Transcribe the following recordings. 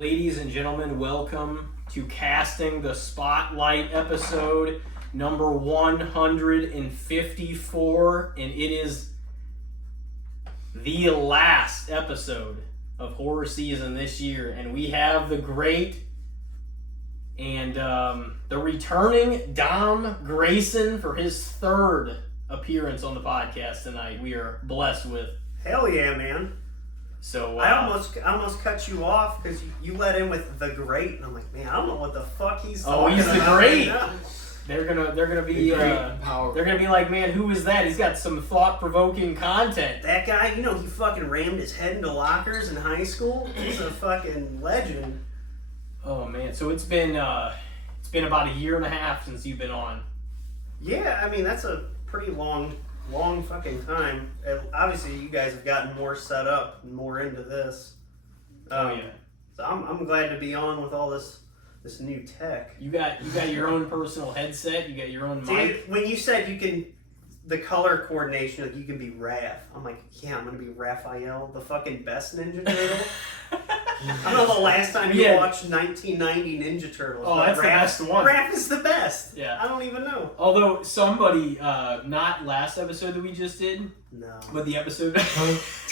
Ladies and gentlemen, welcome to Casting the Spotlight episode number 154, and it is the last episode of horror season this year, and we have the great and the returning Dom Grayson for his third appearance on the podcast tonight. We are blessed with. Hell yeah, man. So I almost cut you off because you let in with the great, and I'm like, man, I don't know what the fuck he's talking he's the about great. right now. They're gonna be they're gonna be like, man, who is that? He's got some thought-provoking content. That guy, he fucking rammed his head into lockers in high school. He's a fucking legend. Oh man, so it's been about a year and a half since you've been on. Yeah, I mean that's a pretty long fucking time. Obviously, you guys have gotten more set up and more into this. Yeah. So I'm glad to be on with all this new tech. You got your own personal headset. You got your own mic. Dude, when you said you can, the color coordination, like you can be Raph. I'm like, yeah, I'm gonna be Raphael, the fucking best Ninja Turtle. I don't know the last time you watched 1990 Ninja Turtles. Oh, that's the best one. Raph is the best. Yeah. I don't even know. Although somebody, not last episode that we just did, no, but the episode.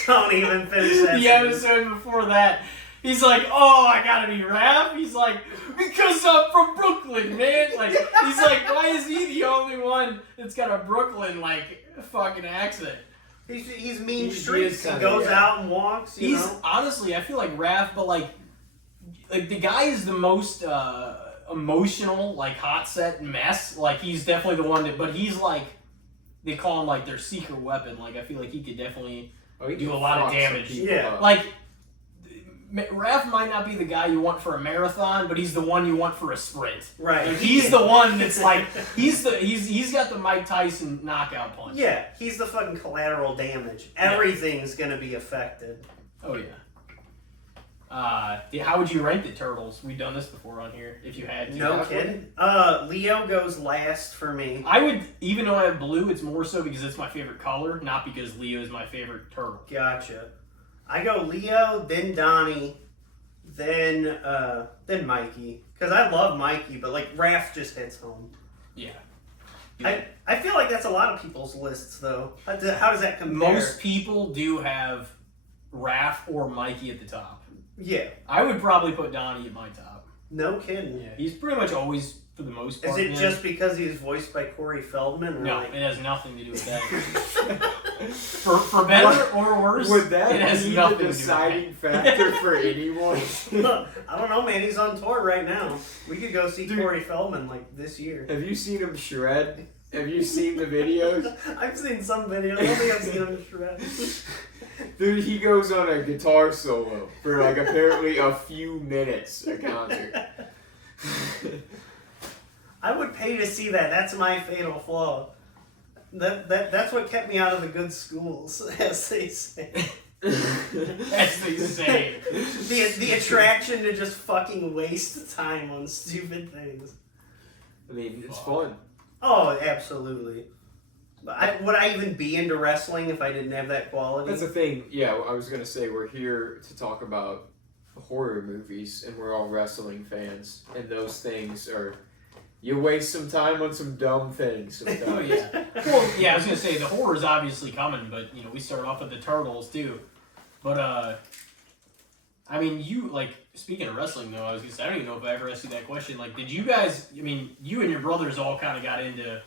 Don't even finish that. The episode before that. He's like, oh, I gotta be Raph? He's like, because I'm from Brooklyn, man. Like, he's like, why is he the only one that's got a Brooklyn, fucking accent? He's mean streets. He goes out and walks, you know? Honestly, I feel like Raph, but like the guy is the most emotional, hot set mess. Like, he's definitely the one that, but he's like, they call him their secret weapon. Like, I feel like he could definitely do a lot of damage. Yeah. Like, Raph might not be the guy you want for a marathon, but he's the one you want for a sprint. Right. Like, he's the one that's like he's got the Mike Tyson knockout punch. Yeah, he's the fucking collateral damage. Everything's gonna be affected. Oh yeah. How would you rank the Turtles? We've done this before on here. If you had to. No kidding. Leo goes last for me. I would, even though I have blue, it's more so because it's my favorite color, not because Leo is my favorite turtle. Gotcha. I go Leo, then Donnie, then Mikey. Because I love Mikey, but Raph just hits home. Yeah. I feel like that's a lot of people's lists, though. How does that compare? Most people do have Raph or Mikey at the top. Yeah. I would probably put Donnie at my top. No kidding. Yeah. He's pretty much always, for the most part. Is it just because he's voiced by Corey Feldman? Or no, it has nothing to do with that. for better or worse, would that it has be nothing the deciding factor for anyone? I don't know, man. He's on tour right now. We could go see Corey Feldman this year. Have you seen him shred? Have you seen the videos? I've seen some videos. I don't think I've seen him shred. Dude, he goes on a guitar solo for apparently a few minutes a concert. I would pay to see that. That's my fatal flaw. That's what kept me out of the good schools, as they say. As they say. The attraction to just fucking waste time on stupid things. I mean, it's fun. Oh, absolutely. But would I even be into wrestling if I didn't have that quality? That's the thing. Yeah, I was going to say, we're here to talk about horror movies, and we're all wrestling fans. And those things are... You waste some time on some dumb things sometimes. Oh, yeah. Well, yeah, I was going to say, the horror is obviously coming, but, we start off with the Turtles, too. But, I mean, speaking of wrestling, though, I was going to say, I don't even know if I ever asked you that question. Did you guys, you and your brothers all kind of got into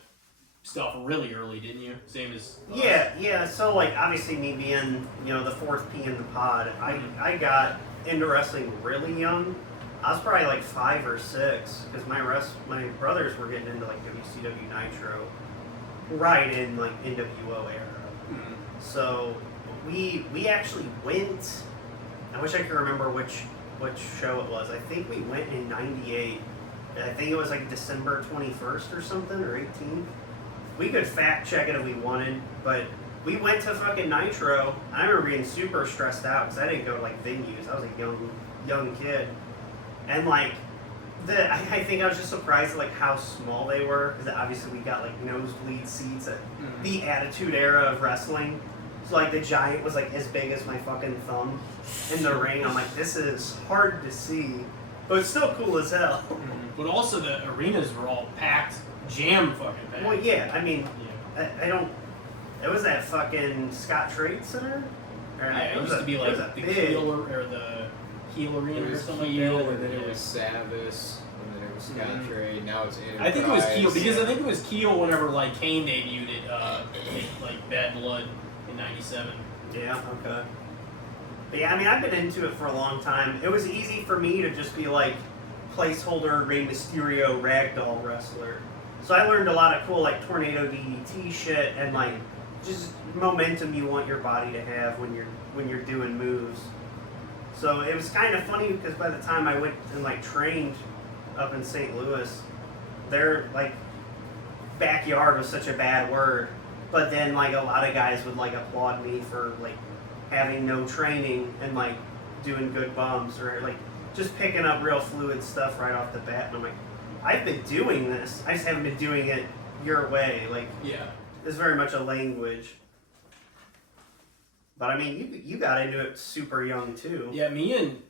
stuff really early, didn't you? Same as... Yeah. So, obviously me being, the fourth P in the pod, I got into wrestling really young. I was probably 5 or 6, because my brothers were getting into WCW Nitro right in NWO era. Mm-hmm. So we actually went. I wish I could remember which show it was. I think we went in '98. I think it was December 21st or something, or 18th. We could fact check it if we wanted, but we went to fucking Nitro. I remember being super stressed out because I didn't go to venues. I was a young kid. And I think I was just surprised at how small they were, because obviously we got nosebleed seats at the Attitude Era of wrestling. So like the giant was like as big as my fucking thumb in the ring. I'm like, this is hard to see, but it's still cool as hell. But also the arenas were all packed, jam fucking packed. Well, yeah, I mean, Yeah. I don't. It was that fucking Scott Trade Center. Yeah, it used to be like the Heel or the Heel Arena It or was something Heel, like that. and then it was Savis, and then it was Scott Trade. Now it's Enterprise. I think it was Keel because I think it was Keel whenever like Kane debuted at like Bad Blood in '97. Yeah, okay. But yeah, I mean, I've been into it for a long time. It was easy for me to just be like placeholder Rey Mysterio ragdoll wrestler. So I learned a lot of cool like tornado DDT shit and like just momentum you want your body to have when you're doing moves. So it was kind of funny because by the time I went and like trained up in St. Louis, their like backyard was such a bad word. But then like a lot of guys would like applaud me for like having no training and like doing good bumps or like just picking up real fluid stuff right off the bat. And I'm like, I've been doing this. I just haven't been doing it your way. Like, Yeah. it's very much a language. But I mean, you got into it super young too. Yeah, me and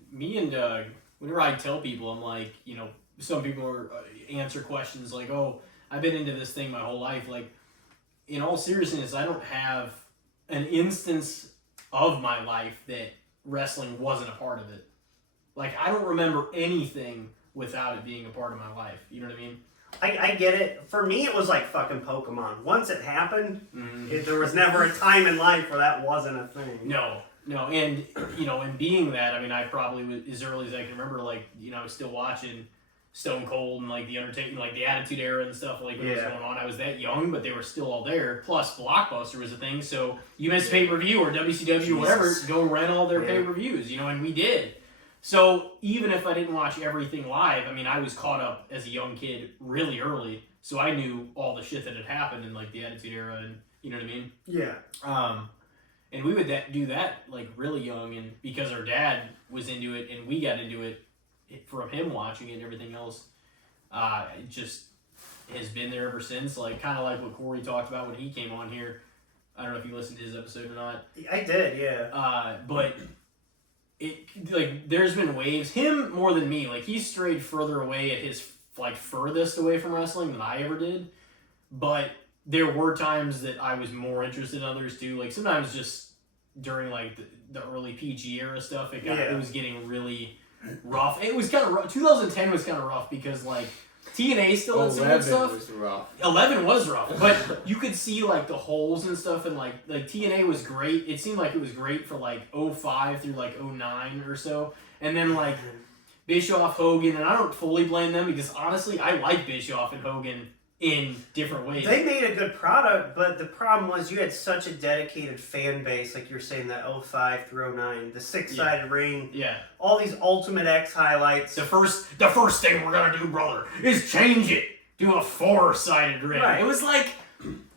whenever I tell people, I'm like, you know, some people are, answer questions like, oh, I've been into this thing my whole life. Like, in all seriousness, I don't have an instance of my life that wrestling wasn't a part of it. Like, I don't remember anything without it being a part of my life. You know what I mean? I get it. For me, it was like fucking Pokemon. Once it happened, there was never a time in life where that wasn't a thing. No, and you know, and being that, I mean, I probably was as early as I can remember. Like, you know, I was still watching Stone Cold and like the Undertaker, like the Attitude Era and stuff like what was going on. I was that young, but they were still all there. Plus, Blockbuster was a thing, so you missed pay per view or WCW or whatever, go rent all their pay per views. You know, and we did. So even if I didn't watch everything live, I mean, I was caught up as a young kid really early, so I knew all the shit that had happened in like the Attitude Era, and you know what I mean? Yeah. And we would do that like really young, and because our dad was into it, and we got into it from him watching it and everything else, it just has been there ever since. Like kind of like what Corey talked about when he came on here. I don't know if you listened to his episode or not. I did, yeah. But. It like there's been waves. Him more than me. Like he strayed further away at his like furthest away from wrestling than I ever did. But there were times that I was more interested in others too. Like sometimes just during like the early PG era stuff, it was getting really rough. It was kind of rough. 2010 was kind of rough because like TNA still had some good stuff. 11 was rough. 11 was rough, but you could see like the holes and stuff, and like TNA was great. It seemed like it was great for like 05 through like 09 or so, and then like Bischoff, Hogan, and I don't fully blame them because honestly, I like Bischoff and Hogan in different ways. They made a good product, but the problem was you had such a dedicated fan base, like you're saying, that 05 through 09, the six-sided ring, all these Ultimate X highlights. The first thing we're gonna do, brother, is change it to a 4-sided ring. Right. It was like,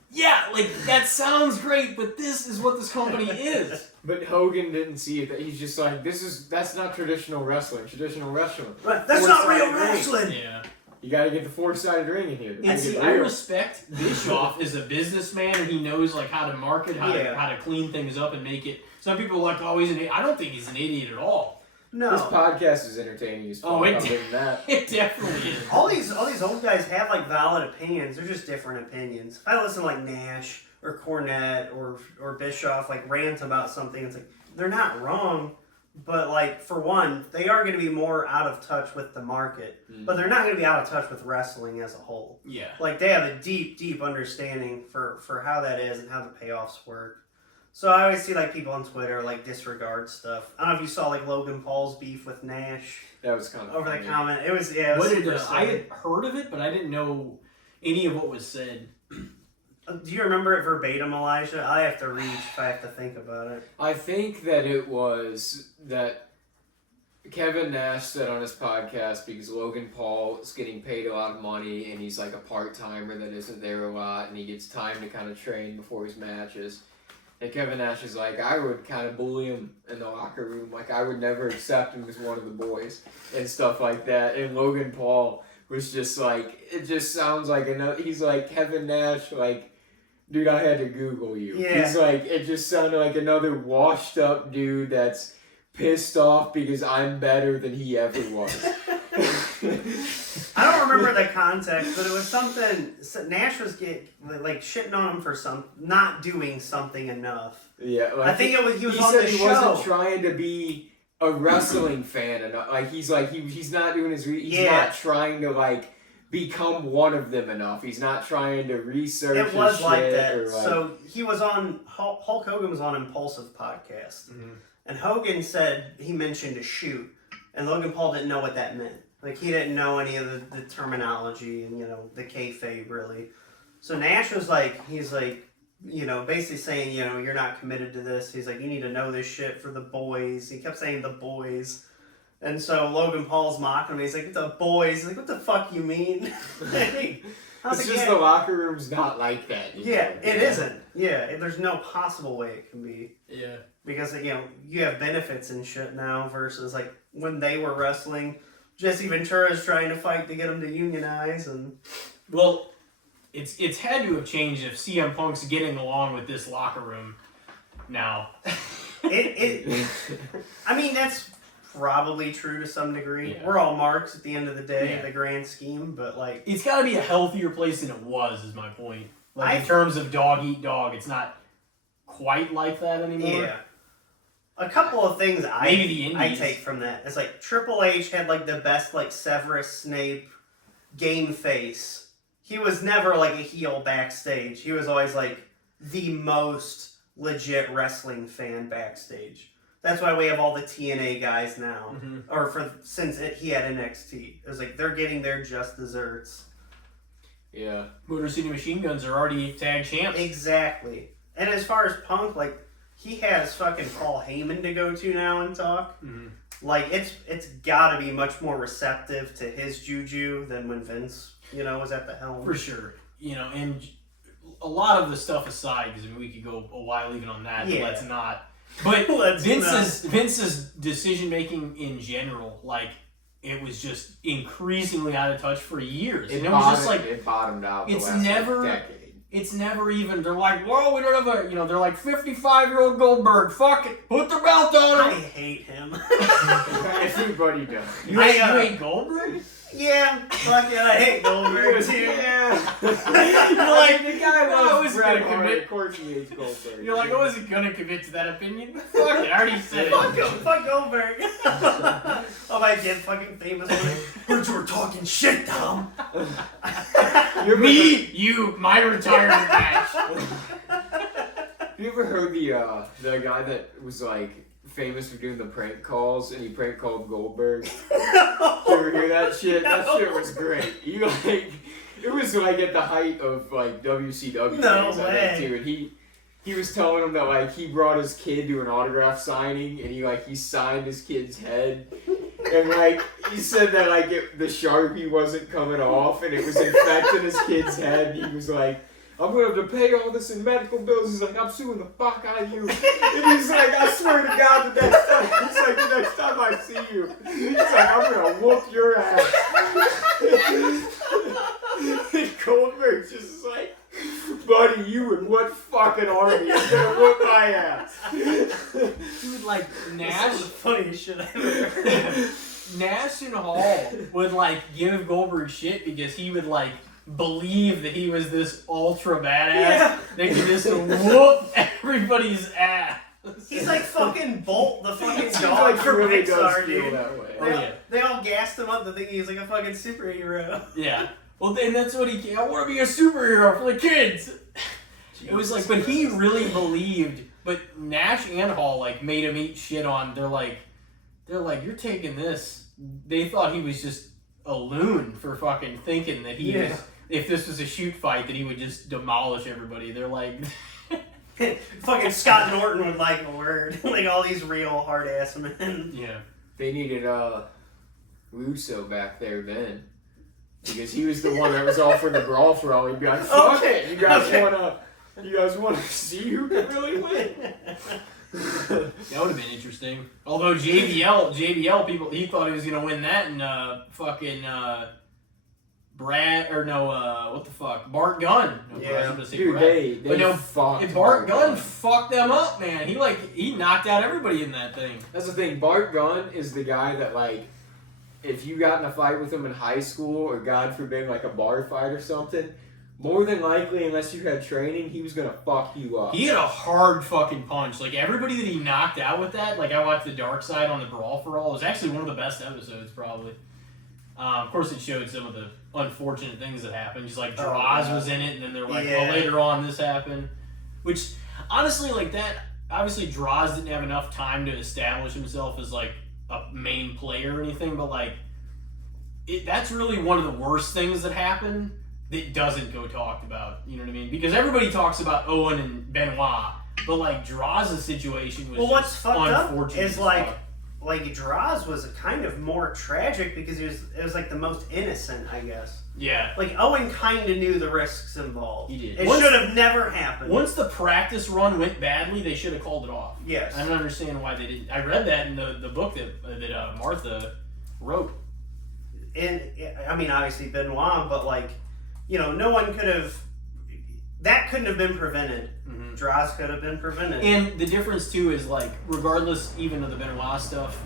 yeah, like that sounds great, but this is what this company is. But Hogan didn't see it. He's just like, that's not traditional wrestling. Right. That's not real wrestling. Yeah. You gotta get the 4-sided ring in here. And see, I respect Bischoff as a businessman, and he knows like how to market, how to clean things up and make it. Some people are like, oh, he's an idiot. I don't think he's an idiot at all. No. This podcast is entertaining as fuck. Other than that. It definitely is. All these old guys have like valid opinions. They're just different opinions. If I listen to like Nash or Cornette or Bischoff like rant about something, it's like they're not wrong. But, like, for one, they are going to be more out of touch with the market. But they're not going to be out of touch with wrestling as a whole. Yeah. Like, they have a deep, deep understanding for how that is and how the payoffs work. So I always see, like, people on Twitter, like, disregard stuff. I don't know if you saw, like, Logan Paul's beef with Nash. That was kind of over funny. the comment. It was, it was super I had heard of it, but I didn't know any of what was said. Do you remember it verbatim, Elijah? I have to reach if I have to think about it. I think that it was that Kevin Nash said on his podcast because Logan Paul is getting paid a lot of money and he's like a part-timer that isn't there a lot and he gets time to kind of train before his matches. And Kevin Nash is like, I would kind of bully him in the locker room. Like, I would never accept him as one of the boys and stuff like that. And Logan Paul was just like, it just sounds like, he's like, Kevin Nash, like, Dude, I had to Google you. Yeah. He's like, it just sounded like another washed up dude that's pissed off because I'm better than he ever was. I don't remember the context, but it was something. Nash was shitting on him for not doing something enough. Yeah, like I think it was he was on said the he show. wasn't trying to be a wrestling fan enough. He's not doing his. He's not trying to become one of them enough. He's not trying to research. It was like shit that. So he was on Hulk Hogan was on Impulsive podcast, and Hogan said he mentioned a shoot, and Logan Paul didn't know what that meant. Like, he didn't know any of the terminology and, the kayfabe, really. So Nash was he's basically saying, you're not committed to this. He's like, you need to know this shit for the boys. He kept saying the boys. And so Logan Paul's mocking him. He's like, the boys. He's like, what the fuck you mean? It's just the locker room's not like that. It isn't. Yeah, there's no possible way it can be. Yeah. Because, you have benefits and shit now versus, when they were wrestling, Jesse Ventura's trying to fight to get him to unionize. And well, it's had to have changed if CM Punk's getting along with this locker room now. I mean, that's probably true to some degree. Yeah. We're all marks at the end of the day, the grand scheme, but it's got to be a healthier place than it was, is my point. In terms of dog eat dog, it's not quite like that anymore. Yeah. A couple of things Maybe the I Indies. take from that. It's Triple H had the best Severus Snape game face. He was never a heel backstage. He was always the most legit wrestling fan backstage. That's why we have all the TNA guys now. Mm-hmm. Or since he had NXT. It was they're getting their just desserts. Yeah. Motor City Machine Guns are already tag champs. Exactly. And as far as Punk, he has fucking Paul Heyman to go to now and talk. Mm-hmm. It's gotta be much more receptive to his juju than when Vince, was at the helm. For sure. And a lot of the stuff aside, because we could go a while even on that, but let's not. But Vince's decision making in general, it was just increasingly out of touch for years. It bottomed out. It's the last never. decade. It's never even. They're well, we don't have a. They're 55-year-old Goldberg. Fuck it, put the belt on I him. hate him. Everybody does. You hate Goldberg? Yeah, fuck it, I hate Goldberg too. Yeah. You're the guy I was wasn't Bret gonna Hart. commit. Of course he hates Goldberg. You're I wasn't gonna commit to that opinion. Fuck it, I already said it. Fuck Goldberg. Oh, my kid, fucking famous one. Heard you were talking shit, Tom. My retirement match. You ever heard the guy that was famous for doing the prank calls and he prank called Goldberg? Did you ever hear that shit? That shit was great. It was at the height of WCW. No days, I way. think, too. And he was telling him that he brought his kid to an autograph signing and he signed his kid's head. And he said that the Sharpie wasn't coming off and it was infecting his kid's head. And he was I'm going to have to pay all this in medical bills. He's I'm suing the fuck out of you. And he's I swear to God, the next time I see you, he's I'm going to whoop your ass. And Goldberg's just buddy, you and what fucking army is going to whoop my ass? Dude, Nash. Nash. This is the funniest shit I've ever heard. Nash and Hall would give Goldberg shit because he would believe that he was this ultra badass that could just whoop everybody's ass. He's fucking Bolt, the fucking It dog from really Pixar, does feel dude. that way. They all gassed him up to think he's a fucking superhero. Yeah. Well, then that's what I want to be a superhero for the kids. It was but he really believed. But Nash and Hall made him eat shit on. They're you're taking this. They thought he was just a loon for fucking thinking that he was. If this was a shoot fight, that he would just demolish everybody. They're fucking Scott Norton would like a word. All these real hard ass men. Yeah. They needed Russo back there then. Because he was the one that was offering the brawl for all. He'd be fuck it. You guys wanna see who can really win? That would have been interesting. Although JBL people, he thought he was gonna win that, and Bart Gunn. No, Yeah. I was gonna say Dude, Brad. they But no, fucked Bart Gunn fucked them up, man. He knocked out everybody in that thing. That's the thing. Bart Gunn is the guy that, like, if you got in a fight with him in high school, or God forbid, like a bar fight or something, more than likely, unless you had training, he was gonna fuck you up. He had a hard fucking punch. Like, everybody that he knocked out with that, like, I watched The Dark Side on the Brawl for All. It was actually one of the best episodes, probably. Of course, it showed some of the unfortunate things that happened. Just like Droz was in it, and then they're like, well, later on this happened. Which, honestly, like that, obviously Droz didn't have enough time to establish himself as like a main player or anything, but like, that's really one of the worst things that happened that doesn't go talked about. You know what I mean? Because everybody talks about Owen and Benoit, but like Droz's situation was what's fucked up unfortunate. is like Droz was kind of more tragic because it was like the most innocent, I guess. Yeah. Like Owen kind of knew the risks involved. He did. It should have never happened. Once the practice run went badly, they should have called it off. Yes. I don't understand why they didn't. I read that in the book that Martha wrote. And I mean, obviously Benoit, but like, you know, no one could have. That couldn't have been prevented. Mm-hmm. Droz could have been prevented. And the difference too is like, regardless even of the Benoit stuff,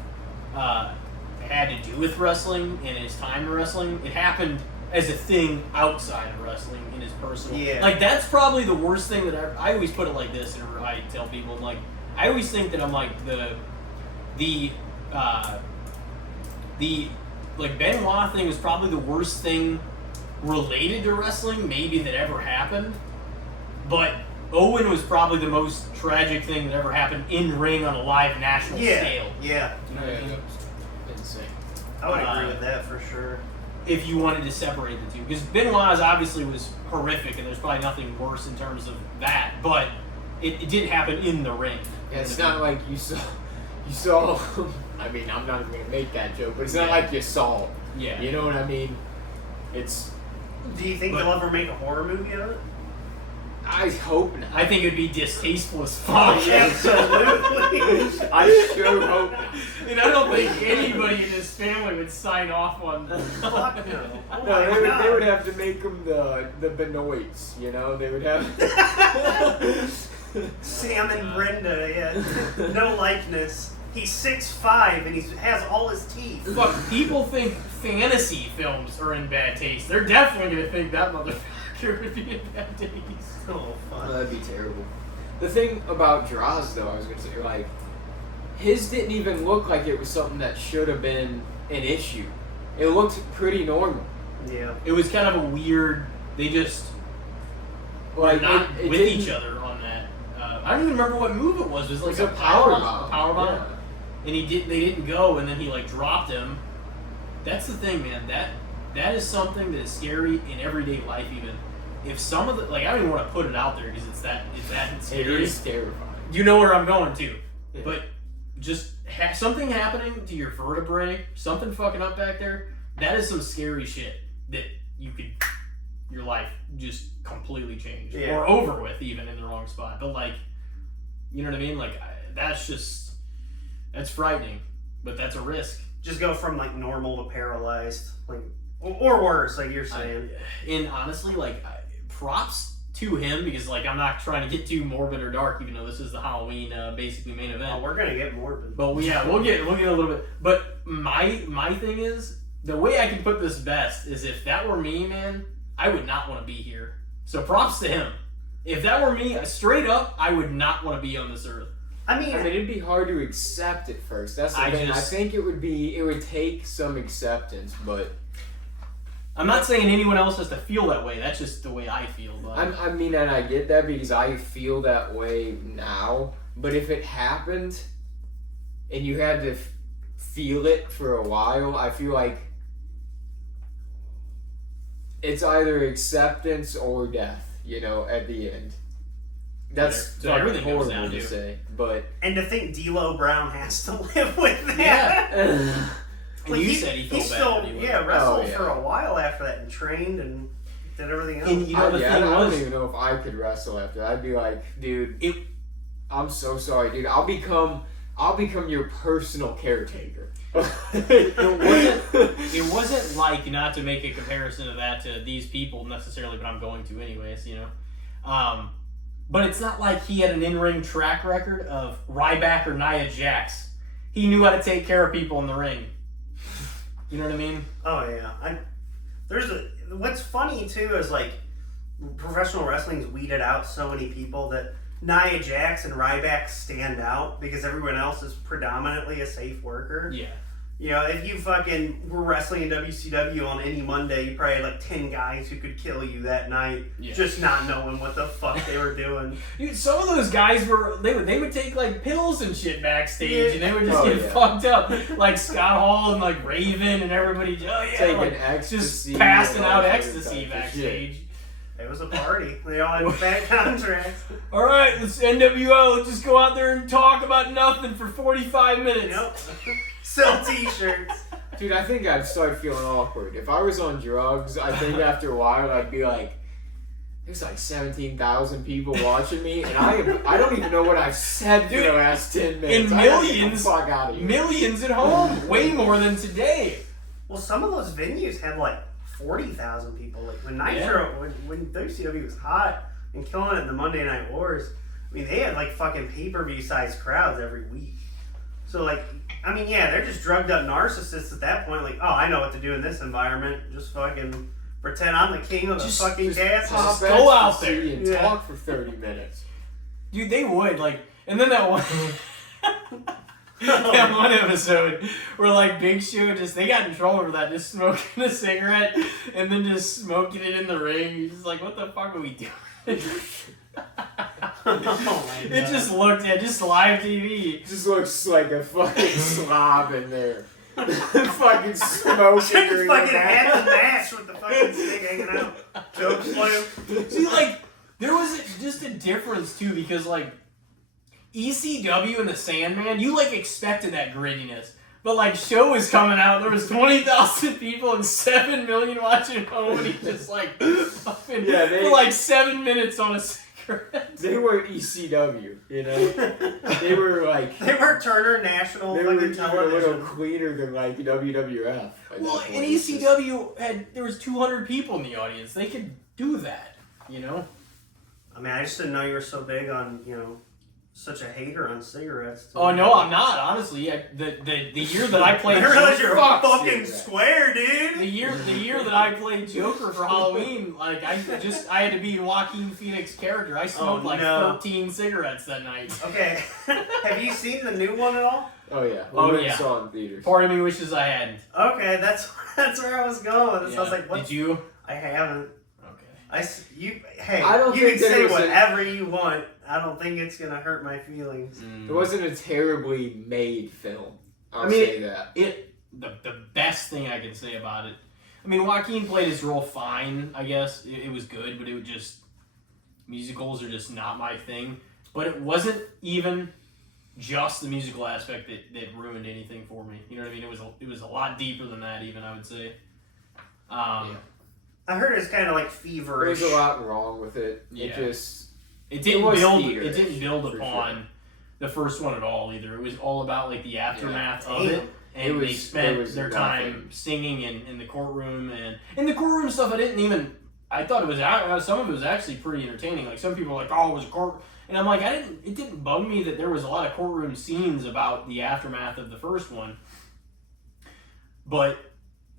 had to do with wrestling and his time in wrestling. It happened as a thing outside of wrestling in his personal. Yeah. Like that's probably the worst thing that I always put it like this, and I tell people like I always think that I'm like the like Benoit thing was probably the worst thing related to wrestling maybe that ever happened, but Owen was probably the most tragic thing that ever happened in ring on a live national scale. Yeah. You know what I mean? Insane. I would agree with that for sure. If you wanted to separate the two, because Benoit's obviously was horrific, and there's probably nothing worse in terms of that, but it did happen in the ring. Yeah, it's not like you saw. I mean, I'm not even gonna make that joke, but it's not like you saw. Yeah. You know what I mean? It's. Do you think they'll ever make a horror movie of it? I hope not. I think it'd be distasteful as fuck. Absolutely. I sure hope not. And I don't think anybody in this family would sign off on Fuck no. Oh No, my God. they would have to make them the Benoits, you know? They would have. Sam and Brenda, yeah. No likeness. He's 6'5" and he has all his teeth. Look, people think fantasy films are in bad taste. They're definitely going to think that motherfucker would be in bad taste. Oh, fuck. That'd be terrible. The thing about Droz, though, I was going to say, like, his didn't even look like it was something that should have been an issue. It looked pretty normal. Yeah. It was kind of a weird, they just Like, were not it with didn't- each other on that. I don't even remember what move it was. It was like It's a power bomb. bomb. Yeah. And they didn't go, and then he like dropped him. That's the thing, man. That is something that is scary in everyday life. Even if some of the I don't even want to put it out there because it's that It scary. is terrifying. You know where I'm going to, Yeah. but just something happening to your vertebrae, something fucking up back there. That is some scary shit that your life just completely changed or over with, even in the wrong spot. But like, you know what I mean? Like that's frightening, but that's a risk. Just go from like normal to paralyzed, like or worse, like you're saying. And honestly, like props to him because like I'm not trying to get too morbid or dark, even though this is the Halloween basically main event. Oh, we're gonna get morbid. But we'll get a little bit. But my thing is the way I can put this best is if that were me, man, I would not want to be here. So props to him. If that were me, straight up, I would not want to be on this earth. I mean, it'd be hard to accept at first. That's the thing. I think it would take some acceptance, but I'm not saying anyone else has to feel that way. That's just the way I feel. But I mean, and I get that because I feel that way now. But if it happened and you had to feel it for a while, I feel like it's either acceptance or death, you know, at the end. That's so everything goes horrible down to say, but and to think D'Lo Brown has to live with that. yeah. And Like you said he felt bad. still, when he wrestled yeah. for a while after that and trained and did everything else. And you know the I thing don't was, even know if I could wrestle after that. I'd be like, dude, I'm so sorry, dude. I'll become your personal caretaker. It wasn't like, not to make a comparison of that to these people necessarily, but I'm going to anyways, you know. But it's not like he had an in-ring track record of Ryback or Nia Jax. He knew how to take care of people in the ring. You know what I mean? Oh yeah. What's funny too is like professional wrestling's weeded out so many people that Nia Jax and Ryback stand out because everyone else is predominantly a safe worker. Yeah. You know, if you fucking were wrestling in WCW on any Monday, you probably had like 10 guys who could kill you that night, just not knowing what the fuck they were doing. Dude, some of those guys they would take like pills and shit backstage, and they would just get fucked up, like Scott Hall and like Raven and everybody. Taking ecstasy, just passing out ecstasy backstage. It was a party. They all had bad contracts. All right, let's NWO. Let's just go out there and talk about nothing for 45 minutes. Yep. Sell t-shirts. Dude, I think I'd start feeling awkward. If I was on drugs, I think after a while I'd be like, there's like 17,000 people watching me, and I don't even know what I've said for the last 10 minutes. And millions, fuck out of here. Millions at home. Way more than today. Well, some of those venues had like 40,000 people. Like when Nitro, when WCW was hot and killing it in the Monday Night Wars, I mean, they had like fucking pay-per-view sized crowds every week. So like, I mean, yeah, they're just drugged up narcissists at that point. Like, oh, I know what to do in this environment. Just fucking pretend I'm the king of the fucking gas. Just go out there and talk for 30 minutes. Dude, they would, like, and then that one that one episode where like Big Show they got in trouble for that, just smoking a cigarette and then just smoking it in the ring. He's just like, what the fuck are we doing? It just looked just live TV. Just looks like a fucking slob in there. Fucking smoking. Just fucking had the match with the fucking stick hanging out. Choke slam. See, like, there was just a difference too, because like ECW and the Sandman, you like expected that grittiness. But like, Show was coming out, there was 20,000 people and 7 million watching home, and he just like fucking for like 7 minutes on a cigarette. They were ECW, you know. They were like they were Turner National. They were even television. a little cleaner than like WWF. Well, in ECW there was 200 people in the audience. They could do that, you know. I mean, I just didn't know you were so big on, such a hater on cigarettes. Oh no, I'm not. Honestly, the year that I played, I realize you're fucking square, dude. The year that I played Joker for Halloween, like I had to be Joaquin Phoenix character. I smoked 13 cigarettes that night. Okay, have you seen the new one at all? Oh yeah, we saw it in theaters. Part of me wishes I hadn't. Okay, that's where I was going with this. Yeah. I was like, what? Did you? I haven't. Okay. I don't you think can say whatever you want. I don't think it's gonna hurt my feelings. It wasn't a terribly made film. I'll say that. The best thing I can say about it. I mean, Joaquin played his role fine. I guess it was good, but it was just musicals are just not my thing. But it wasn't even just the musical aspect that ruined anything for me. You know what I mean? It was a lot deeper than that. Even I would say. I heard it's kind of like feverish. There's a lot wrong with it. Yeah. It didn't build upon the first one at all either. It was all about like the aftermath of it. And they spent their time singing in the courtroom, and in the courtroom stuff I thought it was, some of it was actually pretty entertaining. Like some people were like, oh, it was a court, and I'm like, it didn't bug me that there was a lot of courtroom scenes about the aftermath of the first one. But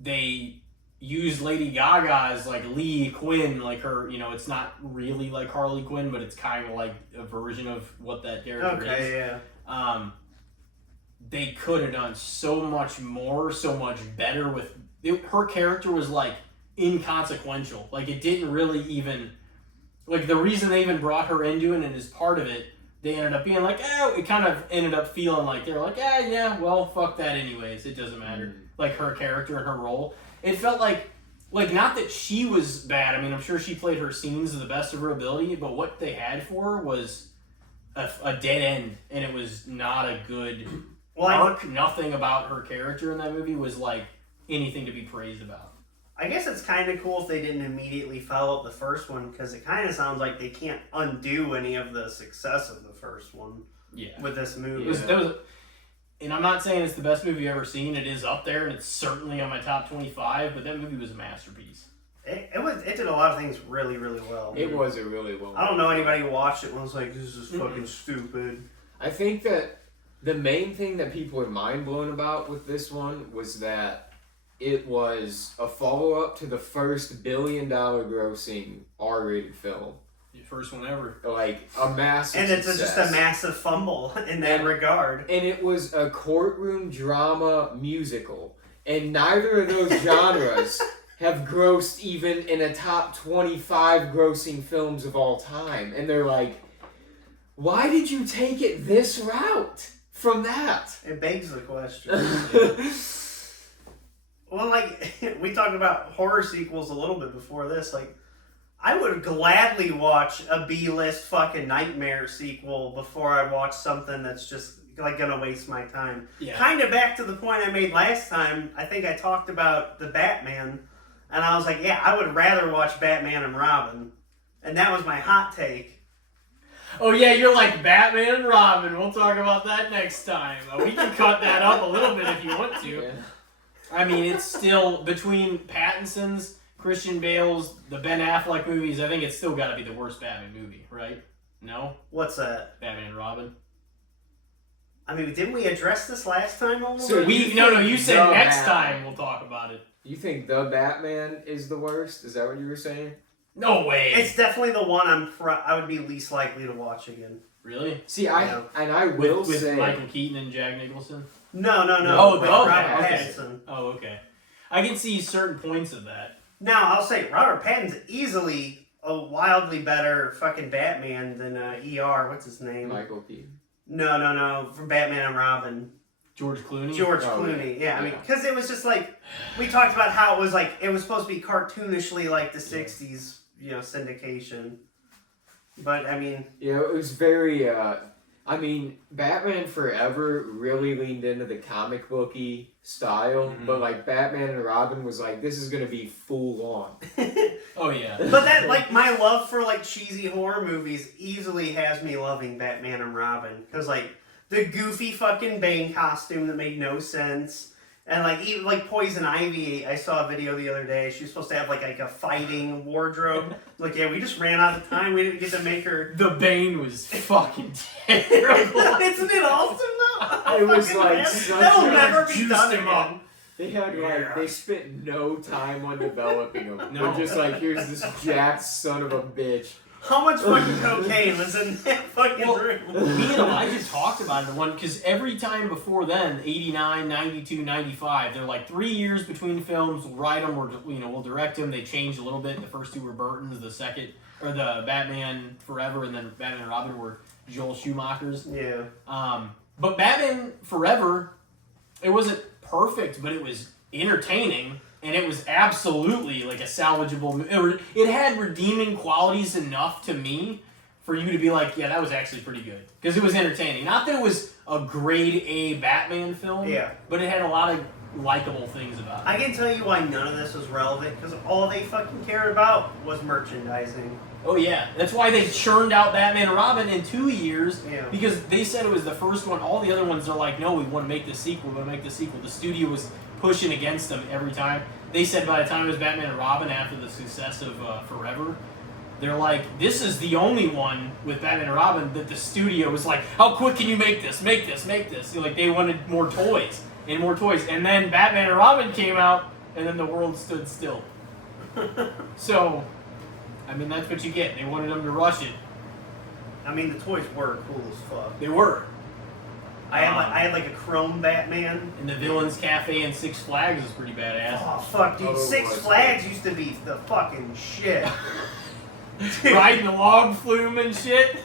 they used Lady Gaga as like Lee Quinn, like her, it's not really like Harley Quinn, but it's kind of like a version of what that character is. Okay, yeah. They could have done so much more, so much better with it. Her character was like inconsequential. Like it didn't really even, like the reason they even brought her into it and as part of it, they ended up being like, it kind of ended up feeling like they're like, well, fuck that anyways. It doesn't matter. Like her character and her role. It felt like not that she was bad. I mean, I'm sure she played her scenes to the best of her ability, but what they had for her was a dead end, and it was not a good arc. Nothing about her character in that movie was like anything to be praised about. I guess it's kind of cool if they didn't immediately follow up the first one, because it kind of sounds like they can't undo any of the success of the first one. Yeah. With this movie. and I'm not saying it's the best movie I've ever seen. It is up there, and it's certainly on my top 25. But that movie was a masterpiece. It did a lot of things really, really well. It was a really well. I don't know anybody who watched it and was like, "This is fucking stupid." I think that the main thing that people were mind blown about with this one was that it was a follow up to the first $1 billion grossing R-rated film. The first one ever. Like a massive And it's success. just a massive fumble in that regard. And it was a courtroom drama musical. And neither of those genres have grossed even in a top 25 grossing films of all time. And they're like, why did you take it this route from that? It begs the question. Well, like, we talked about horror sequels a little bit before this. Like, I would gladly watch a B-list fucking nightmare sequel before I watch something that's just, like, gonna waste my time. Yeah. Kind of back to the point I made last time. I think I talked about the Batman, and I was like, yeah, I would rather watch Batman and Robin. And that was my hot take. Oh yeah, you're like Batman and Robin. We'll talk about that next time. We can cut that up a little bit if you want to. Yeah. I mean, it's still between Pattinson's, Christian Bale's, the Ben Affleck movies. I think it's still got to be the worst Batman movie, right? No, What's that? Batman and Robin. I mean, didn't we address this last time a little So bit? You said The next Batman. time we'll talk about it. You think The Batman is the worst? Is that what you were saying? No way. It's definitely the one I would be least likely to watch again. Really? See, Yeah. I will With say... Michael Keaton and Jack Nicholson? No. Oh, with the Robert Batman. Pattinson. Oh, okay. I can see certain points of that. Now, I'll say Robert Pattinson's easily a wildly better fucking Batman than ER. What's his name? Michael Keaton. No. From Batman and Robin. George Clooney? George Oh, Clooney. Yeah, I mean, yeah. because it was just like, we talked about how it was like, it was supposed to be cartoonishly like the 60s, syndication. But, I mean... Yeah, it was very, Batman Forever really leaned into the comic booky style, Mhm. but like Batman and Robin was like, this is gonna be full on. Oh, yeah. But that, like, my love for, like, cheesy horror movies easily has me loving Batman and Robin. Because, like, the goofy fucking Bane costume that made no sense. And, like, even, like, Poison Ivy, I saw a video the other day. She was supposed to have, like a fighting wardrobe. Like, yeah, we just ran out of time. We didn't get to make her... The Bane was fucking terrible. Isn't it awesome, though? It was, Fucking like, man. such That'll a never be juiced done him up. again. They had they spent no time on developing them. No. They're just like, here's this jacked son of a bitch. How much fucking cocaine was in that fucking room? Me and Elijah talked about it one because every time before then, 89, 92, 95, they're like 3 years between films. We'll write them, we'll direct them. They changed a little bit. The first two were Burton's, the Batman Forever, and then Batman and Robin were Joel Schumacher's. Yeah. But Batman Forever, it wasn't perfect, but it was entertaining. And it was absolutely like a salvageable. It had redeeming qualities enough to me for you to be like, yeah, that was actually pretty good because it was entertaining. Not that it was a grade A Batman film, Yeah. but it had a lot of likable things about it. I can tell you why none of this was relevant, because all they fucking cared about was merchandising. Oh yeah, that's why they churned out Batman and Robin in 2 years Yeah. because they said it was the first one. All the other ones are like, no, we want to make the sequel. We want to make the sequel. The studio was pushing against them every time. They said by the time it was Batman and Robin after the success of Forever, they're like, this is the only one with Batman and Robin that the studio was like, how quick can you make this? Make this, make this. Like they wanted more toys and more toys. And then Batman and Robin came out and then the world stood still. So, I mean, that's what you get. They wanted them to rush it. I mean, the toys were cool as fuck. They were. I had like a chrome Batman. And the Villains Cafe in Six Flags is pretty badass. Oh fuck, dude! Oh, Six it was. Flags used to be the fucking shit. Riding the log flume and shit.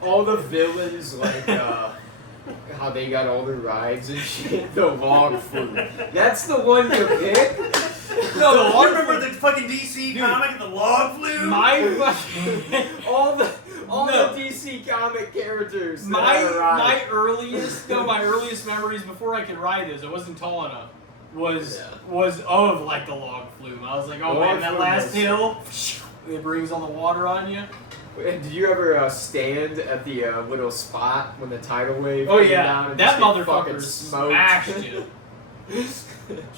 All the villains, like, how they got all the rides and shit. The log flume. That's the one you pick? No, the You log remember flume. the fucking DC comic, the log flume? My fucking... all the No. DC comic characters. that My have a ride. my earliest memories before I could ride this, I wasn't tall enough, was Yeah. of like the log flume. I was like, oh Log man, that flume last was- hill, it brings all the water on you. Did you ever stand at the little spot when the tidal wave Oh came yeah, down and that just get fucking motherfucker smoked? smashed you. Just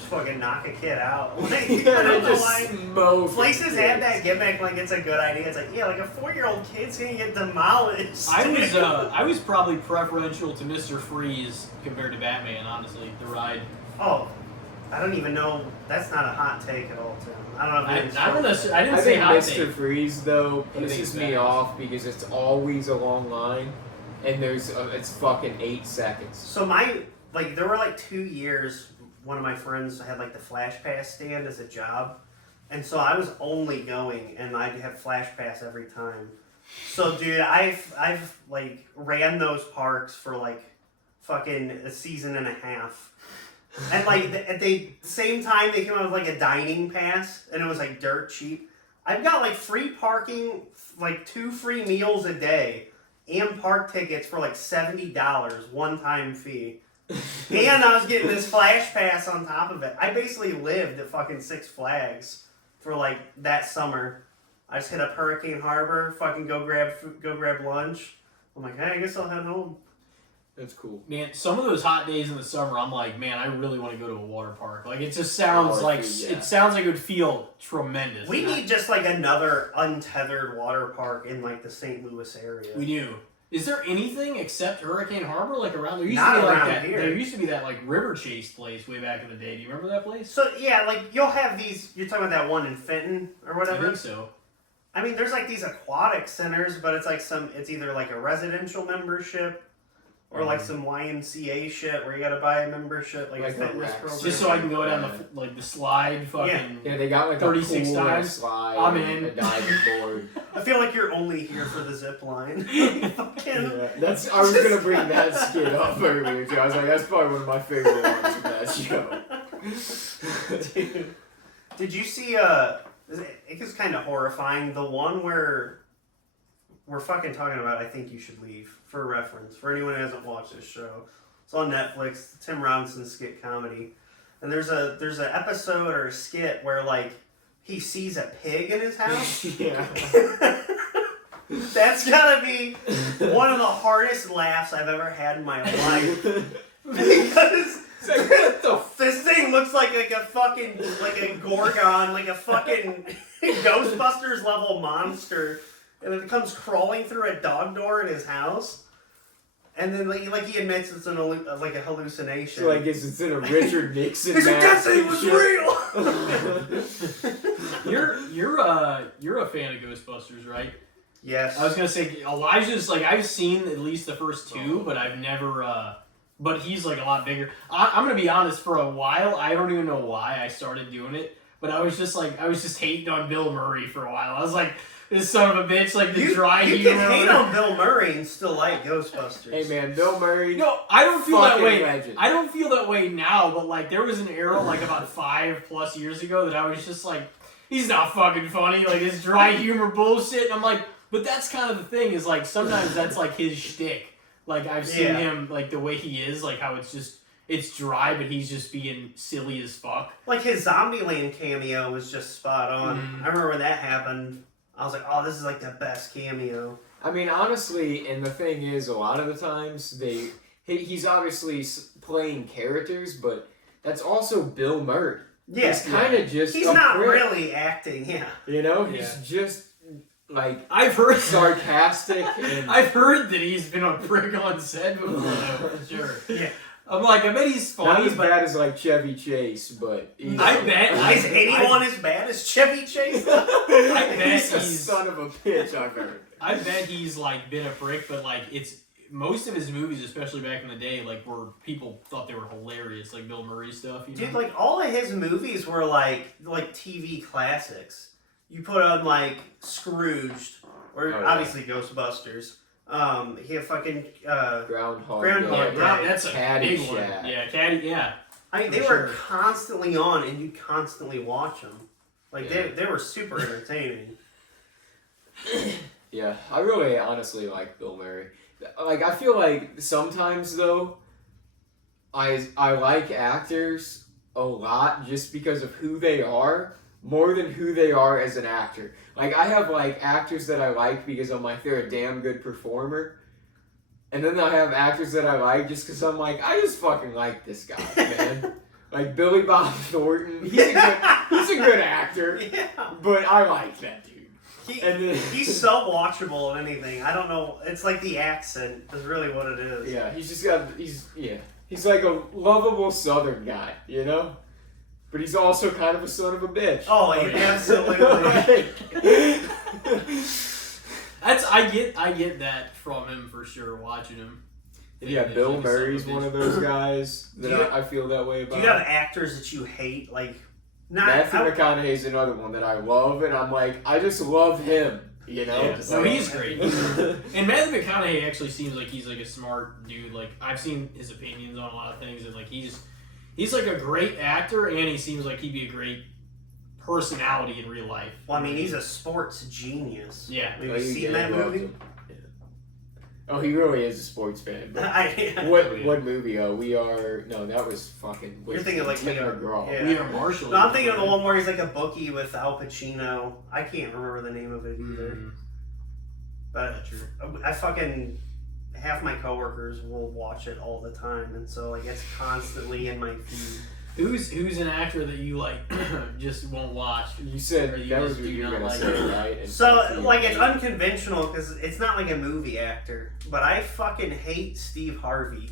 fucking knock a kid out. Like, Yeah, I don't they know just why. smoked Places kids. have that gimmick like it's a good idea. It's like, yeah, like a 4-year-old kid's gonna get demolished. I was probably preferential to Mr. Freeze compared to Batman, honestly. The ride. Oh, I don't even know. That's not a hot take at all, Tim. I don't know. I If it's don't know. I didn't I say think hot Mr. take. Freeze though But I think pisses it's me badass. off because it's always a long line, and it's fucking 8 seconds. So there were like 2 years. One of my friends had like the Flash Pass stand as a job, and so I was only going, and I'd have Flash Pass every time. So dude, I've like ran those parks for like fucking a season and a half. And like at the same time they came out with like a dining pass and it was like dirt cheap. I've got like free parking, like 2 free meals a day, and park tickets for like $70 one-time fee. And I was getting this Flash Pass on top of it. I basically lived at fucking Six Flags for like that summer. I just hit up Hurricane Harbor, fucking go grab lunch. I'm like, hey, I guess I'll head home. That's cool. Man, some of those hot days in the summer, I'm like, man, I really want to go to a water park. Like, it just sounds it sounds like it would feel tremendous. We need just like another untethered water park in like the St. Louis area. We do. Is there anything except Hurricane Harbor like around there? Not to be around like that. here. There used to be that like River Chase place way back in the day. Do you remember that place? So yeah, like you'll have these. You're talking about that one in Fenton or I whatever. think so. I mean, there's like these aquatic centers, but it's like it's either like a residential membership or like some YMCA shit where you gotta buy a membership, like a fitness Rex. program. Just so I can go down the slide, fucking. Yeah, they got like 36 a pool times. and a slide. I'm and in. a diving board. I feel like you're only here for the zip line. Fucking. Yeah, I was gonna bring that skit up earlier too. I was like, that's probably one of my favorite ones of that show. Dude, did you see? It was kind of horrifying. The one where we're fucking talking about. I think you should leave for reference for anyone who hasn't watched this show. It's on Netflix. Tim Robinson's skit comedy, and there's an episode or a skit where like he sees a pig in his house. Yeah. That's gotta be one of the hardest laughs I've ever had in my life. Because this thing looks like a fucking like a Gorgon, like a fucking Ghostbusters level monster, and it comes crawling through a dog door in his house. And then like he admits it's like a hallucination. So like it's in a Richard Nixon. He's like, that thing was real. You're a fan of Ghostbusters, right? Yes. I was gonna say Elijah's like I've seen at least the first 2, but I've never. But he's like a lot bigger. I'm gonna be honest. For a while, I don't even know why I started doing it, but I was just hating on Bill Murray for a while. I was like, this son of a bitch, like the dry You humor. can hate on Bill Murray and still like Ghostbusters. Hey man, Bill Murray. No, I don't feel that fucking way. legend. I don't feel that way now, but like there was an era like about 5+ years ago that I was just like, he's not fucking funny. Like this dry humor bullshit. And I'm like, but that's kind of the thing is like sometimes that's like his shtick. Like I've seen him like the way he is, like how it's dry, but he's just being silly as fuck. Like his Zombieland cameo was just spot on. Mm-hmm. I remember when that happened. I was like, oh, this is like the best cameo. I mean, honestly, and the thing is, a lot of the times he's obviously playing characters, but that's also Bill Murray. Yeah, he's kind of just he's a not prick. really acting. Yeah, You know, he's just like I've heard sarcastic. And I've heard that he's been a prick on set before, though, for sure. yeah. I'm like, I bet he's not funny, as but bad as like Chevy Chase, but he's, I bet Is anyone as bad as Chevy Chase? I bet he's a he's son of a bitch. I've heard. I bet he's like been a prick, but like it's most of his movies, especially back in the day, like where people thought they were hilarious, like Bill Murray stuff. You know? Dude, like all of his movies were like TV classics. You put on like Scrooged, or obviously Ghostbusters. He had fucking Groundhog Groundhog Day. Day. That's a big one. Caddyshack. Yeah, Caddy. Yeah. I mean, they were constantly on, and you constantly watch them. Like they were super entertaining. Yeah, I really honestly like Bill Murray. Like I feel like sometimes though, I like actors a lot just because of who they are, more than who they are as an actor. Like, I have, like, actors that I like because I'm like, they're a damn good performer. And then I have actors that I like just because I'm like, I just fucking like this guy, man. Like, Billy Bob Thornton, he's a good actor. Yeah. But I like that dude. He's so watchable in anything. I don't know. It's like the accent is really what it is. Yeah, he's like a lovable Southern guy, you know? But he's also kind of a son of a bitch. Oh, absolutely. I get that from him for sure. Watching him. Yeah, Bill Murray's one of those guys that I feel that way about. Do you have actors that you hate? Like, Matthew McConaughey's another one that I love, and I'm like, I just love him. You know? Yeah, so he's great. And Matthew McConaughey actually seems like he's like a smart dude. Like, I've seen his opinions on a lot of things, and like he's like a great actor, and he seems like he'd be a great personality in real life. Well, I mean, he's a sports genius. Yeah. Have you seen that movie? Yeah. Oh, he really is a sports fan. But what movie? That was fucking. You're thinking like We Are Girl. Yeah. We Are Marshall. No, I'm thinking of the one where he's like a bookie with Al Pacino. I can't remember the name of it either. But I fucking half my coworkers will watch it all the time, and so like it's constantly in my feed. Who's an actor that you like just won't watch? You said you that was just what do you were not gonna like say, it. right? And So like it's unconventional because it's not like a movie actor, but I fucking hate Steve Harvey.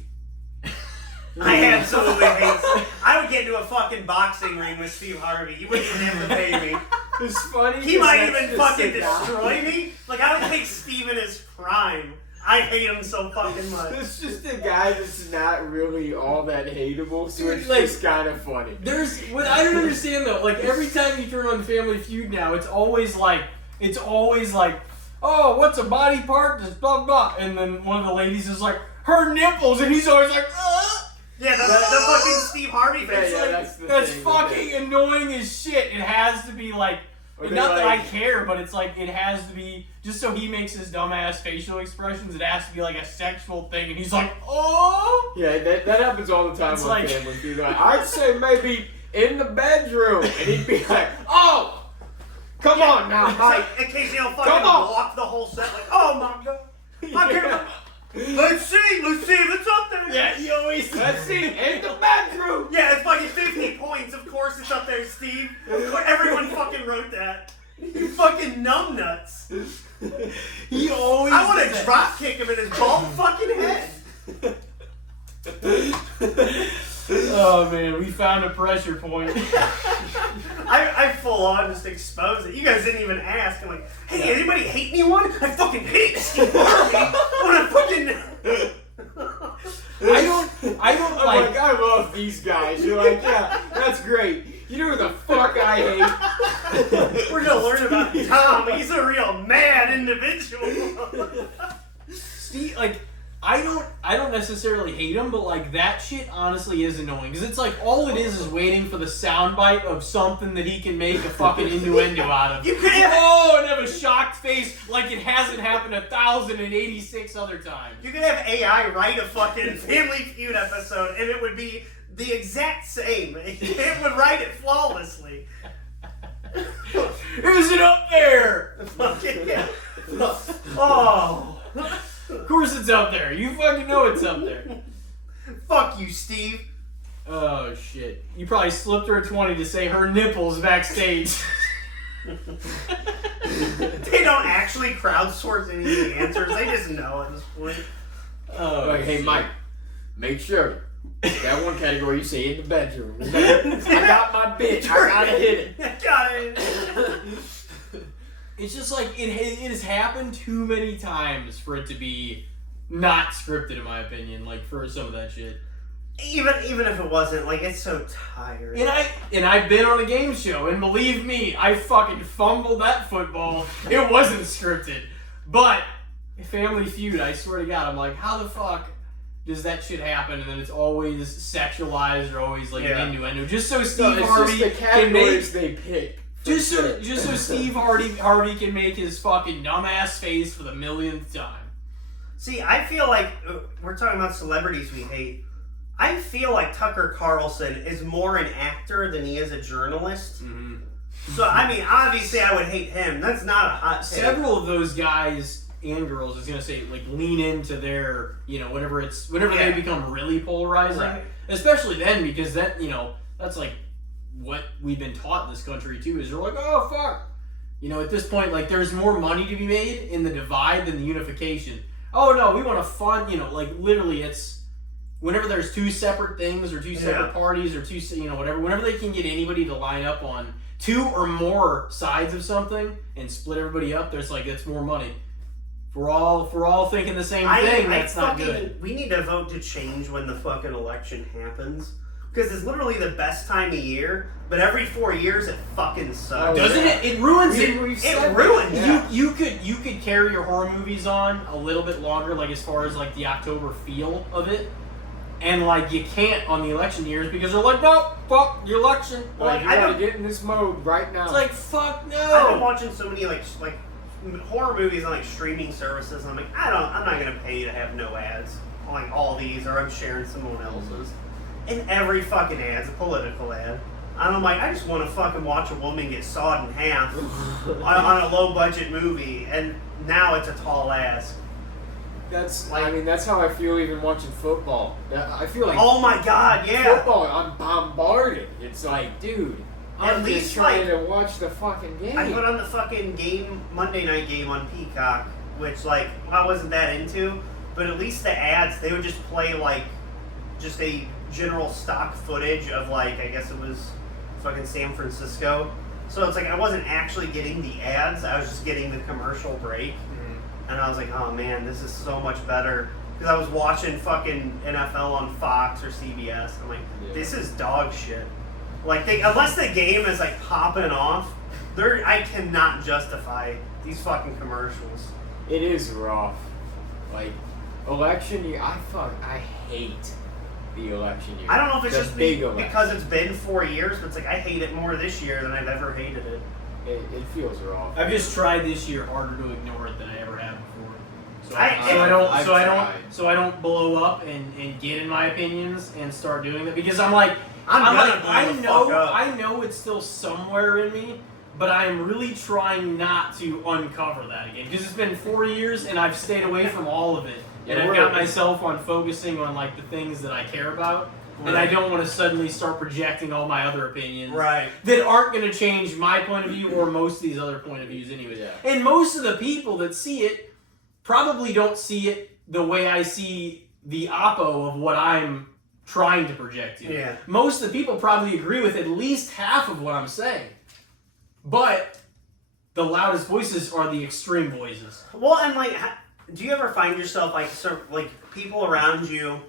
I absolutely hate. I would get into a fucking boxing ring with Steve Harvey. You wouldn't even have to pay me. It's funny. He might even fucking destroy me. Like I would take Steve in his prime. I hate him so fucking much. It's just a guy that's not really all that hateable, so Dude, it's like, just kind of funny. What I don't understand though, like every time you turn on Family Feud now, it's always like, oh, what's a body part? Just blah blah, and then one of the ladies is like, her nipples, and he's always like, Yeah, the fucking Steve Harvey face. That's fucking annoying as shit. It has to be like. Not that I care, but it's like it has to be just so he makes his dumbass facial expressions. It has to be like a sexual thing, and he's like, "Oh." Yeah, that happens all the time It's on like- Family Feud. Like, I'd say maybe in the bedroom, and he'd be like, "Oh, come on now, It's Mike." like, in case he'll fucking Come on. walk the whole set like, oh my god. I can't. Let's see if it's up there. Yeah, he always. Let's see, in the bedroom. Yeah, it's fucking 50 points. Of course it's up there, Steve. Of course, everyone fucking wrote that. You fucking numbnuts. He always. I want does to that. drop kick him in his bald fucking head. Oh man, we found a pressure point. I full on just expose it. You guys didn't even ask. I'm like, hey, anybody hate anyone? I fucking hate Steve Harvey. I want to fucking. I don't I'm like, I love these guys. You're like, yeah, that's great. You know who the fuck I hate? We're gonna learn about Tom. He's a real mad individual. Steve, like, I don't necessarily hate him, but like that shit honestly is annoying because it's like all it is waiting for the soundbite of something that he can make a fucking innuendo out of. You could have. and have a shocked face like it hasn't happened 1,086 other times. You could have AI write a fucking Family Feud episode, and it would be the exact same. It would write it flawlessly. Is it up there? Fucking yeah. Oh. Of course it's up there. You fucking know it's up there. Fuck you, Steve. Oh shit. You probably slipped her a 20 to say her nipples backstage. They don't actually crowdsource any of the answers. They just know at this point. Oh, Like, hey, shit. Mike, make sure that one category you say in the bedroom. I got my bitch. I gotta hit it. Got it. It's just like it has happened too many times for it to be not scripted, in my opinion. Like for some of that shit. Even if it wasn't, like it's so tired. And I've been on a game show, and believe me, I fucking fumbled that football. It wasn't scripted, but Family Feud, I swear to God, I'm like, how the fuck does that shit happen? And then it's always sexualized or always like an innuendo, just so Steve Harvey just the can make. categories they pick. Just so Steve Harvey can make his fucking dumbass face for the millionth time. See, I feel like we're talking about celebrities we hate. I feel like Tucker Carlson is more an actor than he is a journalist. Mm-hmm. So, I mean, obviously I would hate him. That's not a hot take. Several of those guys and girls is gonna say like lean into their whenever they become really polarizing, Right. especially then because that that's like what we've been taught in this country too is they're like, oh fuck, at this point like there's more money to be made in the divide than the unification. Oh no, we want to fund like literally it's whenever there's two separate things or two separate parties or two whatever, whenever they can get anybody to line up on two or more sides of something and split everybody up, there's like it's more money. If we're all thinking the same thing, that's not good. We need to vote to change when the fucking election happens. Because it's literally the best time of year, but every 4 years it fucking sucks. Doesn't it? It ruins it. It ruins it. You could carry your horror movies on a little bit longer, like as far as like the October feel of it. And like you can't on the election years because they're like, no, fuck the election. Like you gotta get in this mode right now. It's like fuck no. I've been watching so many like horror movies on like streaming services, and I'm like, I'm not gonna pay to have no ads on like all these, or I'm sharing someone else's. And every fucking ad's a political ad. And I'm like, I just want to fucking watch a woman get sawed in half on a low budget movie, and now it's a tall ass. That's how I feel even watching football. I feel like oh my god, yeah. Football, I'm bombarded. It's like, dude, I'm just trying to watch the fucking game. I put on the fucking Monday night game on Peacock, which like I wasn't that into, but at least the ads, they would just play like just a general stock footage of like, I guess it was fucking San Francisco. So it's like I wasn't actually getting the ads, I was just getting the commercial break. And I was like, oh man, this is so much better. Because I was watching fucking NFL on Fox or CBS. I'm like, this is dog shit. Like, unless the game is like popping off, I cannot justify these fucking commercials. It is rough. Like, election year, I hate the election year. I don't know if it's just because it's been 4 years, but it's like I hate it more this year than I've ever hated it. It feels rough. I've just tried this year harder to ignore it than I ever have before. So I don't blow up and get in my opinions and start doing that because I know it's still somewhere in me, but I am really trying not to uncover that again because it's been 4 years and I've stayed away from all of it and I've got myself on focusing on like the things that I care about. And I don't want to suddenly start projecting all my other opinions that aren't going to change my point of view or most of these other point of views anyways. Yeah. And most of the people that see it probably don't see it the way I see the oppo of what I'm trying to project to. Yeah. Most of the people probably agree with at least half of what I'm saying. But the loudest voices are the extreme voices. Well, and like, do you ever find yourself like people around you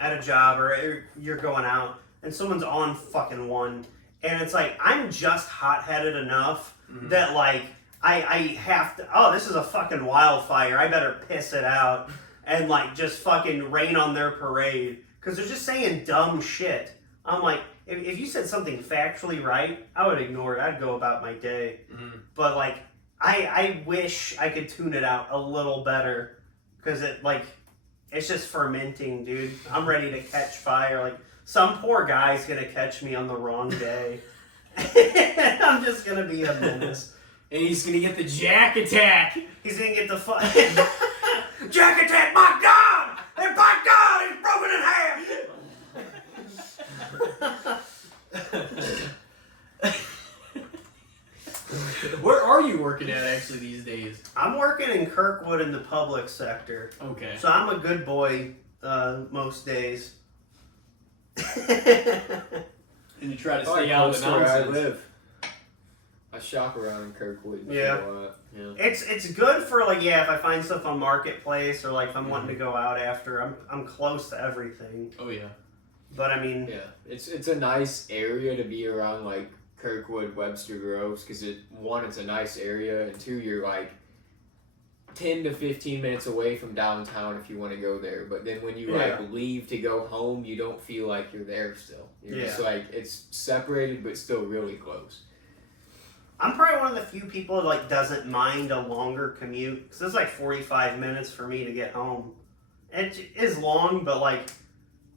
at a job or you're going out and someone's on fucking one and it's like I'm just hot-headed enough that like I have to, oh, this is a fucking wildfire, I better piss it out and like just fucking rain on their parade because they're just saying dumb shit. I'm like, if you said something factually right, I would ignore it, I'd go about my day. But like I wish I could tune it out a little better because it's just fermenting, dude. I'm ready to catch fire. Like, some poor guy's gonna catch me on the wrong day. I'm just gonna be a menace. And he's gonna get the jack attack. He's gonna get the fucking jack attack, my God! And by God, he's broken in half! Where are you working at actually these days? I'm working in Kirkwood in the public sector. Okay. So I'm a good boy most days. And you try to stay out of the where I nonsense. live. I shop around in Kirkwood. Yeah. It's good for like if I find stuff on Marketplace or like if I'm wanting to go out after. I'm close to everything. Oh yeah. But I mean, it's a nice area to be around, like Kirkwood, Webster Groves, because it's a nice area, and two, you're like 10 to 15 minutes away from downtown if you want to go there. But then when you like leave to go home, you don't feel like you're there still. You're just like, it's separated but still really close. I'm probably one of the few people that like doesn't mind a longer commute because it's like 45 minutes for me to get home. It is long, but like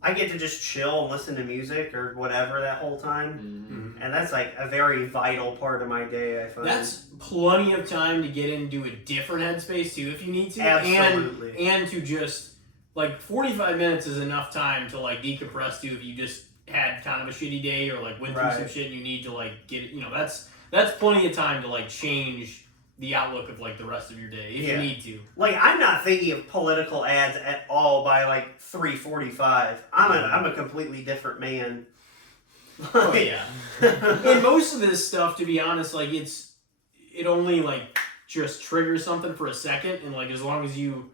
I get to just chill and listen to music or whatever that whole time. Mm-hmm. And that's like a very vital part of my day, I find. That's plenty of time to get into a different headspace too if you need to. Absolutely. And to just, like, 45 minutes is enough time to, like, decompress too if you just had kind of a shitty day or, like, went through some shit and you need to, like, get it. You know, that's plenty of time to, like, change the outlook of, like, the rest of your day if you need to. Like, I'm not thinking of political ads at all by, like, 3:45. I'm a completely different man. Oh, yeah. And most of this stuff, to be honest, like, it only, like, just triggers something for a second, and, like, as long as you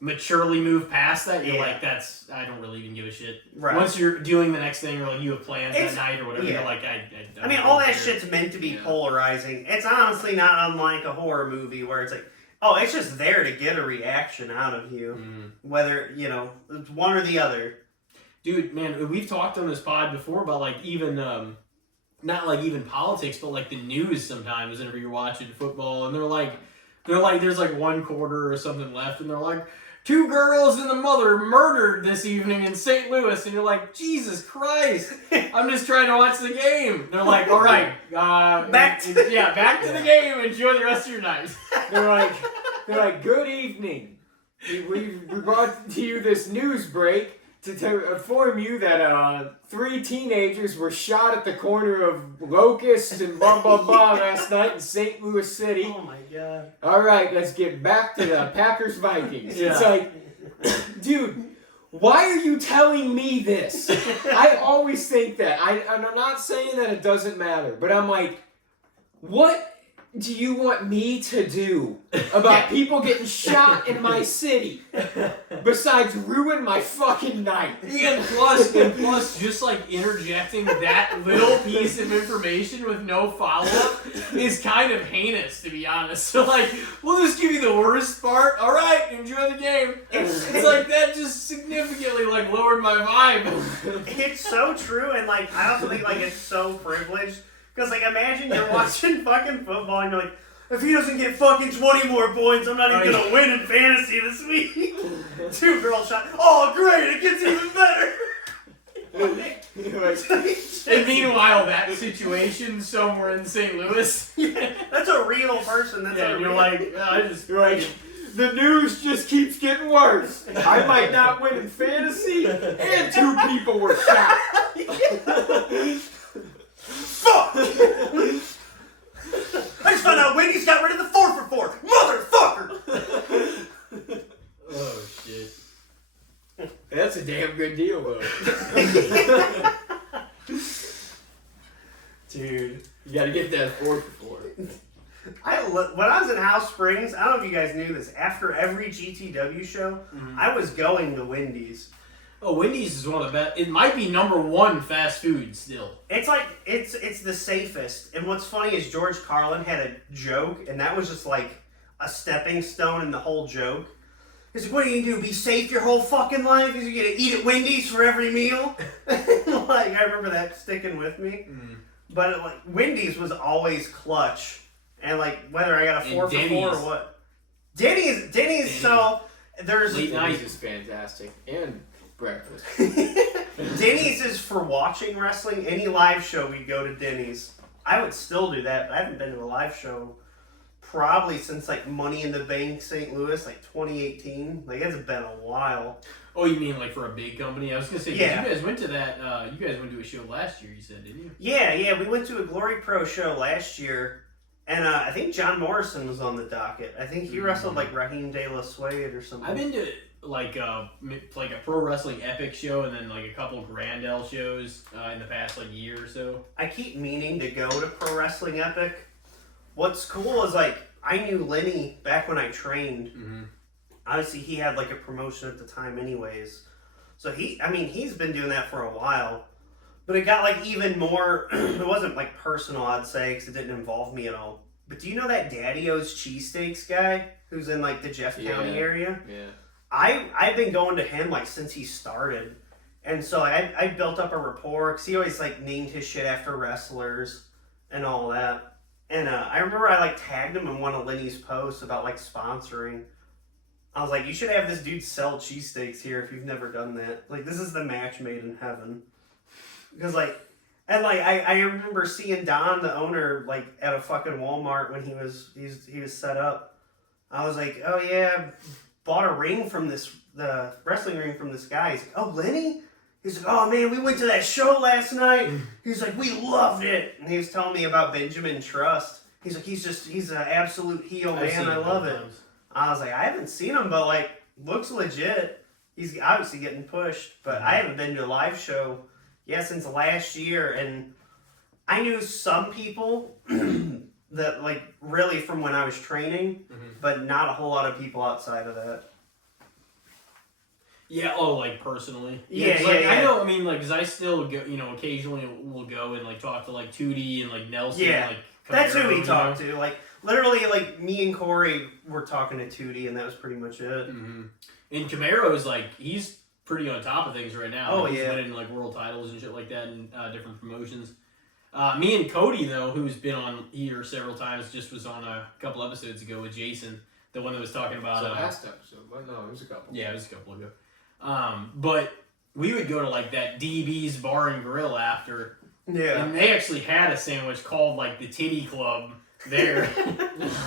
maturely move past that, you're like, I don't really even give a shit. Right. Once you're doing the next thing, or, like, you have plans that night or whatever, you're like, I mean, all that shit's meant to be polarizing. It's honestly not unlike a horror movie where it's like, oh, it's just there to get a reaction out of you. Whether, you know, it's one or the other. Dude, man, we've talked on this pod before about, like, even, not, like, even politics, but, like, the news sometimes whenever you're watching football, and they're like, there's, like, one quarter or something left, and they're like, 2 girls and a mother murdered this evening in St. Louis, and you're like, Jesus Christ, I'm just trying to watch the game. They're like, all right, back to the game. Enjoy the rest of your night. They're like, good evening. We brought to you this news break to inform you that 3 teenagers were shot at the corner of Locust and blah blah blah last night in St. Louis City. Oh my god. All right, let's get back to the Packers Vikings. Yeah. It's like, dude, why are you telling me this? I always think that. I'm not saying that it doesn't matter, but I'm like, what do you want me to do about people getting shot in my city besides ruin my fucking night? And plus, just like interjecting that little piece of information with no follow-up is kind of heinous, to be honest. So, like, we'll just give you the worst part. All right, enjoy the game. It's like that just significantly, like, lowered my vibe. It's so true, and, like, I also think, like, it's so privileged. Because, like, imagine you're watching fucking football and you're like, if he doesn't get fucking 20 more points, I'm not even going to win in fantasy this week. 2 girls shot. Oh, great, it gets even better. And meanwhile, that situation somewhere in St. Louis. That's a real person. You're like, you're like, the news just keeps getting worse. I might not win in fantasy, and 2 people were shot. Fuck! I just found out Wendy's got rid of the 4 for 4. Motherfucker! Oh, shit. That's a damn good deal, though. Dude. You gotta get that 4 for 4. When I was in House Springs, I don't know if you guys knew this, after every GTW show, I was going to Wendy's. Oh, Wendy's is one of the best. It might be #1 fast food still. It's like, it's the safest. And what's funny is George Carlin had a joke, and that was just like a stepping stone in the whole joke. He's like, what are you gonna do, be safe your whole fucking life? Is you gonna eat at Wendy's for every meal? Like, I remember that sticking with me. But, like, Wendy's was always clutch. And, like, whether I got a 4 for 4 or what. Denny's, so, there's... Denny's is fantastic. And breakfast. Denny's is for watching wrestling. Any live show, we'd go to Denny's. I would still do that, but I haven't been to a live show probably since, like, Money in the Bank St. Louis, like, 2018. Like, it's been a while. Oh, you mean, like, for a big company? I was going to say, yeah. You guys went to that, you guys went to a show last year, you said, didn't you? Yeah, we went to a Glory Pro show last year, and I think John Morrison was on the docket. I think he wrestled, like, Raheem De La Suede or something. I've been to, like a pro wrestling epic show and then, like, a couple Grandel shows in the past, like, year or so. I keep meaning to go to Pro Wrestling Epic. What's cool is, like, I knew Lenny back when I trained. Obviously, he had, like, a promotion at the time anyways. So, he's been doing that for a while. But it got, like, even more, it wasn't, like, personal, I'd say, because it didn't involve me at all. But do you know that Daddy-O's Cheesesteaks guy who's in, like, the Jeff County area? Yeah. I've been going to him, like, since he started. And so I built up a rapport, because he always, like, named his shit after wrestlers and all that. And I remember I, like, tagged him in one of Lenny's posts about, like, sponsoring. I was like, you should have this dude sell cheesesteaks here if you've never done that. Like, this is the match made in heaven. Because, like, and, like, I remember seeing Don, the owner, like, at a fucking Walmart when he was set up. I was like, oh, yeah, bought a ring from the wrestling ring from this guy. He's like, oh, Lenny? He's like, oh, man, we went to that show last night. He's like, we loved it. And he was telling me about Benjamin Trust. He's like, he's an absolute heel, man. I love it. I was like, I haven't seen him, but, like, looks legit. He's obviously getting pushed, but I haven't been to a live show, since last year, and I knew some people that, like, really from when I was training, but not a whole lot of people outside of that. Yeah, like, personally. Yeah. I know, I mean, like, because I still go, occasionally will go and, like, talk to, like, Tootie and, like, Nelson. Yeah, like, that's who we talked to, like, literally, like, me and Corey were talking to Tootie, and that was pretty much it. And Camaro's, like, he's pretty on top of things right now. Oh, like, he's winning, like, world titles and shit like that in different promotions. Me and Cody, though, who's been on here several times, just was on a couple episodes ago with Jason, the one that was talking about... So last episode, but no, it was a couple. Yeah, it was a couple ago. But we would go to, like, that DB's Bar and Grill after... Yeah. And they actually had a sandwich called, like, the Titty Club there.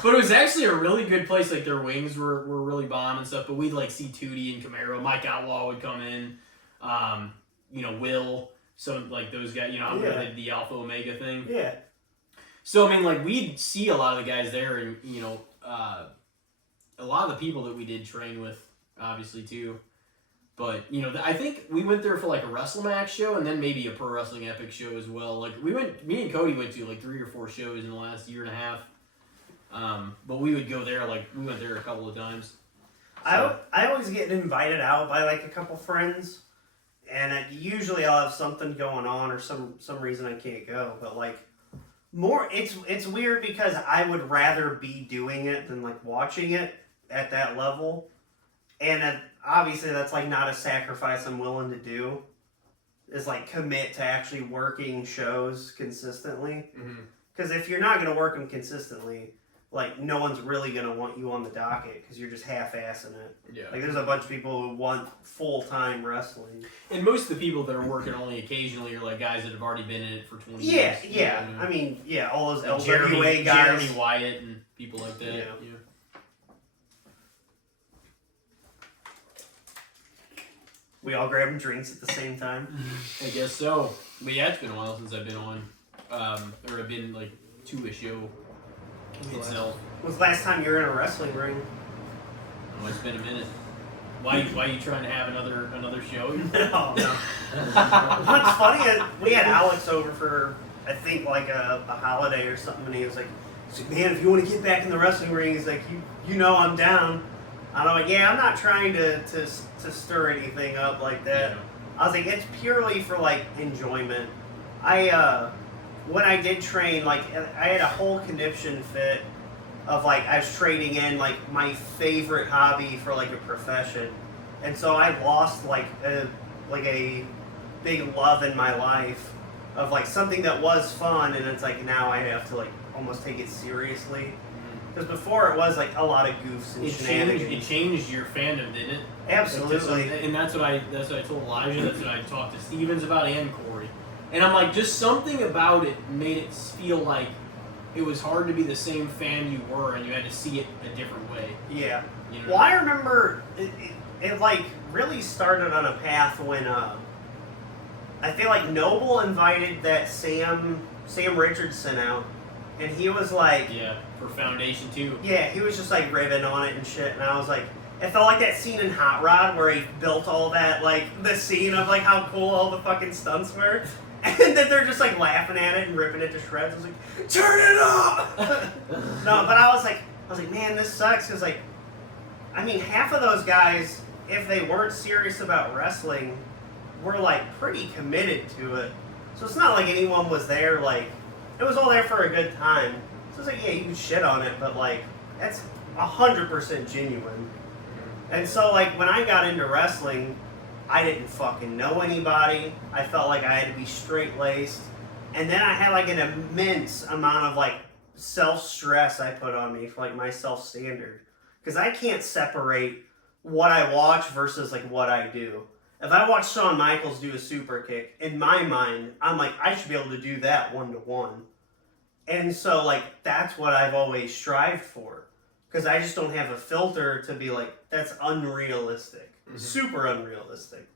But it was actually a really good place. Like, their wings were really bomb and stuff. But we'd, like, see Tootie and Camaro. Mike Outlaw would come in. Will. So, like, those guys, I'm really the Alpha Omega thing. Yeah. So, I mean, like, we'd see a lot of the guys there. And, a lot of the people that we did train with, obviously, too. But, I think we went there for, like, a WrestleMax show and then maybe a Pro Wrestling Epic show as well. Like, me and Cody went to, like, 3 or 4 shows in the last year and a half. But we would go there, like, we went there a couple of times. So. I always get invited out by, like, a couple friends. And usually I'll have something going on or some reason I can't go. But, like, it's weird because I would rather be doing it than, like, watching it at that level. And obviously that's, like, not a sacrifice I'm willing to do, is, like, commit to actually working shows consistently. Because if you're not going to work them consistently, like, no one's really going to want you on the docket because you're just half-assing it. Yeah. Like, there's a bunch of people who want full-time wrestling. And most of the people that are working only occasionally are, like, guys that have already been in it for 20 years. Yeah. I mean, all those like LWA guys. Jeremy Wyatt and people like that. Yeah. We all grabbing drinks at the same time? I guess so. But yeah, it's been a while since I've been on. Or I've been, like, to a show itself. When's the last time you were in a wrestling ring? Oh, it's been a minute. Why are you trying to have another show? No. What's funny, we had Alex over for, I think, like a holiday or something, and he was like, man, if you want to get back in the wrestling ring, he's like, you know I'm down. And I'm like, yeah, I'm not trying to stir anything up like that. Yeah. I was like, it's purely for, like, enjoyment. When I did train, like, I had a whole conniption fit of, like, I was trading in, like, my favorite hobby for, like, a profession. And so I lost, like a big love in my life of, like, something that was fun, and it's like, now I have to, like, almost take it seriously. Because before it was, like, a lot of goofs and shenanigans. It changed your fandom, didn't it? Absolutely. And that's what I told Elijah, that's what I talked to Stevens about, and Corey. And I'm like, just something about it made it feel like it was hard to be the same fan you were, and you had to see it a different way. Yeah. Well, I remember it like, really started on a path when, I feel like Noble invited that Sam Richardson out, and he was like... Yeah, for Foundation too. Yeah, he was just, like, ribbing on it and shit, and I was like... It felt like that scene in Hot Rod where he built all that, like, the scene of, like, how cool all the fucking stunts were. And then they're just, like, laughing at it and ripping it to shreds. I was like, turn it up! No, but I was like, man, this sucks. Because, like, I mean, half of those guys, if they weren't serious about wrestling, were, like, pretty committed to it. So it's not like anyone was there, like, it was all there for a good time. So it's like, yeah, you can shit on it, but, like, that's 100% genuine. And so, like, when I got into wrestling, I didn't fucking know anybody. I felt like I had to be straight-laced. And then I had, like, an immense amount of, like, self-stress I put on me for, like, my self-standard. Because I can't separate what I watch versus like what I do. If I watch Shawn Michaels do a super kick, in my mind, I'm like, I should be able to do that 1-to-1. And so, like, that's what I've always strived for. Because I just don't have a filter to be like, that's unrealistic. Mm-hmm. Super unrealistic.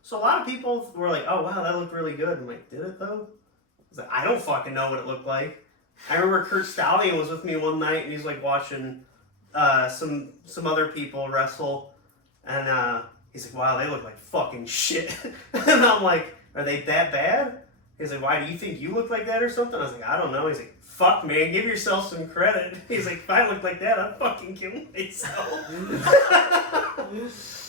So a lot of people were like, oh, wow, that looked really good. I'm like, did it, though? I was like, I don't fucking know what it looked like. I remember Kurt Stallion was with me one night, and he's, like, watching some other people wrestle. And, he's like, wow, they look like fucking shit. And I'm like, are they that bad? He's like, why, do you think you look like that or something? I was like, I don't know. He's like, fuck, man, give yourself some credit. He's like, if I look like that, I'd fucking kill myself.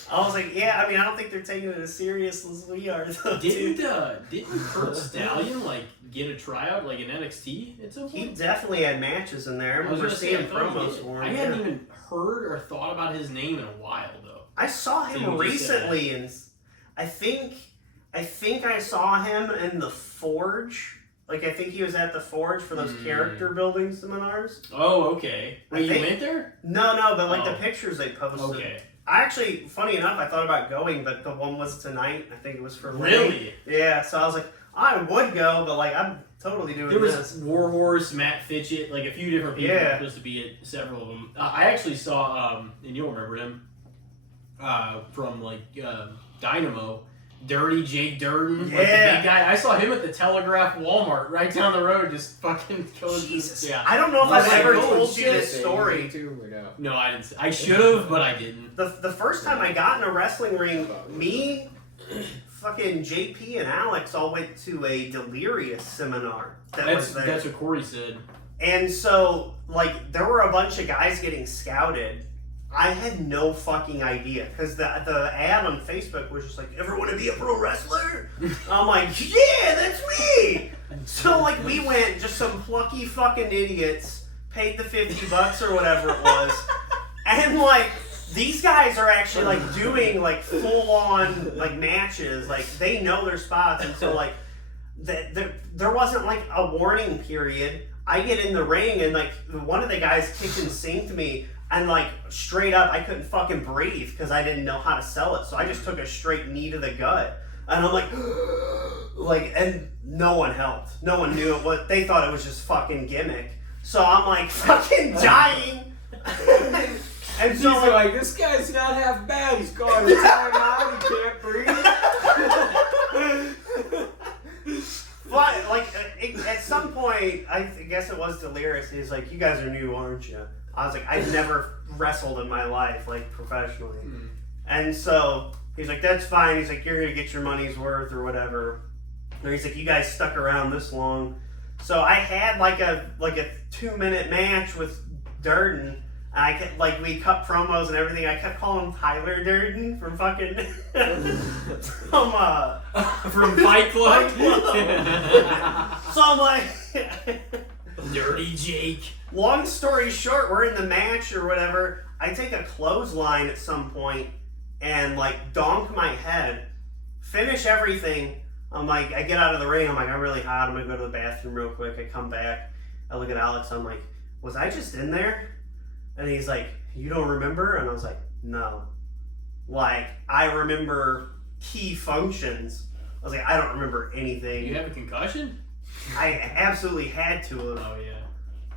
I was like, yeah, I mean, I don't think they're taking it as serious as we are, though, Didn't Kurt Stallion, like, get a tryout, like, in NXT at some point? He definitely had matches in there. I remember seeing promos for him. I hadn't even heard or thought about his name in a while, though. I saw him recently, and I think I saw him in the Forge. Like, I think he was at the Forge for those character building seminars. Oh, okay. Wait, you went there? No, but like the pictures they posted. Okay. I actually, funny enough, I thought about going, but the one was tonight. I think it was for Really? Yeah, so I was like, I would go, but like, I'm totally doing this. There was Warhorse, Matt Fitchett, like a few different people were supposed to be at several of them. I actually saw, and you'll remember him, from like Dynamo, Dirty Jake Durden, like the big guy. I saw him at the Telegraph Walmart right down the road, just fucking going. Jesus. Yeah. I don't know if I've ever told you this story. No, I didn't. I should have, but I didn't. The first time I got in a wrestling ring, me, fucking JP and Alex all went to a Delirious seminar. That's what Corey said. And so, like, there were a bunch of guys getting scouted. I had no fucking idea, because the ad on Facebook was just like, ever want to be a pro wrestler? I'm like, yeah, that's me! So, like, we went, just some plucky fucking idiots, paid the $50 or whatever it was, and, like, these guys are actually, like, doing, like, full-on, like, matches. Like, they know their spots, and so, like, there wasn't, like, a warning period. I get in the ring, and, like, one of the guys kicked and synced me, and, like, straight up, I couldn't fucking breathe because I didn't know how to sell it. So I just took a straight knee to the gut. And I'm like, and no one helped. No one knew it. They thought it was just fucking gimmick. So I'm, like, fucking dying. And so, like, this guy's not half bad. He's got a time out. He can't breathe. But, like, at some point, I guess it was Delirious. He's like, you guys are new, aren't you? I was like, I've never wrestled in my life, like, professionally. Mm. And so, he's like, that's fine. He's like, you're going to get your money's worth or whatever. And he's like, you guys stuck around this long. So I had, like a 2-minute match with Durden. And I kept, like, we cut promos and everything. I kept calling him Tyler Durden from fucking... from Fight Club? So I'm like... Dirty Jake. Long story short, we're in the match or whatever. I take a clothesline at some point and, like, donk my head, finish everything. I'm like, I get out of the ring. I'm like, I'm really hot. I'm going to go to the bathroom real quick. I come back. I look at Alex. I'm like, was I just in there? And he's like, you don't remember? And I was like, no. Like, I remember key functions. I was like, I don't remember anything. You have a concussion? I absolutely had to have. Oh, yeah.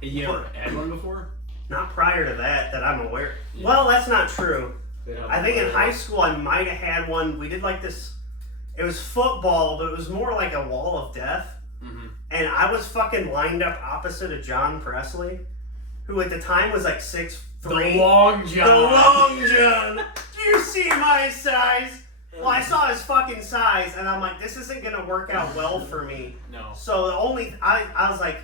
Have you ever had one before? Not prior to that I'm aware. Yeah. Well, that's not true. I think in high school I might have had one. We did like this, it was football, but it was more like a wall of death. Mm-hmm. And I was fucking lined up opposite of John Presley, who at the time was like 6'3". The Long John. The Long John. Do you see my size? Well, I saw his fucking size, and I'm like, this isn't gonna work out well for me. No. So I was like,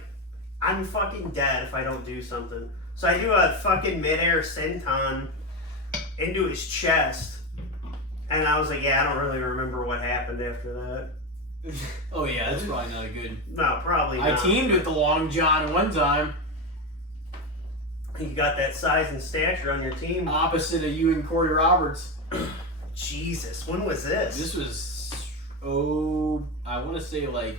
I'm fucking dead if I don't do something. So I do a fucking midair senton into his chest, and I was like, yeah, I don't really remember what happened after that. Oh yeah, that's probably not good. No, probably not. I teamed with the Long John one time. You got that size and stature on your team. Opposite of you and Corey Roberts. Jesus, when was this? This was, I want to say like...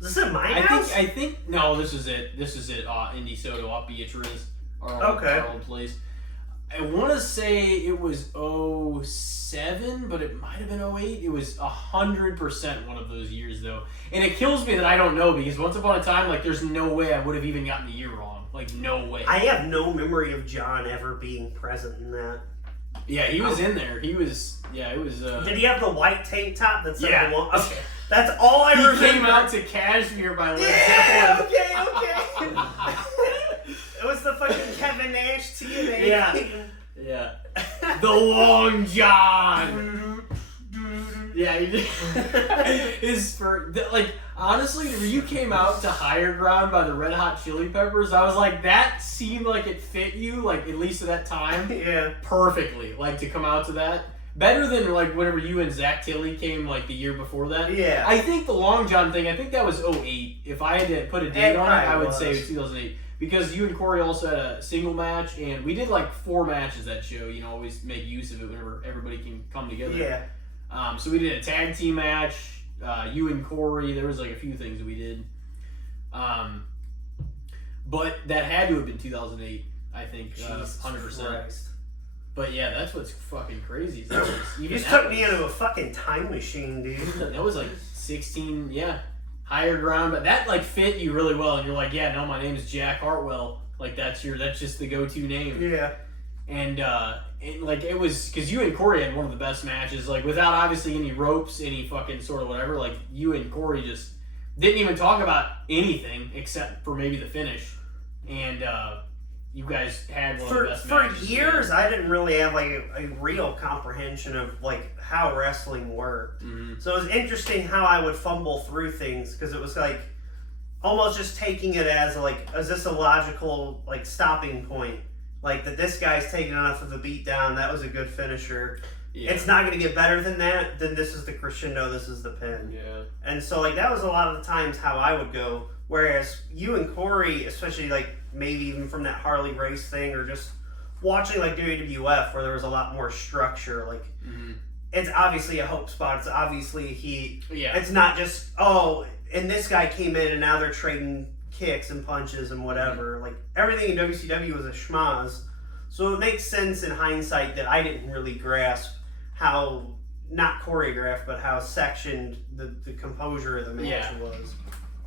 Is this at my house? I think, no, this is it. This is it, Indy Soto off Beatriz. Our old place. I want to say it was 07, but it might have been 08. It was 100% one of those years, though. And it kills me that I don't know, because once upon a time, like, there's no way I would have even gotten the year wrong. Like, no way. I have no memory of John ever being present in that. Yeah, he was in there. He was, it was... Did he have the white tank top that said Yeah. the one? Okay. That's all I remember. He came out to Cashmere by Led Yeah, Zeppelin. okay. It was the fucking Kevin Nash TNA. Yeah. The Long John. Yeah, he did. Honestly, when you came out to Higher Ground by the Red Hot Chili Peppers, I was like, that seemed like it fit you, like, at least at that time, perfectly. Like, to come out to that. Better than, like, whenever you and Zach Tilley came, like, the year before that. Yeah. I think the Long John thing, I think that was 08. If I had to put a date on it, I would say it was 2008. Because you and Corey also had a single match, and we did, like, 4 matches that show. You know, always make use of it whenever everybody can come together. Yeah. So we did a tag team match. You and Corey, there was like a few things that we did. But that had to have been 2008, I think, 100%. Christ. But yeah, that's what's fucking crazy. That was, You even just that took me into a fucking time machine, dude. That was like 16, Higher Ground. But that like fit you really well, and you're like, yeah, no, my name is Jack Hartwell. Like that's just the go-to name. Yeah. And like it was because you and Corey had one of the best matches, like without obviously any ropes, any fucking sort of whatever. Like you and Corey just didn't even talk about anything except for maybe the finish, and you guys had one of the best matches. For years, I didn't really have like a real comprehension of like how wrestling worked. Mm-hmm. So it was interesting how I would fumble through things because it was like almost just taking it as like, is this a logical like stopping point? Like that this guy's taking enough of a beat down, that was a good finisher. Yeah. It's not going to get better than that, then this is the crescendo, this is the pin. Yeah. And so like that was a lot of the times how I would go. Whereas you and Corey, especially like maybe even from that Harley Race thing or just watching like WWF where there was a lot more structure, like it's obviously a hope spot, it's obviously heat. Yeah. It's not just, and this guy came in and now they're trading kicks and punches and whatever. Like everything in WCW was a schmaz. So it makes sense in hindsight that I didn't really grasp how, not choreographed, but how sectioned the composure of the match was.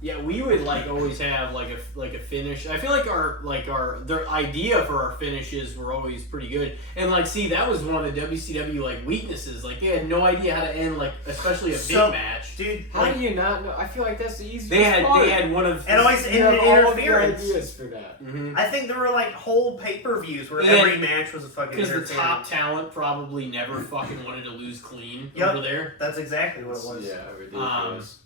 Yeah, we would like always have like a finish. I feel like their idea for our finishes were always pretty good. And like, see, that was one of the WCW like weaknesses. Like they had no idea how to end like, especially a big match. Dude, how do you not know? I feel like that's the easiest. They had one of and always ended interference. Ideas for that. Mm-hmm. I think there were like whole pay-per-views where every match was a fucking interference. Because the top talent probably never fucking wanted to lose clean over there. That's exactly what it was. Yeah, ridiculous.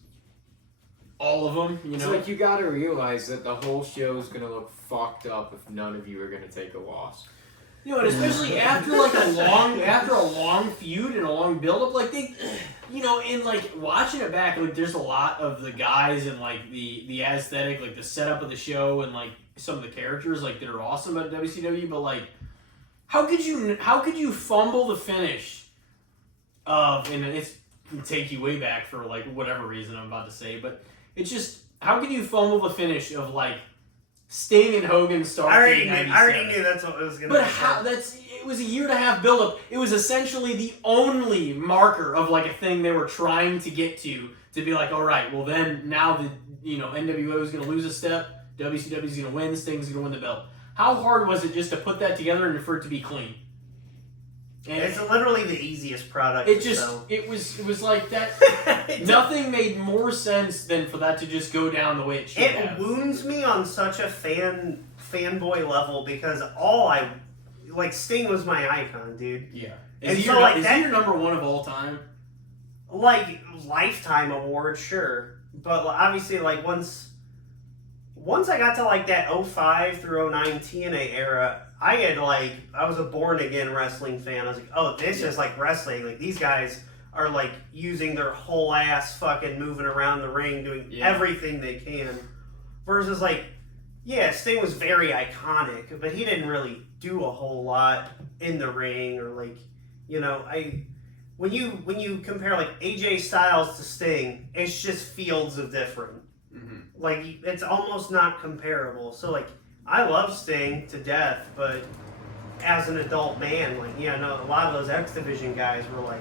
All of them, you know. It's like you got to realize that the whole show is gonna look fucked up if none of you are gonna take a loss. You know, and especially after like a long feud and a long build up, like they, you know, in like watching it back, like there's a lot of the guys and like the aesthetic, like the setup of the show and like some of the characters like that are awesome about WCW, but like how could you fumble the finish of, and it's take you way back for like whatever reason I'm about to say, but it's just, how can you fumble the finish of like Sting and Hogan starting? I already knew that's what it was gonna be. But it was a year and a half build up. It was essentially the only marker of like a thing they were trying to get to be like, all right, well then now the NWO is gonna lose a step, WCW is gonna win, Sting's gonna win the belt. How hard was it just to put that together and for it to be clean? And it's literally the easiest product. It was like that. Nothing made more sense than for that to just go down the way it should have. It wounds me on such a fanboy level because Sting was my icon, dude. Yeah. Is he your number one of all time? Like lifetime award, sure, but obviously like once I got to like that 05 through 09 TNA era. I was a born again wrestling fan. I was like, oh, this is like wrestling. Like these guys are like using their whole ass fucking moving around the ring, doing everything they can. Versus like, Sting was very iconic, but he didn't really do a whole lot in the ring or like, when you compare like AJ Styles to Sting, it's just fields of different. Mm-hmm. Like it's almost not comparable. So like, I love Sting to death, but as an adult man, like, no, a lot of those X Division guys were like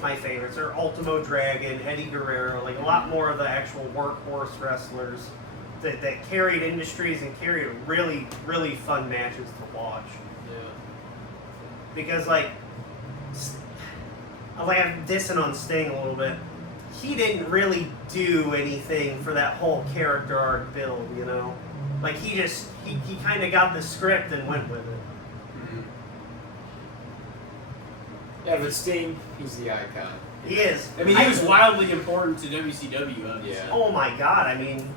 my favorites. Or Ultimo Dragon, Eddie Guerrero, like a lot more of the actual workhorse wrestlers that carried industries and carried really, really fun matches to watch. Yeah. Because like I'm dissing on Sting a little bit. He didn't really do anything for that whole character arc build, Like he kind of got the script and went with it. Yeah, but Sting, he's the icon. He is. I mean, he was wildly important to WCW, obviously. Yeah. Oh my God! I mean,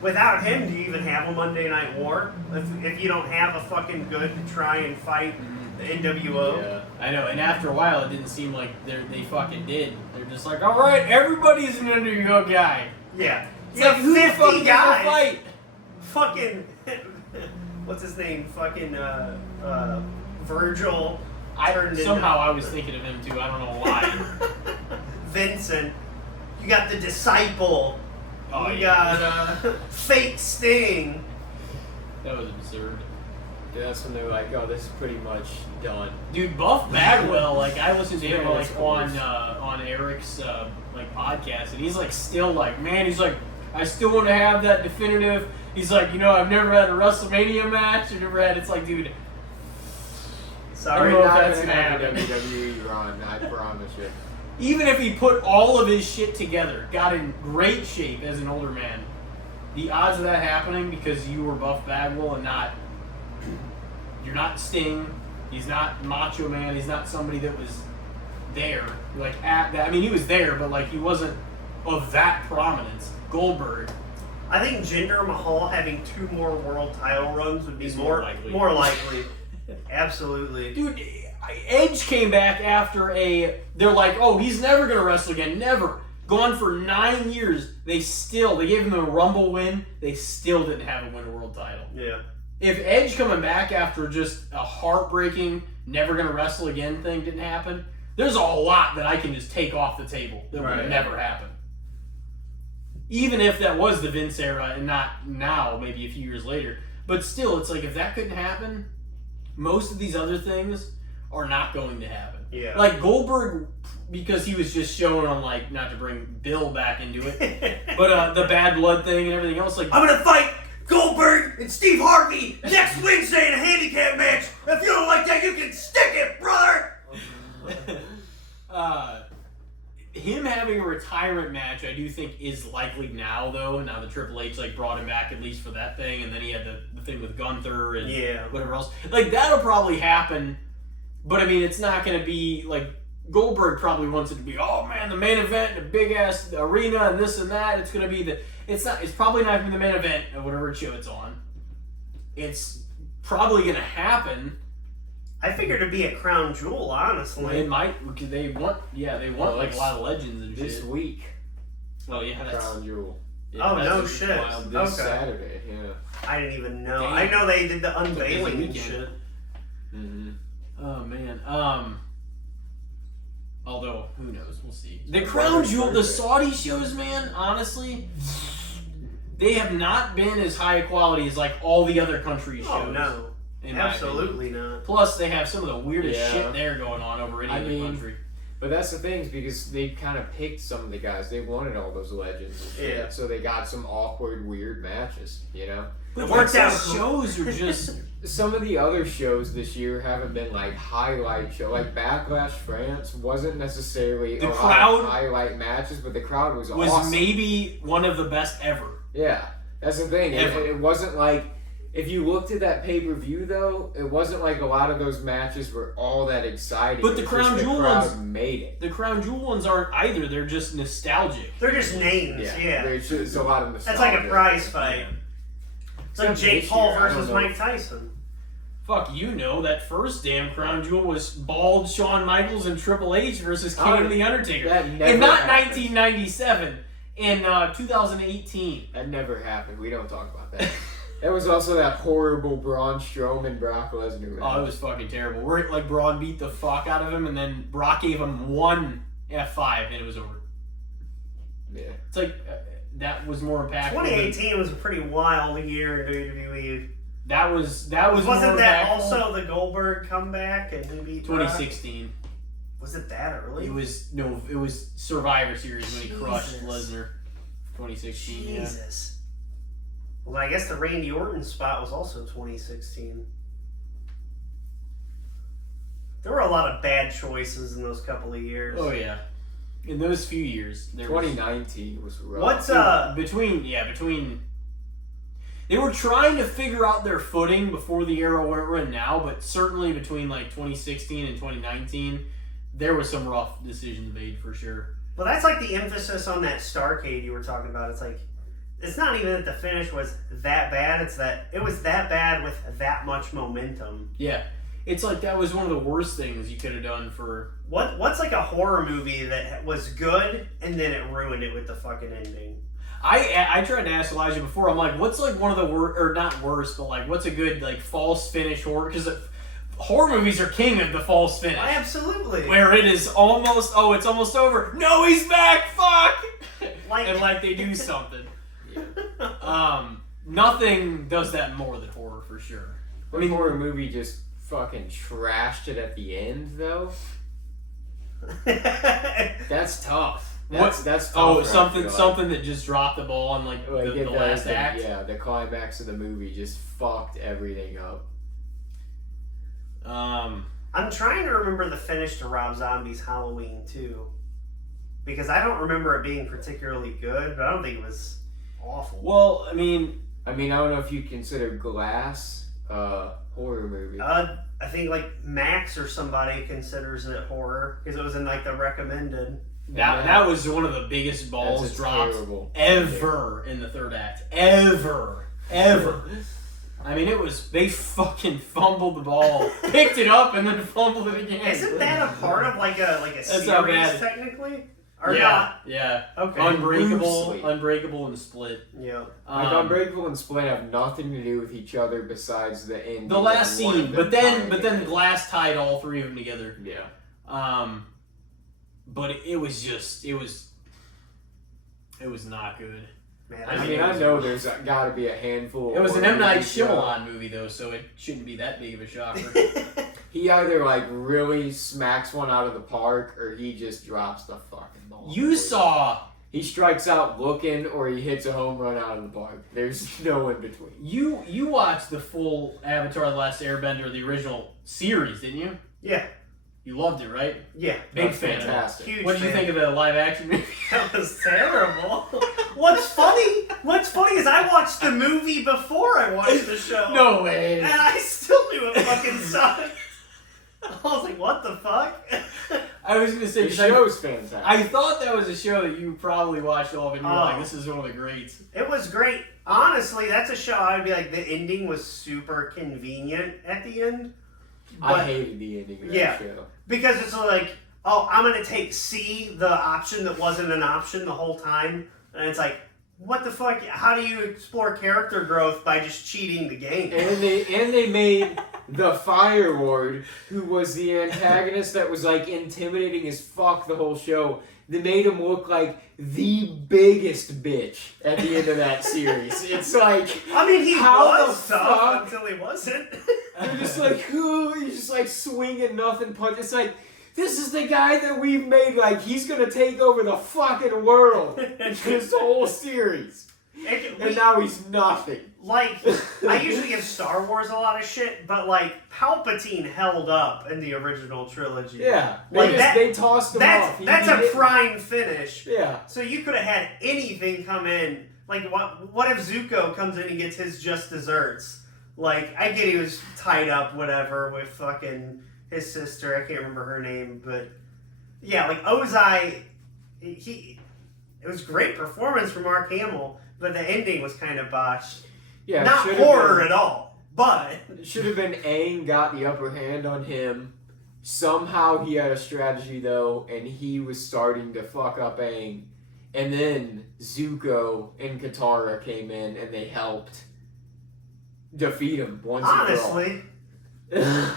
without him, do you even have a Monday Night War? If you don't have a fucking good to try and fight the NWO. Yeah. I know, and after a while, it didn't seem like they fucking did. They're just like, all right, everybody's an NWO guy. Yeah. It's like, who the fuck is gonna fight? Fucking, what's his name? Fucking Virgil. Somehow I was thinking of him too. I don't know why. Vincent. You got the Disciple. Oh, you yeah. got Fake Sting. That was absurd. Yeah, that's when they're like, oh, this is pretty much done. Dude, Buff Bagwell, like I listened to him Yeah, like of course. on Eric's like podcast, and he's like still like, man, he's like, I still want to have that definitive. He's like, I've never had a WrestleMania match. I've never had. It's like, dude. Sorry, I don't know if not that's gonna gonna have a happen. WWE run, I promise you. Even if he put all of his shit together, got in great shape as an older man, the odds of that happening because you were Buff Bagwell and you're not Sting, he's not Macho Man, he's not somebody that was there, like at that. I mean, he was there, but like he wasn't of that prominence. Goldberg. I think Jinder Mahal having 2 more world title runs would be Is more more likely. likely. Absolutely. Dude, Edge came back after they're like, oh, he's never going to wrestle again. Never. Gone for 9 years. They gave him a Rumble win. They still didn't have him win a world title. Yeah. If Edge coming back after just a heartbreaking, never going to wrestle again thing didn't happen, there's a lot that I can just take off the table that would have never happened. Even if that was the Vince era and not now, maybe a few years later. But still, it's like if that couldn't happen, most of these other things are not going to happen. Yeah. Like Goldberg, because he was just shown on, like, not to bring Bill back into it, but the bad blood thing and everything else. Like, I'm gonna fight Goldberg and Steve Harvey next Wednesday in a handicap match. If you don't like that, you can stick it, brother. him having a retirement match, I do think is likely now, though. Now that Triple H brought him back at least for that thing, and then he had the thing with Gunther and whatever else. That'll probably happen, but I mean, it's not going to be Goldberg probably wants it to be, oh man, the main event, the big ass arena, and this and that. It's going to be it's probably not going to be the main event of whatever show it's on. It's probably going to happen. I figured it'd be a crown jewel, honestly. It might, because they want a lot of legends and this shit. week. Well, yeah, that's Crown Jewel. Oh, that's no just shit. wild. This Okay. Saturday, yeah. I didn't even know. Damn. I know they did the unveiling and weekend. shit. Mm-hmm. Oh man. Although who knows? We'll see. The My Crown brother's Jewel, the birthday. Saudi shows, man. Honestly, they have not been as high quality as all the other countries' shows. Oh, no. in my Absolutely opinion. not. Plus, they have some of the weirdest Yeah. shit there going on over any I other mean, country. But that's the thing, is because they kind of picked some of the guys. They wanted all those legends and shit. Yeah. So they got some awkward, weird matches, you know? But It worked out. those shows are just. Some of the other shows this year haven't been highlight show. Backlash France wasn't necessarily The a crowd lot of highlight matches, but the crowd was was awesome. maybe one of the best ever. Yeah, that's the thing. Ever. It wasn't if you looked at that pay-per-view though, it wasn't a lot of those matches were all that exciting. But the It's Crown just Jewel the crowd ones- made it. The Crown Jewel ones aren't either. They're just nostalgic. They're just names, yeah. There's a lot of That's nostalgia. like a prize fight. It's like Jake This Paul year, I don't versus know. Mike Tyson. Fuck, that first damn Crown Jewel was bald Shawn Michaels and Triple H versus King Oh, and The Undertaker. that never And not happened. 1997, in 2018. That never happened. We don't talk about that. That was also that horrible Braun Strowman Brock Lesnar match. Oh, it was fucking terrible. Where Braun beat the fuck out of him, and then Brock gave him one F5, and it was over. Yeah. It's that was more impactful. 2018 was a pretty wild year in WWE. That was Wasn't more that impactful. also the Goldberg comeback and he beat Brock? 2016? Was it that early? It was Survivor Series when he crushed Jesus. Lesnar. 2016. Yeah. Jesus. Well, I guess the Randy Orton spot was also 2016. There were a lot of bad choices in those couple of years. Oh yeah. In those few years, there 2019 was rough. What's between they were trying to figure out their footing before the era we're in now, but certainly between like 2016 and 2019, there was some rough decisions made for sure. Well, that's like the emphasis on that Starcade you were talking about. It's like, it's not even that the finish was that bad. It's that it was that bad with that much momentum. Yeah. It's like that was one of the worst things you could have done for... What's like a horror movie that was good and then it ruined it with the fucking ending? I tried to ask Elijah before. I'm like, what's like one of the worst, or not worst, but like what's a good like false finish horror? Because horror movies are king of the false finish. Absolutely. Where it is almost, it's almost over. No, he's back. Fuck. And like they do something. Nothing does that more than horror for sure. I mean, horror movie just fucking trashed it at the end though. That's tough. That's tough. Oh, something that just dropped the ball on like the last act. Yeah, the climax of the movie just fucked everything up. I'm trying to remember the finish to Rob Zombie's Halloween 2. Because I don't remember it being particularly good, but I don't think it was awful. Well, I mean, I don't know if you consider Glass horror movie. I think like Max or somebody considers it horror because it was in like the recommended. That was one of the biggest balls dropped ever in the third act. Ever. I mean, they fucking fumbled the ball, picked it up, and then fumbled it again. Isn't that a part of like a series technically? Or yeah, not? Yeah. Okay. Unbreakable, and Split. Yeah. Unbreakable and Split have nothing to do with each other besides the end. The last scene, but then Glass tied all three of them together. Yeah. But it was not good. Man, I know there's got to be a handful. It was an M. Night Shyamalan movie though, so it shouldn't be that big of a shocker. He either like really smacks one out of the park, or he just drops the fucking ball. He strikes out looking, or he hits a home run out of the park. There's no in between. You watched the full Avatar: The Last Airbender, the original series, didn't you? Yeah. You loved it, right? Yeah. Big fan. Fantastic. Huge What did you fan. think of the live action movie? That was terrible. What's funny is I watched the movie before I watched the show. No way. And I still knew it fucking sucked. I was like, what the fuck? I was going to say, The show's fantastic. I thought that was a show that you probably watched all of, and you were like, this is one of the greats. It was great. Honestly, that's a show I'd be like, the ending was super convenient at the end. I hated the ending of that show. Because it's like, oh, I'm going to take C, the option that wasn't an option the whole time. And it's like, what the fuck? How do you explore character growth by just cheating the game? And they made the Fire Lord, who was the antagonist that was like intimidating as fuck the whole show. They made him look like the biggest bitch at the end of that series. It's like, I mean, he how was the tough fuck? until he wasn't. They're just like, ooh, he's just like swinging nothing punch. It's like, this is the guy that we've made like he's gonna take over the fucking world this whole series. And now he's nothing. Like, I usually give Star Wars a lot of shit, but like Palpatine held up in the original trilogy. Yeah, like they tossed him off. That's a prime finish. Yeah. So you could have had anything come in. Like, what if Zuko comes in and gets his just desserts? Like, I get he was tied up, whatever, with fucking his sister. I can't remember her name, but yeah, like Ozai, it was great performance from Mark Hamill, but the ending was kind of botched. Yeah, not horror at all, but it should have been Aang got the upper hand on him. Somehow he had a strategy though, and he was starting to fuck up Aang, and then Zuko and Katara came in and they helped defeat him once honestly. and for all.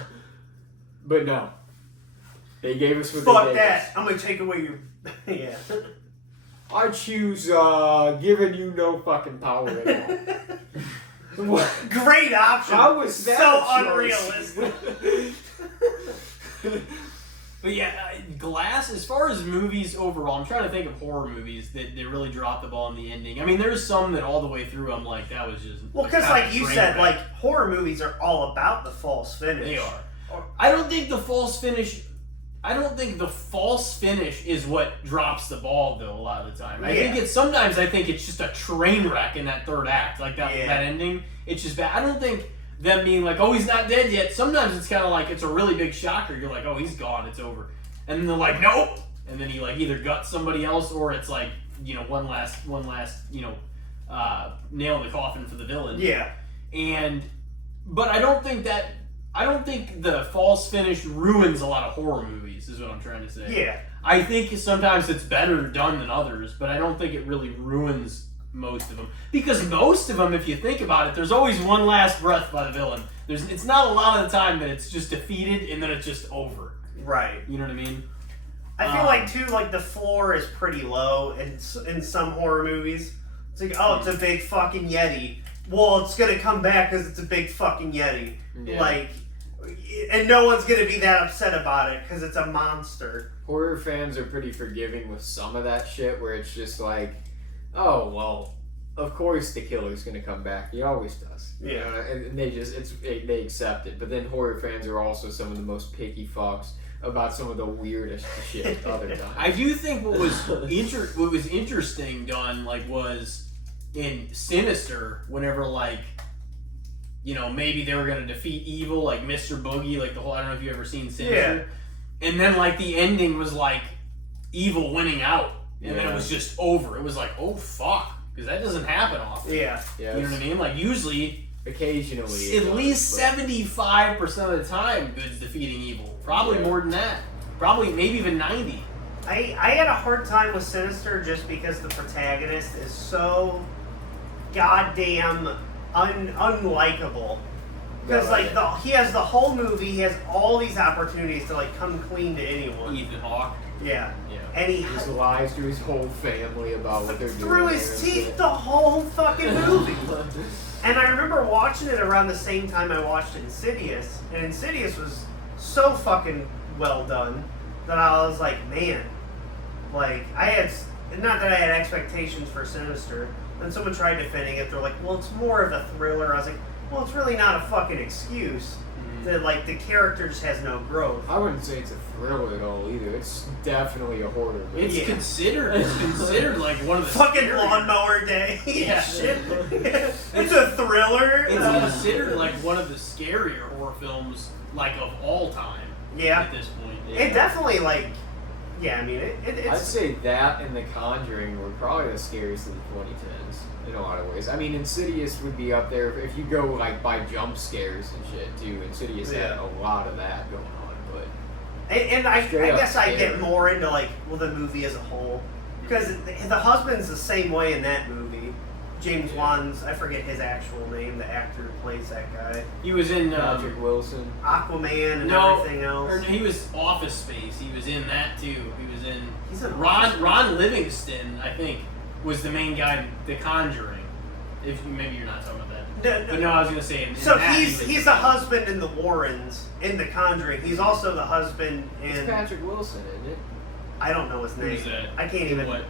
But no, they gave us what fuck they gave that. us. I'm gonna take away your yeah. I choose giving you no fucking power at all. What? Great option. How was that so a unrealistic? But yeah, Glass, as far as movies overall, I'm trying to think of horror movies that really dropped the ball in the ending. I mean, there's some that all the way through I'm like, that was just... Well, because like you said, like, horror movies are all about the false finish. They are. I don't think the false finish is what drops the ball, though, a lot of the time. I think sometimes I think it's just a train wreck in that third act, like that ending. It's just bad. I don't think them being like, oh, he's not dead yet. Sometimes it's kind of like, it's a really big shocker. You're like, oh, he's gone, it's over. And then they're like, nope. And then he like either guts somebody else, or it's like, you know, one last, you know, nail in the coffin for the villain. Yeah. But I don't think the false finish ruins a lot of horror movies, is what I'm trying to say. Yeah. I think sometimes it's better done than others, but I don't think it really ruins most of them. Because most of them, if you think about it, there's always one last breath by the villain. It's not a lot of the time that it's just defeated and then it's just over. Right. You know what I mean? I feel like, too, like, the floor is pretty low in some horror movies. It's like, oh, it's a big fucking Yeti. Well, it's gonna come back because it's a big fucking Yeti. Yeah. Like, and no one's gonna be that upset about it because it's a monster. Horror fans are pretty forgiving with some of that shit, where it's just like, oh well, of course the killer's gonna come back. He always does. You know? And they just they accept it. But then horror fans are also some of the most picky fucks about some of the weirdest shit other times. I do think what was interesting done was in Sinister, whenever like, you know, maybe they were gonna defeat evil, like Mr. Boogie, like the whole, I don't know if you've ever seen Sinister. Yeah. And then like the ending was like evil winning out. And then it was just over. It was like, oh fuck. Because that doesn't happen often. Yeah. You know what I mean? Like usually, occasionally, at least 75% of the time, good's defeating evil. Probably more than that. Probably maybe even 90. I had a hard time with Sinister just because the protagonist is so goddamn unlikable. Because he has the whole movie, he has all these opportunities to like come clean to anyone. Ethan Hawke. Yeah. Yeah. And he just lies to his whole family about what they're doing. Through his teeth the whole fucking movie. And I remember watching it around the same time I watched Insidious, and Insidious was so fucking well done that I was like, man, like I had, not that I had expectations for Sinister. When someone tried defending it, they're like, well, it's more of a thriller. I was like, well, it's really not a fucking excuse. That like the character just has no growth. I wouldn't say it's a thriller at all either. It's definitely a horror movie. It's considered like one of the fucking Lawnmower Day. Yeah. Shit. It's a thriller. It's considered like one of the scarier horror films like of all time. Yeah. At this point. It definitely like. Yeah, I mean it's. I'd say that and The Conjuring were probably the scariest of the 2010s in a lot of ways. I mean, Insidious would be up there if you go like by jump scares and shit too. Insidious had a lot of that going on, but. And I guess I get more into like the movie as a whole because the husband's the same way in that movie. James Wan's, I forget his actual name, the actor who plays that guy. He was in Patrick Wilson, Aquaman, and everything else. Or he was Office Space. He was in that too. He was in. He's in Ron Livingston, I think, was the main guy in The Conjuring. If maybe you're not talking about that. But no, I was gonna say. He's the husband in the Warrens in The Conjuring. He's also the husband in. It's Patrick Wilson, isn't it? I don't know his name. Who's that? I can't even. What?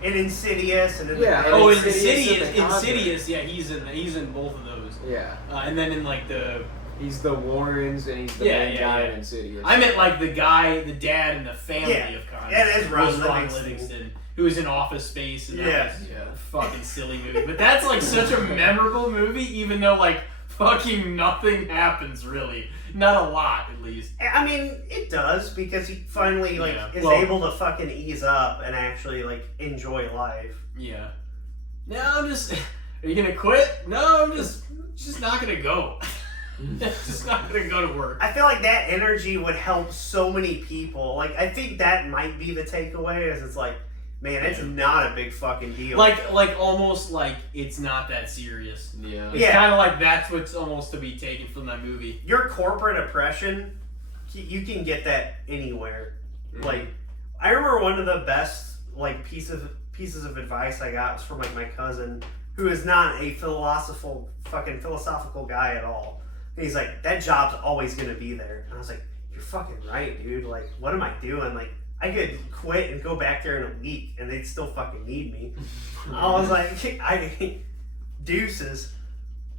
In Insidious and in Insidious. Yeah, he's in both of those. Yeah. And then in like he's the Warrens and he's the main guy in Insidious. I meant like the dad and the family of Conjuring. Yeah, it is Ron Livingston, who was in Office Space. And that was a fucking silly movie. But that's like such a memorable movie, even though like fucking nothing happens really. Not a lot, at least. I mean, it does because he finally is able to fucking ease up and actually like enjoy life. Yeah. No, I'm just. Are you gonna quit? No, I'm just not gonna go. Just not gonna go to work. I feel like that energy would help so many people. Like, I think that might be the takeaway. Is it's like, man, it's not a big fucking deal. Like almost like it's not that serious. Yeah. It's kind of like that's what's almost to be taken from that movie. Your corporate oppression, you can get that anywhere. Mm-hmm. Like, I remember one of the best like pieces of advice I got was from like my cousin, who is not a philosophical fucking philosophical guy at all. And he's like, that job's always gonna be there. And I was like, you're fucking right, dude. Like, what am I doing? Like, I could quit and go back there in a week, and they'd still fucking need me. I was like, deuces.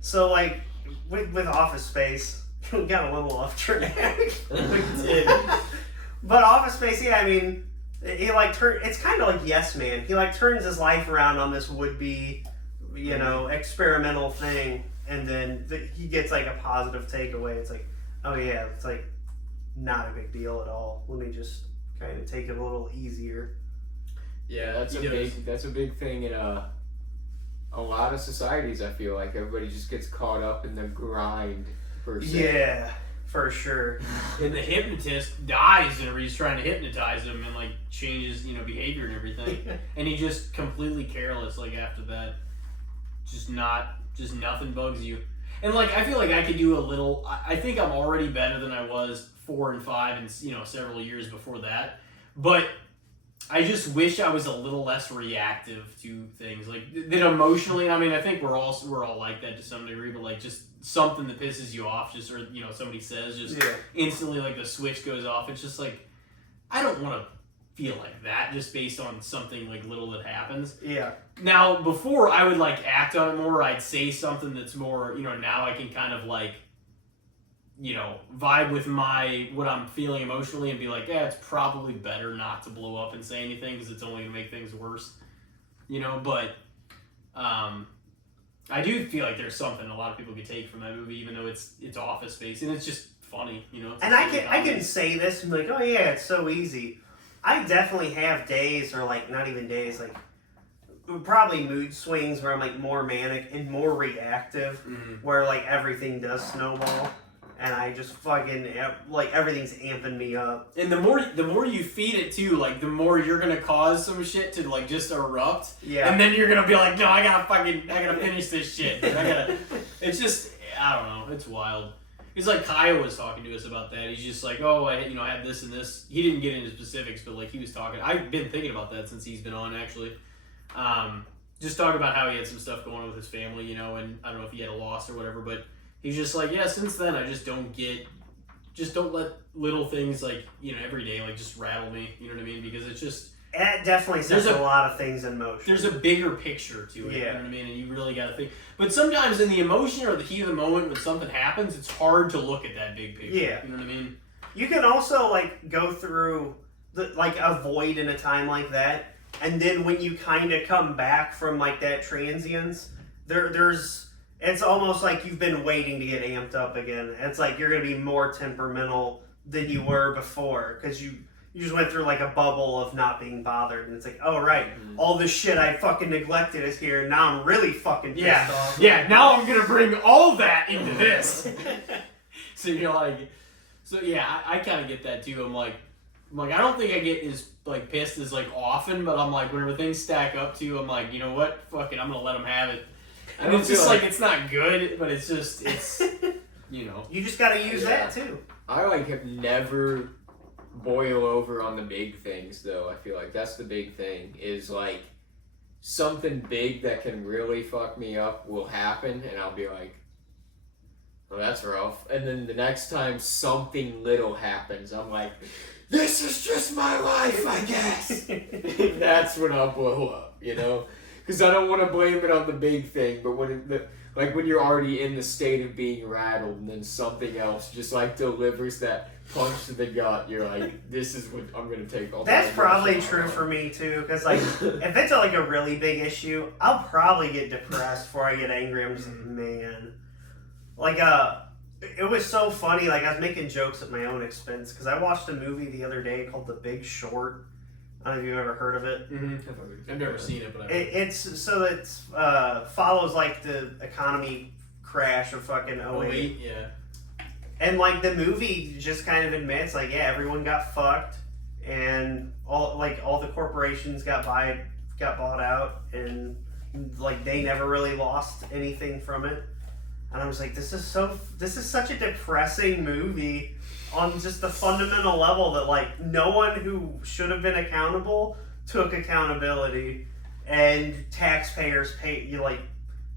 So like, with Office Space, we got a little off track. We did. But Office Space, yeah, I mean, he like it's kind of like Yes Man. He like turns his life around on this would-be, you know, experimental thing, and then he gets like a positive takeaway. It's like, oh yeah, it's like not a big deal at all. Let me just kind of take it a little easier. Yeah, that's a big thing in a lot of societies. I feel like everybody just gets caught up in the grind per se. Yeah, for sure. And the hypnotist dies whenever he's trying to hypnotize him and like changes, you know, behavior and everything. And he just completely careless like after that. Just nothing bugs you. And like I feel like I could do a little. I think I'm already better than I was 4 and 5 and, you know, several years before that. But I just wish I was a little less reactive to things. Like that emotionally, I mean, I think we're all like that to some degree, but like just something that pisses you off, just, or, you know, somebody says, just instantly like the switch goes off. It's just like, I don't want to feel like that just based on something like little that happens. Yeah. Now, before I would like act on it more, I'd say something that's more, you know, now I can kind of like, you know, vibe with what I'm feeling emotionally and be like, yeah, it's probably better not to blow up and say anything because it's only going to make things worse, you know, but I do feel like there's something a lot of people could take from that movie, even though it's Office Space, and it's just funny, you know. And I can say this and be like, oh yeah, it's so easy. I definitely have days, or like not even days, like probably mood swings where I'm like more manic and more reactive, where like everything does snowball. And I just fucking, like, everything's amping me up. And the more you feed it too, like, the more you're gonna cause some shit to, like, just erupt. Yeah. And then you're gonna be like, no, I gotta finish this shit. It's just, I don't know, it's wild. It's like Kyle was talking to us about that. He's just like, oh, I had this and this. He didn't get into specifics, but, like, he was talking. I've been thinking about that since he's been on, actually. Just talking about how he had some stuff going on with his family, you know, and I don't know if he had a loss or whatever, but he's just like, yeah, since then I just don't let little things like, you know, every day like just rattle me, you know what I mean? Because it's just... It definitely sets a lot of things in motion. There's a bigger picture to it, you know what I mean? And you really got to think. But sometimes in the emotion or the heat of the moment when something happens, it's hard to look at that big picture, you know what I mean? You can also like go through, a void in a time like that, and then when you kind of come back from like that transience, there's... It's almost like you've been waiting to get amped up again. It's like you're going to be more temperamental than you were before because you just went through like a bubble of not being bothered. And it's like, oh, right, all this shit I fucking neglected is here. And now I'm really fucking pissed off. Yeah, now I'm going to bring all that into this. So you're like, I kind of get that too. I'm like, I don't think I get as like pissed as like often, but I'm like, whenever things stack up to, I'm like, you know what? Fuck it, I'm going to let them have it. And it's just like it's not good, but it's you know. You just gotta use that too. I like have never boil over on the big things though. I feel like that's the big thing is like something big that can really fuck me up will happen and I'll be like, well, that's rough. And then the next time something little happens, I'm like, this is just my life, I guess. That's when I'll blow up, you know? Because I don't want to blame it on the big thing, but when you're already in the state of being rattled and then something else just like delivers that punch to the gut, you're like, this is what I'm going to take all. That's probably true for me too, because like if it's like a really big issue, I'll probably get depressed before I get angry. I'm just like, man, like it was so funny. Like I was making jokes at my own expense because I watched a movie the other day called The Big Short. I don't know if you've ever heard of it. I've never seen it, but it's follows like the economy crash of fucking 08. Yeah. And like the movie just kind of admits like, yeah, everyone got fucked and all the corporations got bought out and like they never really lost anything from it. And I was like, this is such a depressing movie on just the fundamental level that like no one who should have been accountable took accountability, and taxpayers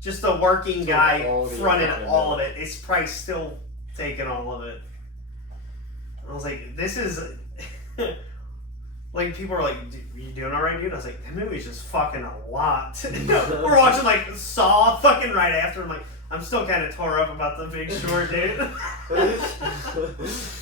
just a working guy fronted all of it. it. It's probably still taking all of it. I was like, this is like, people are like, are you doing all right, dude? I was like, that movie's just fucking a lot. We're watching like Saw fucking right after. I'm like, I'm still kind of tore up about The Big Short, dude.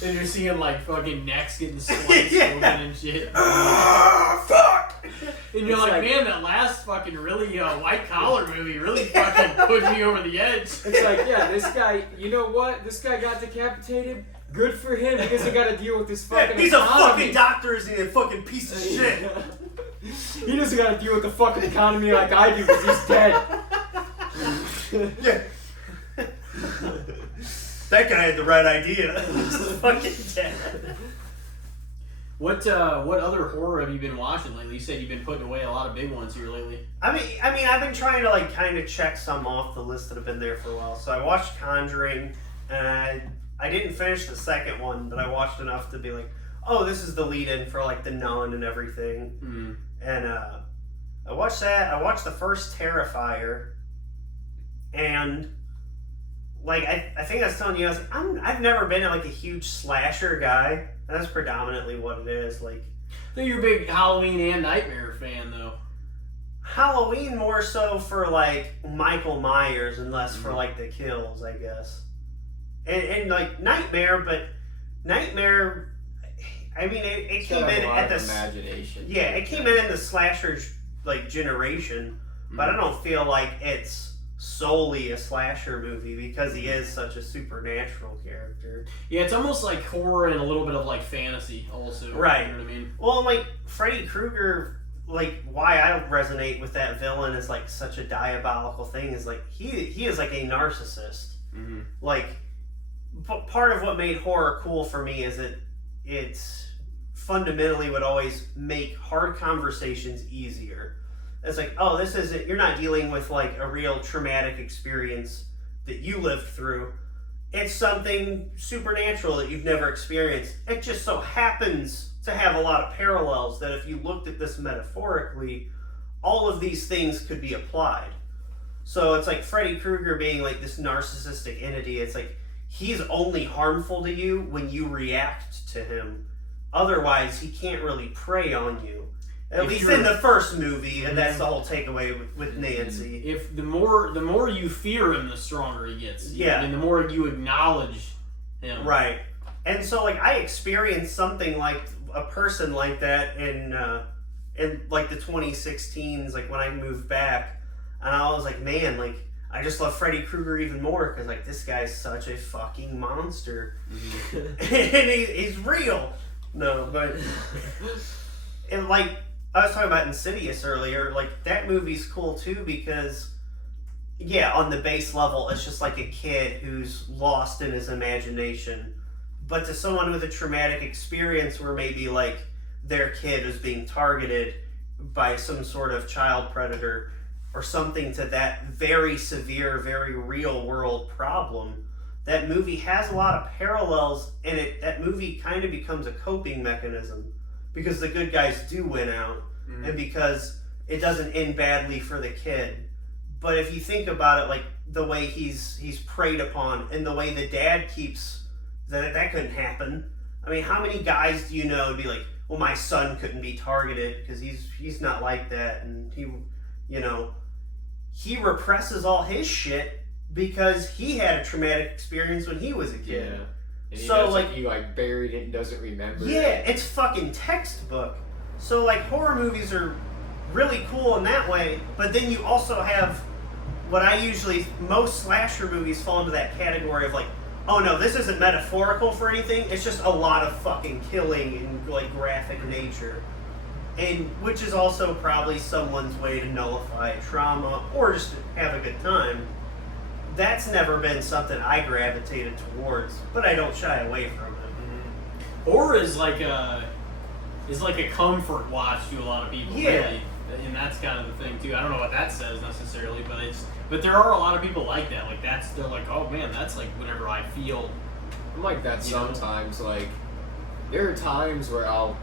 And you're seeing like fucking necks getting sliced open and shit. Fuck! And you're like, man, that last fucking really white collar movie really fucking put me over the edge. It's like, yeah, this guy, you know what? This guy got decapitated. Good for him. He doesn't got to deal with this fucking he's economy. a fucking doctor, isn't he? A fucking piece of shit. He doesn't got to deal with the fucking economy like I do because he's dead. Yeah. That guy had the right idea. He's fucking dead. What other horror have you been watching lately? You said you've been putting away a lot of big ones here lately. I mean, I've been trying to like kind of check some off the list that have been there for a while. So I watched Conjuring, and I didn't finish the second one, but I watched enough to be like, oh, this is the lead-in for like The Nun and everything. Mm. And I watched that. I watched the first Terrifier, and like I think I was telling you, I was like, I've never been like a huge slasher guy. And that's predominantly what it is. Like, I think you're a big Halloween and Nightmare fan, though. Halloween more so for like Michael Myers and less for like the kills, I guess. And like Nightmare, but Nightmare, I mean, it came in at the imagination. Yeah, it came in the slasher like generation, but I don't feel like it's solely a slasher movie because he is such a supernatural character. Yeah, it's almost like horror and a little bit of like fantasy also. Right. You know what I mean? Well, like Freddy Krueger, like why I resonate with that villain is like such a diabolical thing is like he is like a narcissist. Mm-hmm. Like part of what made horror cool for me is that it's fundamentally would always make hard conversations easier. It's like, oh, this isn't, you're not dealing with like a real traumatic experience that you lived through. It's something supernatural that you've never experienced. It just so happens to have a lot of parallels that if you looked at this metaphorically, all of these things could be applied. So it's like Freddy Krueger being like this narcissistic entity. It's like he's only harmful to you when you react to him. Otherwise, he can't really prey on you. At least in the first movie, and that's the whole takeaway with Nancy. If the more you fear him, the stronger he gets. Yeah. I mean, the more you acknowledge him. Right. And so, like, I experienced something like a person like that in like the 2016s, like when I moved back, and I was like, man, like I just love Freddy Krueger even more because like this guy's such a fucking monster, and he's real. No, but and like. I was talking about Insidious earlier, like, that movie's cool, too, because, yeah, on the base level, it's just like a kid who's lost in his imagination. But to someone with a traumatic experience where maybe, like, their kid is being targeted by some sort of child predator or something to that very severe, very real-world problem, that movie has a lot of parallels, and that movie kind of becomes a coping mechanism. Because the good guys do win out, and because it doesn't end badly for the kid. But if you think about it, like the way he's preyed upon, and the way the dad keeps that couldn't happen. I mean, how many guys do you know would be like, well, my son couldn't be targeted because he's not like that, and he represses all his shit because he had a traumatic experience when he was a kid. Yeah. And so he buried it and doesn't remember. Yeah, it's fucking textbook. So like horror movies are really cool in that way, but then you also have what most slasher movies fall into that category of like, oh no, this isn't metaphorical for anything. It's just a lot of fucking killing and like graphic nature, and which is also probably someone's way to nullify trauma or just have a good time. That's never been something I gravitated towards, but I don't shy away from it. Horror is like a comfort watch to a lot of people, really. And that's kind of the thing too. I don't know what that says necessarily, but there are a lot of people like that. Like they're like, oh man, that's like whenever I feel. I'm like that sometimes. Like there are times where I'll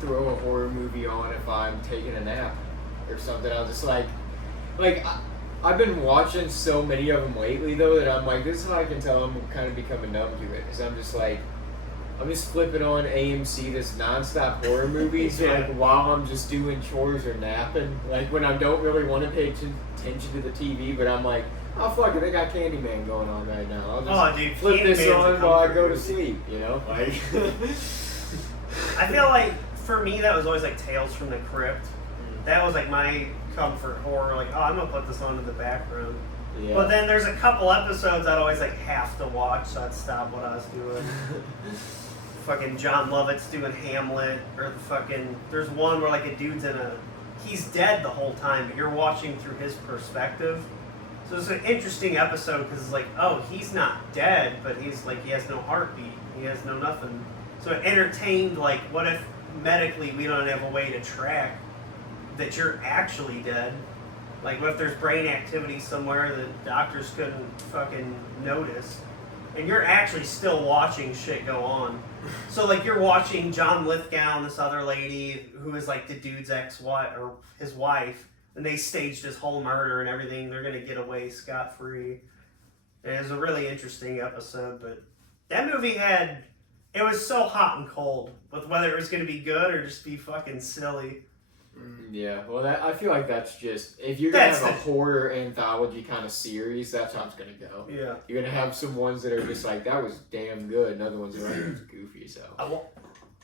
throw a horror movie on if I'm taking a nap or something. I'll just like I've been watching so many of them lately, though, that I'm like, this is how I can tell I'm kind of becoming numb to it. Because I'm just like, I'm just flipping on AMC, this nonstop horror movies, like while I'm just doing chores or napping. Like when I don't really want to pay attention to the TV, but I'm like, oh fuck it, they got Candyman going on right now. I'll just flip this on while I go to sleep, you know? Like, I feel like for me that was always like Tales from the Crypt. That was like my comfort horror. Like, oh, I'm gonna put this on in the background. Yeah. But then there's a couple episodes I'd always like have to watch, so I'd stop what I was doing. Fucking John Lovett's doing Hamlet, or the fucking, there's one where like a dude's he's dead the whole time, but you're watching through his perspective. So it's an interesting episode because it's like, oh, he's not dead, but he's like, he has no heartbeat, he has no nothing. So it entertained like, what if medically we don't have a way to track that you're actually dead? Like, what if there's brain activity somewhere that doctors couldn't fucking notice, and you're actually still watching shit go on? So, like, you're watching John Lithgow and this other lady who is, like, the dude's ex-wife, or his wife, and they staged his whole murder and everything. They're going to get away scot-free. And it was a really interesting episode, but that movie it was so hot and cold with whether it was going to be good or just be fucking silly. Yeah, well, I feel like that's just, if you're going to have a horror anthology kind of series, that's how it's going to go. Yeah. You're going to have some ones that are just like, that was damn good, and other ones that are like, it was goofy, so.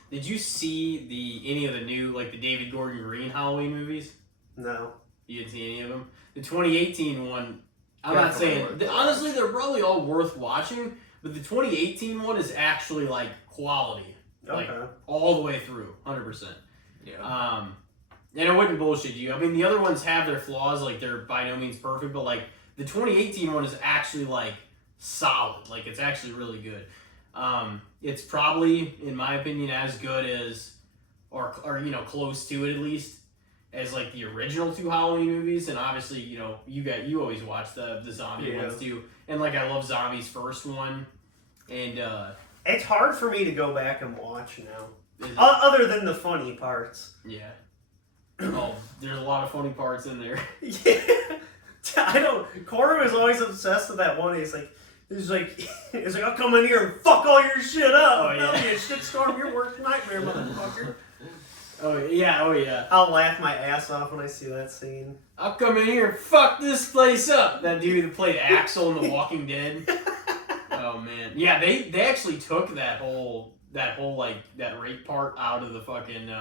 Did you see any of the new, like, the David Gordon Green Halloween movies? No. You didn't see any of them? The 2018 one, I'm not saying, honestly, they're probably all worth watching, but the 2018 one is actually, like, quality. Like, all the way through, 100%. Yeah. And I wouldn't bullshit you. I mean, the other ones have their flaws, like, they're by no means perfect, but, like, the 2018 one is actually, like, solid. Like, it's actually really good. It's probably, in my opinion, as good as, or you know, close to it at least, as, like, the original two Halloween movies. And obviously, you know, you always watch the zombie ones, too. And, like, I love Zombie's first one. And, it's hard for me to go back and watch now. Other than the funny parts. Yeah. Oh, there's a lot of funny parts in there. Yeah. Corey was always obsessed with that one. He's like, I'll come in here and fuck all your shit up. Oh, yeah. I'll be a shitstorm, your worst nightmare, motherfucker. Oh, yeah. I'll laugh my ass off when I see that scene. I'll come in here and fuck this place up. That dude who played Axel in The Walking Dead. Oh, man. Yeah, they actually took that whole, like, that rape part out of the fucking,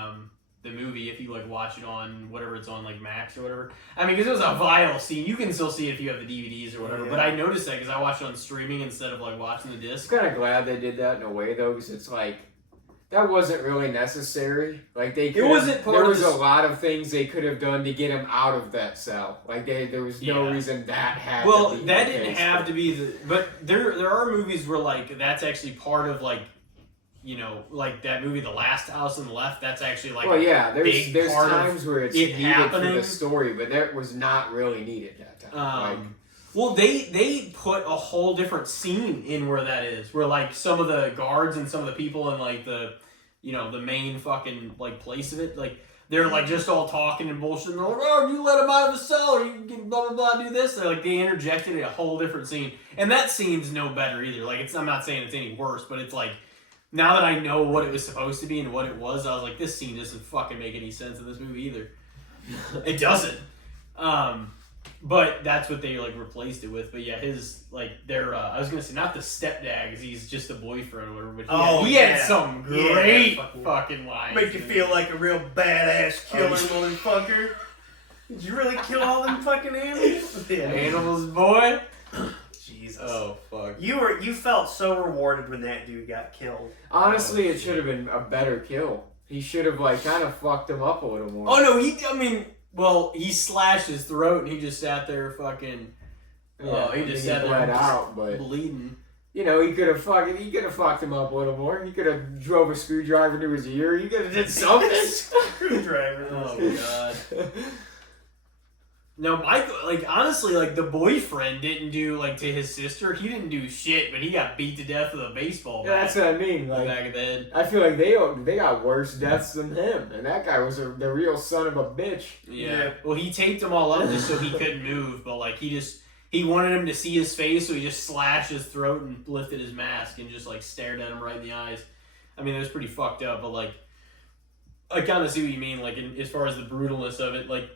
the movie, if you like watch it on whatever it's on, like Max or whatever. I mean, because it was a vile scene. You can still see it if you have the DVDs or whatever. Yeah. But I noticed that because I watched it on streaming instead of like watching the disc. I'm kind of glad they did that in a way though, because it's like that wasn't really necessary. Like there was a lot of things they could have done to get him out of that cell. Like there was no reason that had. Well, to be that didn't have to be but there are movies where like that's actually part of like. You know, like that movie, The Last House on the Left. That's actually like there's times where it's needed happening. For the story, but that was not really needed that time. Well, they put a whole different scene in where that is, where like some of the guards and some of the people in like the, you know, the main fucking like place of it, like they're like just all talking and bullshit. And they're like, oh, you let him out of the cell, or you can blah blah blah do this. They're like they interjected a whole different scene, and that scene's no better either. Like I'm not saying it's any worse, but it's like. Now that I know what it was supposed to be and what it was, I was like, this scene doesn't fucking make any sense in this movie either. It doesn't. But that's what they like replaced it with. But yeah, his like I was gonna say not the stepdad because he's just a boyfriend or whatever. But he had some great fucking lines. Make you feel like a real badass killer motherfucker. Did you really kill all them fucking animals? Animals, boy. Jesus. Oh fuck. You felt so rewarded when that dude got killed. Honestly, it should have been a better kill. He should have like kind of fucked him up a little more. Oh no, he slashed his throat and he just sat there fucking. He just sat there out, but bleeding. You know, he could have fucked him up a little more. He could have drove a screwdriver into his ear. He could have did something. Screwdriver. Oh god. No, Michael, like, honestly, like, the boyfriend didn't do, like, to his sister, he didn't do shit, but he got beat to death with a baseball bat. Yeah, that's what I mean. In the Like, back of the head. I feel like they got worse deaths than him, and that guy was the real son of a bitch. Yeah. Well, he taped them all up just so he couldn't move, but, like, he wanted him to see his face, so he just slashed his throat and lifted his mask and just, like, stared at him right in the eyes. I mean, it was pretty fucked up, but, like, I kind of see what you mean, like, as far as the brutalness of it, like,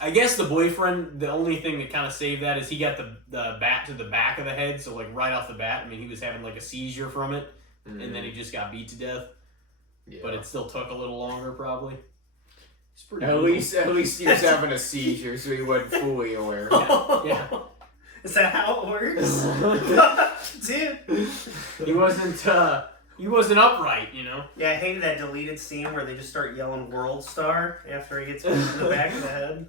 I guess the boyfriend, the only thing that kind of saved that is he got the bat to the back of the head, so, like, right off the bat, I mean, he was having, like, a seizure from it, and then he just got beat to death. Yeah. But it still took a little longer, probably. It's pretty at least he was having a seizure, so he wasn't fully aware. Yeah. Is that how it works? Dude. He wasn't upright, you know? Yeah, I hated that deleted scene where they just start yelling World Star after he gets hit in the back of the head.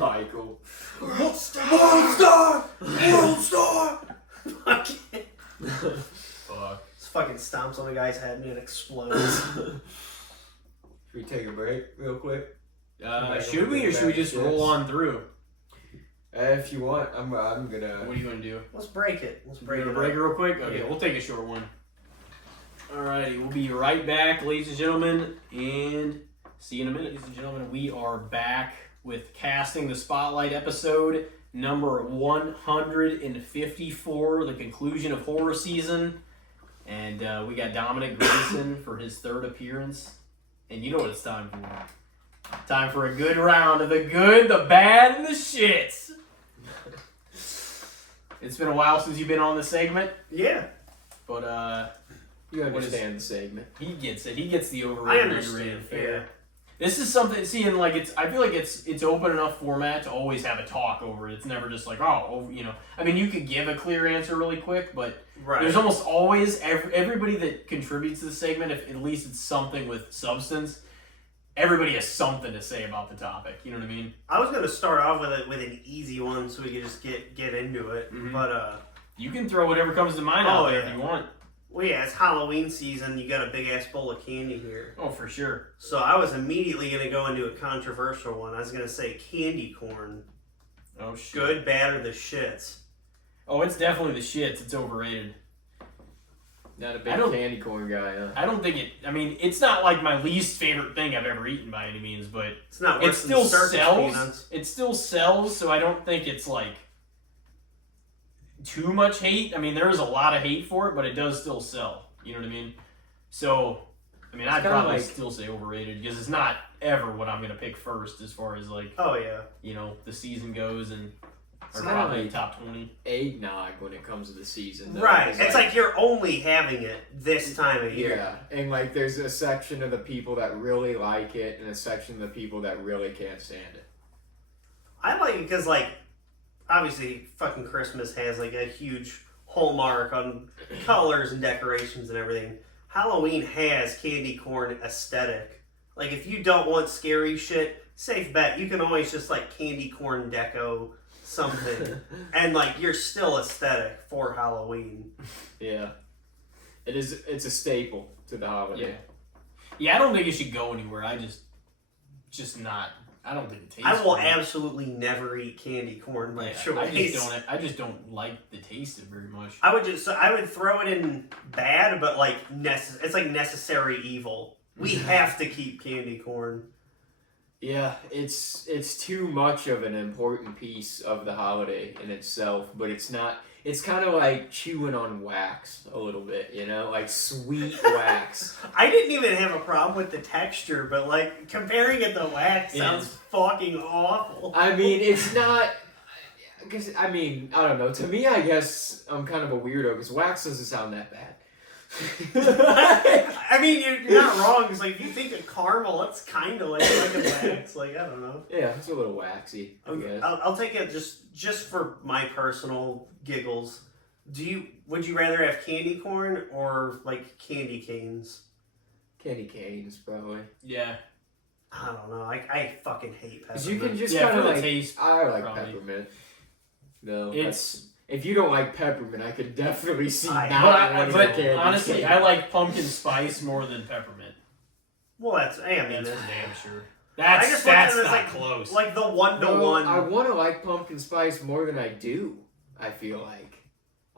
Michael. World Star! World Star! Fuck. This fucking stomps on the guy's head and it explodes. Should we take a break real quick? Should we, or should we just roll on through? If you want, I'm gonna. What are you gonna do? Let's break it. Let's break it. Break it real quick. Okay, we'll take a short one. Alrighty, we'll be right back, ladies and gentlemen, and see you in a minute. Ladies and gentlemen, we are back with Casting the Spotlight episode number 154, the conclusion of horror season, and we got Dominic Grayson for his third appearance, and you know what it's time for. Time for a good round of the good, the bad, and the shits. It's been a while since you've been on the segment. Yeah. But, you understand the segment. He gets it. He gets the overrated, underrated fair. Yeah. This is something, seeing, like, I feel like it's open enough format to always have a talk over it. It's never just like, you know. I mean, you could give a clear answer really quick, but there's almost always, everybody that contributes to the segment, if at least it's something with substance, everybody has something to say about the topic. You know what I mean? I was gonna start off with an easy one so we could just get into it. Mm-hmm. But you can throw whatever comes to mind out there if you want. Well, yeah, it's Halloween season. You got a big ass bowl of candy here. Oh, for sure. So I was immediately gonna go into a controversial one. I was gonna say candy corn. Oh shit. Good, bad, or the shits. Oh, it's definitely the shits. It's overrated. Not a big candy corn guy, huh? I don't think it. I mean, it's not like my least favorite thing I've ever eaten by any means, but it's not. It still sells. Peanuts. It still sells, so I don't think it's like too much hate. I mean, there is a lot of hate for it, but it does still sell. You know what I mean? So, I mean, I'd probably still say overrated because it's not ever what I'm gonna pick first as far as like. Oh yeah. You know, the season goes and. It's probably like top 20. Eggnog when it comes to the season. Though, right. It's like you're only having it this time of year. Yeah. And like there's a section of the people that really like it and a section of the people that really can't stand it. I like it because like obviously fucking Christmas has like a huge hallmark on colors and decorations and everything. Halloween has candy corn aesthetic. Like if you don't want scary shit, safe bet you can always just like candy corn deco something and like you're still aesthetic for Halloween. Yeah, it's a staple to the holiday. Yeah, I don't think it should go anywhere. I just not. I don't think it tastes. I will absolutely never eat candy corn by choice. I just don't like the taste of it very much. I would throw it in bad, but like it's like necessary evil. We have to keep candy corn. Yeah, it's too much of an important piece of the holiday in itself, but it's not. It's kind of like chewing on wax a little bit, you know, like sweet wax. I didn't even have a problem with the texture, but like comparing it to wax sounds fucking awful. I mean, it's not. I mean, I don't know. To me, I guess I'm kind of a weirdo because wax doesn't sound that bad. I mean, you're not wrong. It's like if you think of caramel, it's kind of like a wax. Like I don't know. Yeah, it's a little waxy. I'll take it just for my personal giggles. Would you rather have candy corn or like candy canes? Candy canes, probably. Yeah. I don't know. I fucking hate peppermint. You can just kind of like taste. I like probably. peppermint. No, it's. If you don't like peppermint, I could definitely see but honestly, cane. I like pumpkin spice more than peppermint. Well, that's damn sure. That's I just look at it as not like close. like the 1-to-1. No, I want to like pumpkin spice more than I do. I feel like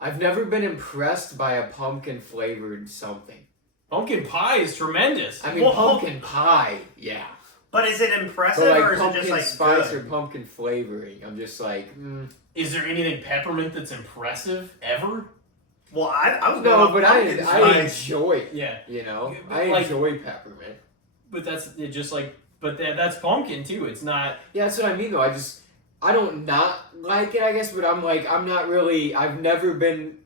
I've never been impressed by a pumpkin flavored something. Pumpkin pie is tremendous. I mean, Well, pumpkin pie, yeah. But is it impressive But like or is it pumpkin just like spice good? or pumpkin flavoring, I'm just like, Is there anything peppermint that's impressive ever? Well, I was going no, off but pumpkin I spice. enjoy it. Yeah. You know, But I like- enjoy peppermint. But that's it just like, that's pumpkin too. It's not. Yeah, that's what I mean though. I don't not like it, I guess, but I'm like, I'm not really, I've never been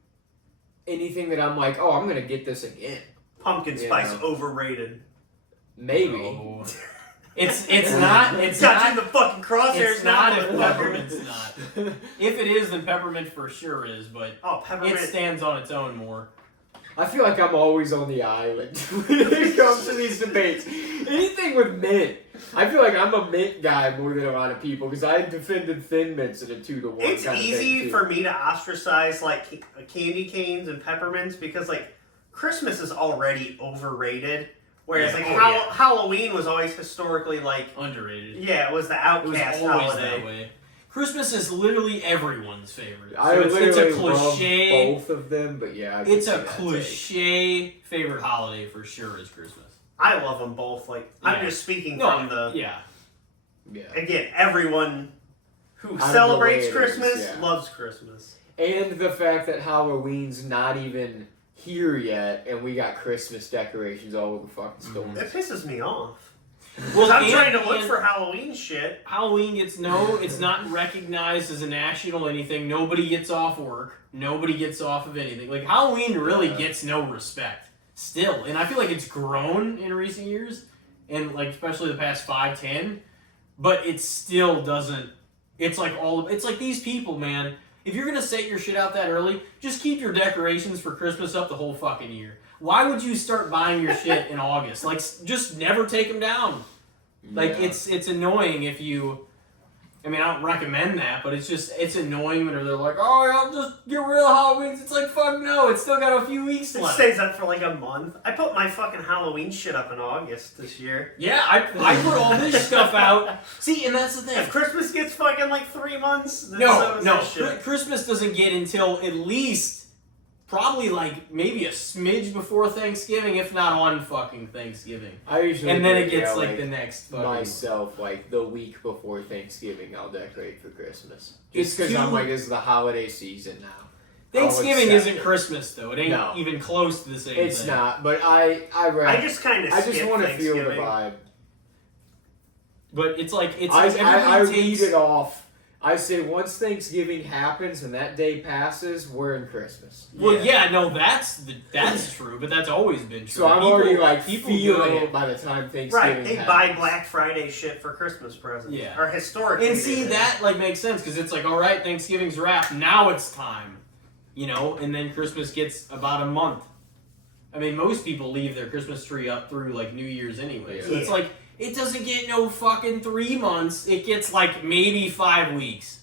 anything that I'm like, oh, I'm gonna get this again. Pumpkin You spice know. overrated. Maybe. No. It's not. It's Got you in not. the fucking crosshairs It's now. not if motherfucker. peppermint's not. If it is, then peppermint for sure is. But Oh, it peppermint. stands on its own more. I feel like I'm always on the island when it comes to these debates. Anything with mint. I feel like I'm a mint guy more than a lot of people because I defended Thin Mints at a 2-to-1. It's kind of easy thing, too. for me to ostracize like candy canes and peppermints because like Christmas is already overrated. Whereas Yeah. like Oh, yeah. Halloween was always historically like Underrated. yeah, it was the It was outcast always holiday. that way. Christmas is literally everyone's favorite. I So it's a literally cliche. love both of them, but yeah, I could It's see a that take. cliche favorite holiday for sure is Christmas. I love them both. Like I'm Yeah. just speaking No, from the yeah. Yeah. again everyone who Out of the celebrates way it is, Christmas yeah. loves Christmas. And the fact that Halloween's not even here yet, and we got Christmas decorations all over the fucking store. It pisses me off. Well, I'm and- trying to look and for Halloween shit. Halloween gets it's not recognized as a national anything. Nobody gets off work. Nobody gets off of anything. Like Halloween really Yeah. gets no respect still, and I feel like it's grown in recent years, and like especially the past 5-10. But it still doesn't. It's like it's like these people, man. If you're gonna set your shit out that early, just keep your decorations for Christmas up the whole fucking year. Why would you start buying your shit in August? Like, just never take them down. Like, Yeah. it's annoying if you. I mean, I don't recommend that, but it's annoying when they're like, oh, I'll just get rid of Halloween. It's like, fuck no, it's still got a few weeks It left. stays up for like a month. I put my fucking Halloween shit up in August this year. Yeah, I put all this stuff out. See, and that's the thing. If Christmas gets fucking like 3 months, then so No, is this shit. Christmas doesn't get until at least probably like maybe a smidge before Thanksgiving, if not on fucking Thanksgiving. I usually And then do, it gets yeah, like the next fucking. myself, like the week before Thanksgiving, I'll decorate for Christmas. It's Just because I'm too- like, this is the holiday season now. Thanksgiving I'll accept isn't it. Christmas though. It ain't No. even close to the same It's thing. not, but I just kind of I just want to feel the vibe. But it's like it's I everybody read takes. it off. I say once Thanksgiving happens and that day passes, we're in Christmas. Well, yeah, no, that's true, but that's always been true. So I'm already like people feeling go- it by the time Thanksgiving Right, they buy happens. Black Friday shit for Christmas presents. Yeah. Or historically. And they see did. that like makes sense because it's like, all right, Thanksgiving's wrapped. Now it's time, you know. And then Christmas gets about a month. I mean, most people leave their Christmas tree up through like New Year's anyway. So it's Yeah. like it doesn't get no fucking 3 months. It gets like maybe 5 weeks.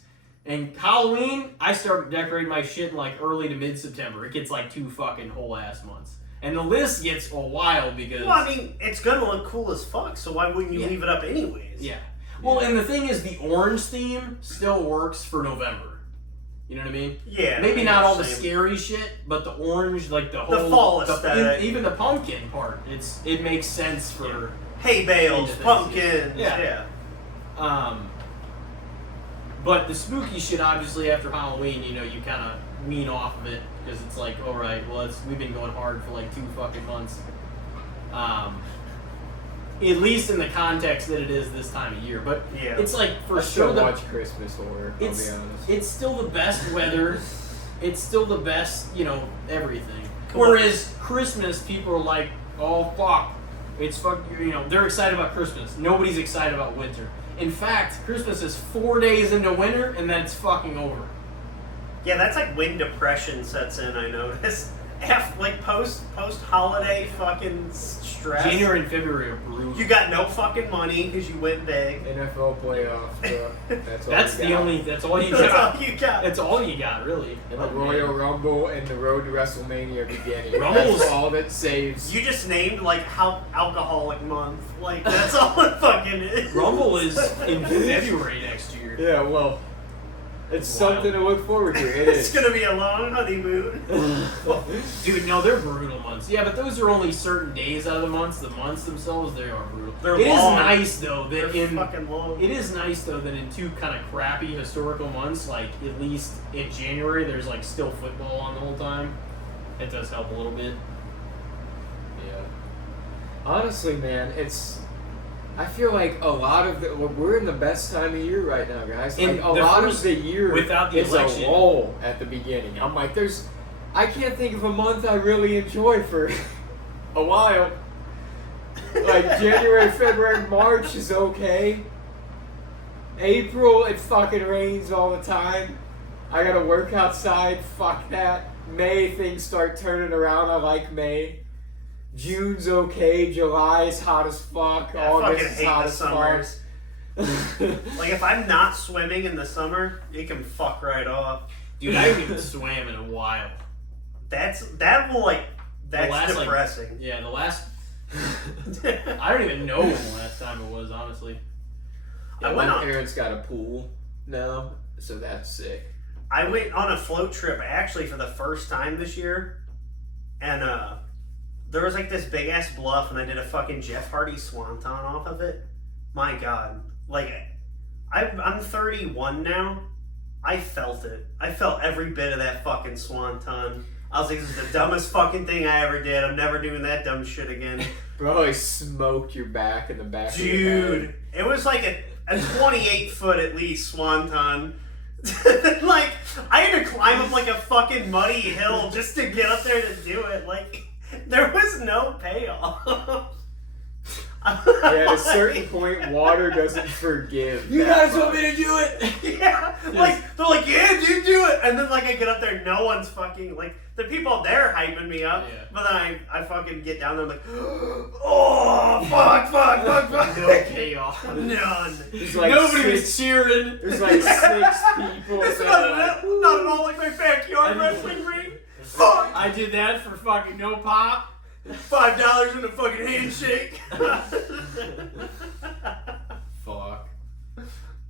And Halloween, I start decorating my shit in like early to mid-September. It gets like 2 fucking whole ass months. And the list gets a while because Well, I mean, it's gonna look cool as fuck, so why wouldn't you Yeah. leave it up anyways? yeah. Well, and the thing is, the orange theme still works for November. You know what I mean? Yeah. Maybe I not all the understand. scary shit, but the orange, like the whole fall aesthetic. even the pumpkin part, it makes sense for. Hay bales, Into pumpkins. Yeah. But the spooky shit, obviously, after Halloween, you know, you kind of wean off of it because it's like, all right, well, we've been going hard for like 2 fucking months. At least in the context that it is this time of year, but Yeah. it's like for I sure still watch Christmas horror, I'll be honest. it's still the best weather. It's still the best, you know, everything. Come on. Whereas Christmas, people are like, oh fuck, it's fuck, you know, they're excited about Christmas. Nobody's excited about winter. In fact, Christmas is 4 days into winter, and then it's fucking over. Yeah, that's like when depression sets in, I noticed. post holiday fucking stress. January and February are brutal. You got no fucking money because you went big. NFL playoff. That's all. That's you the got. only. That's all you That's got. all you got. That's all you got, really. And the Royal Rumble and the road to WrestleMania beginning. Rumble's- That's all that saves. You just named like how alcoholic month. Like that's all it fucking is. Rumble is in February next year. Yeah, well, it's Wow. something to look forward to. It It's is. gonna be a long honeymoon. Dude, no, they're brutal months. Yeah, but those are only certain days out of the months. The months themselves, they are brutal. They're It is long. nice though that They're in fucking long. it is nice though that in two kind of crappy historical months, like at least in January, there's like still football on the whole time. It does help a little bit. Yeah. Honestly, man, I feel like a lot of we're in the best time of year right now, guys. In Like a the lot first- of the year without the is election. a lull at the beginning. I'm like, I can't think of a month I really enjoy for a while. Like January, February, March is okay. April, it fucking rains all the time. I gotta work outside. Fuck that. May, things start turning around. I like May. June's okay. July is hot as fuck. I August fucking is hate hot the as summers. fuck. Like if I'm not swimming in the summer, it can fuck right off. Dude, I haven't even swam in a while. That's last, like- depressing. Yeah, the last. I don't even know when the last time it was, honestly. I Yeah, went my on- parents got a pool now, so that's sick. I went on a float trip actually for the first time this year, and there was like this big ass bluff, and I did a fucking Jeff Hardy swanton off of it. My God, like I'm 31 now. I felt it. I felt every bit of that fucking swanton. I was like, this is the dumbest fucking thing I ever did. I'm never doing that dumb shit again. Probably smoked your back in the back of your Dude, head. it was like a 28 foot at least swanton. Like, I had to climb up like a fucking muddy hill just to get up there to do it. Like, there was no payoff. Yeah, at a certain point, water doesn't forgive. You that guys want much. me to do it? Yeah, like, they're like, yeah, dude, do it. And then, like, I get up there, no one's fucking, like, the people there hyping me up. Yeah. But then I fucking get down there, I'm like, oh, fuck. No payoff. None. There's like Nobody was six, cheering. there's like 6 people. It's that not are like, at all like my backyard wrestling ring. Fuck. I did that for fucking no pop. $5 and a fucking handshake. fuck.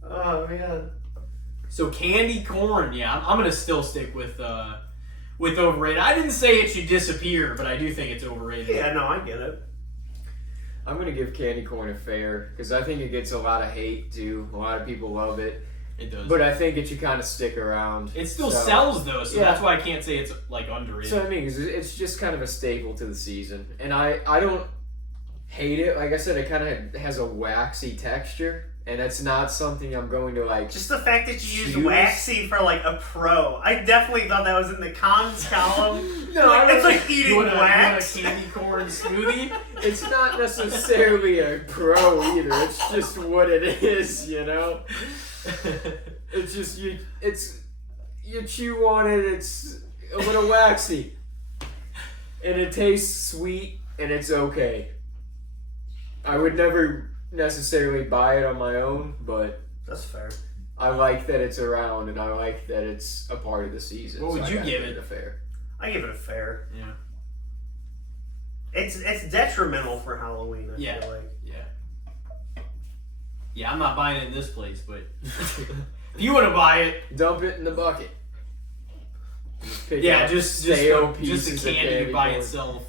Oh man. So candy corn, yeah, I'm gonna still stick with overrated. I didn't say it should disappear, but I do think it's overrated. Yeah, no, I get it. I'm gonna give candy corn a fair because I think it gets a lot of hate too. A lot of people love it, It does. but I think it should kind of stick around. it still So- sells though, so Yeah. that's why I can't say it's like underrated. So I mean, it's just kind of a staple to the season, and I don't hate it. Like I said, it kind of has a waxy texture, and it's not something I'm going to like. Just the fact that you use Choose? waxy for like a pro. I definitely thought that was in the cons column. No, Like, I it's don't- like eating you want wax. a candy corn smoothie? It's not necessarily a pro either. It's just what it is, you know. It's just you chew on it. It's a little waxy, and it tastes sweet, and it's okay. I would never necessarily buy it on my own, but That's fair. I like that it's around, and I like that it's a part of the season. What would so I you gotta give it? A fair. I give it a fair. Yeah. It's detrimental for Halloween. I Yeah. feel like. Yeah, I'm not buying it in this place, but if you want to buy it, Dump it in the bucket. Just pick yeah, up just stale the pieces of candy by corn. itself.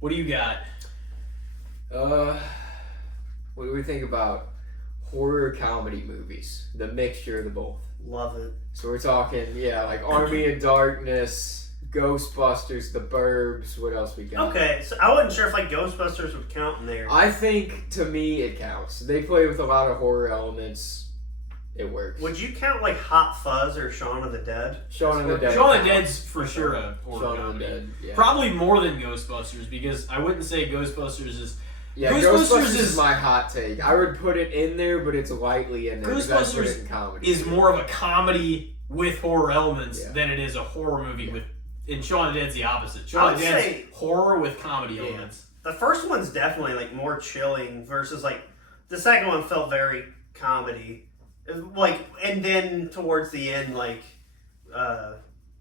What do you got? What do we think about horror comedy movies? The mixture of the both. Love it. So we're talking, yeah, like Army of Darkness, Ghostbusters, The Burbs. What else we got? Okay, so I wasn't sure if like Ghostbusters would count in there. I think to me it counts. They play with a lot of horror elements. It works. Would you count like Hot Fuzz or Shaun of the Dead? Shaun of the Dead. Shaun of the Dead's for sure a horror Shaun of the comedy. Dead. Yeah. Probably more than Ghostbusters because I wouldn't say Ghostbusters is. Yeah, Ghostbusters is my hot take. I would put it in there, but it's lightly in there. 'Cause I put it in comedy. Is more of a comedy with horror elements Yeah. than it is a horror movie Yeah. with And Shaun of the Dead's the opposite. I Shaun would of the Dead's say- horror with comedy Yeah. elements. The first one's definitely like more chilling versus like the second one felt very comedy. Like, and then towards the end, like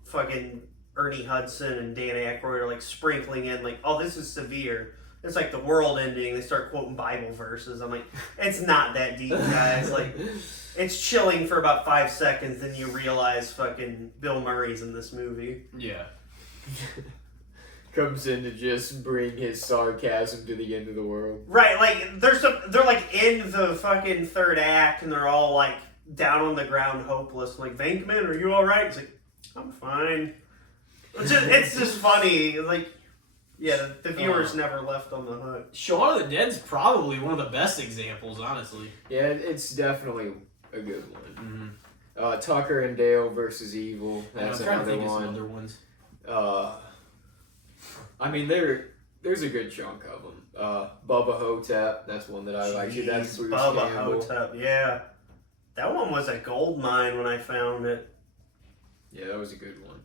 fucking Ernie Hudson and Dan Aykroyd are like sprinkling in like, oh, this is severe. It's like the world ending. They start quoting Bible verses. I'm like, it's not that deep, guys. Like, it's chilling for about 5 seconds, then you realize fucking Bill Murray's in this movie. Yeah. Comes in to just bring his sarcasm to the end of the world. Right, like they're like in the fucking third act, and they're all like down on the ground, hopeless. Like, Venkman, are you all right? He's like, I'm fine. It's just funny. Like, yeah, the viewers never left on the hook. Shaun of the Dead's probably one of the best examples, honestly. Yeah, it's definitely a good one. Mm-hmm. Tucker and Dale versus Evil. That's I'm trying to another think of some one. other ones. I mean, there's a good chunk of them. Bubba Hotep, that's one that I like. That's Bruce Bubba Campbell. Hotep, yeah. That one was a gold mine when I found it. Yeah, that was a good one.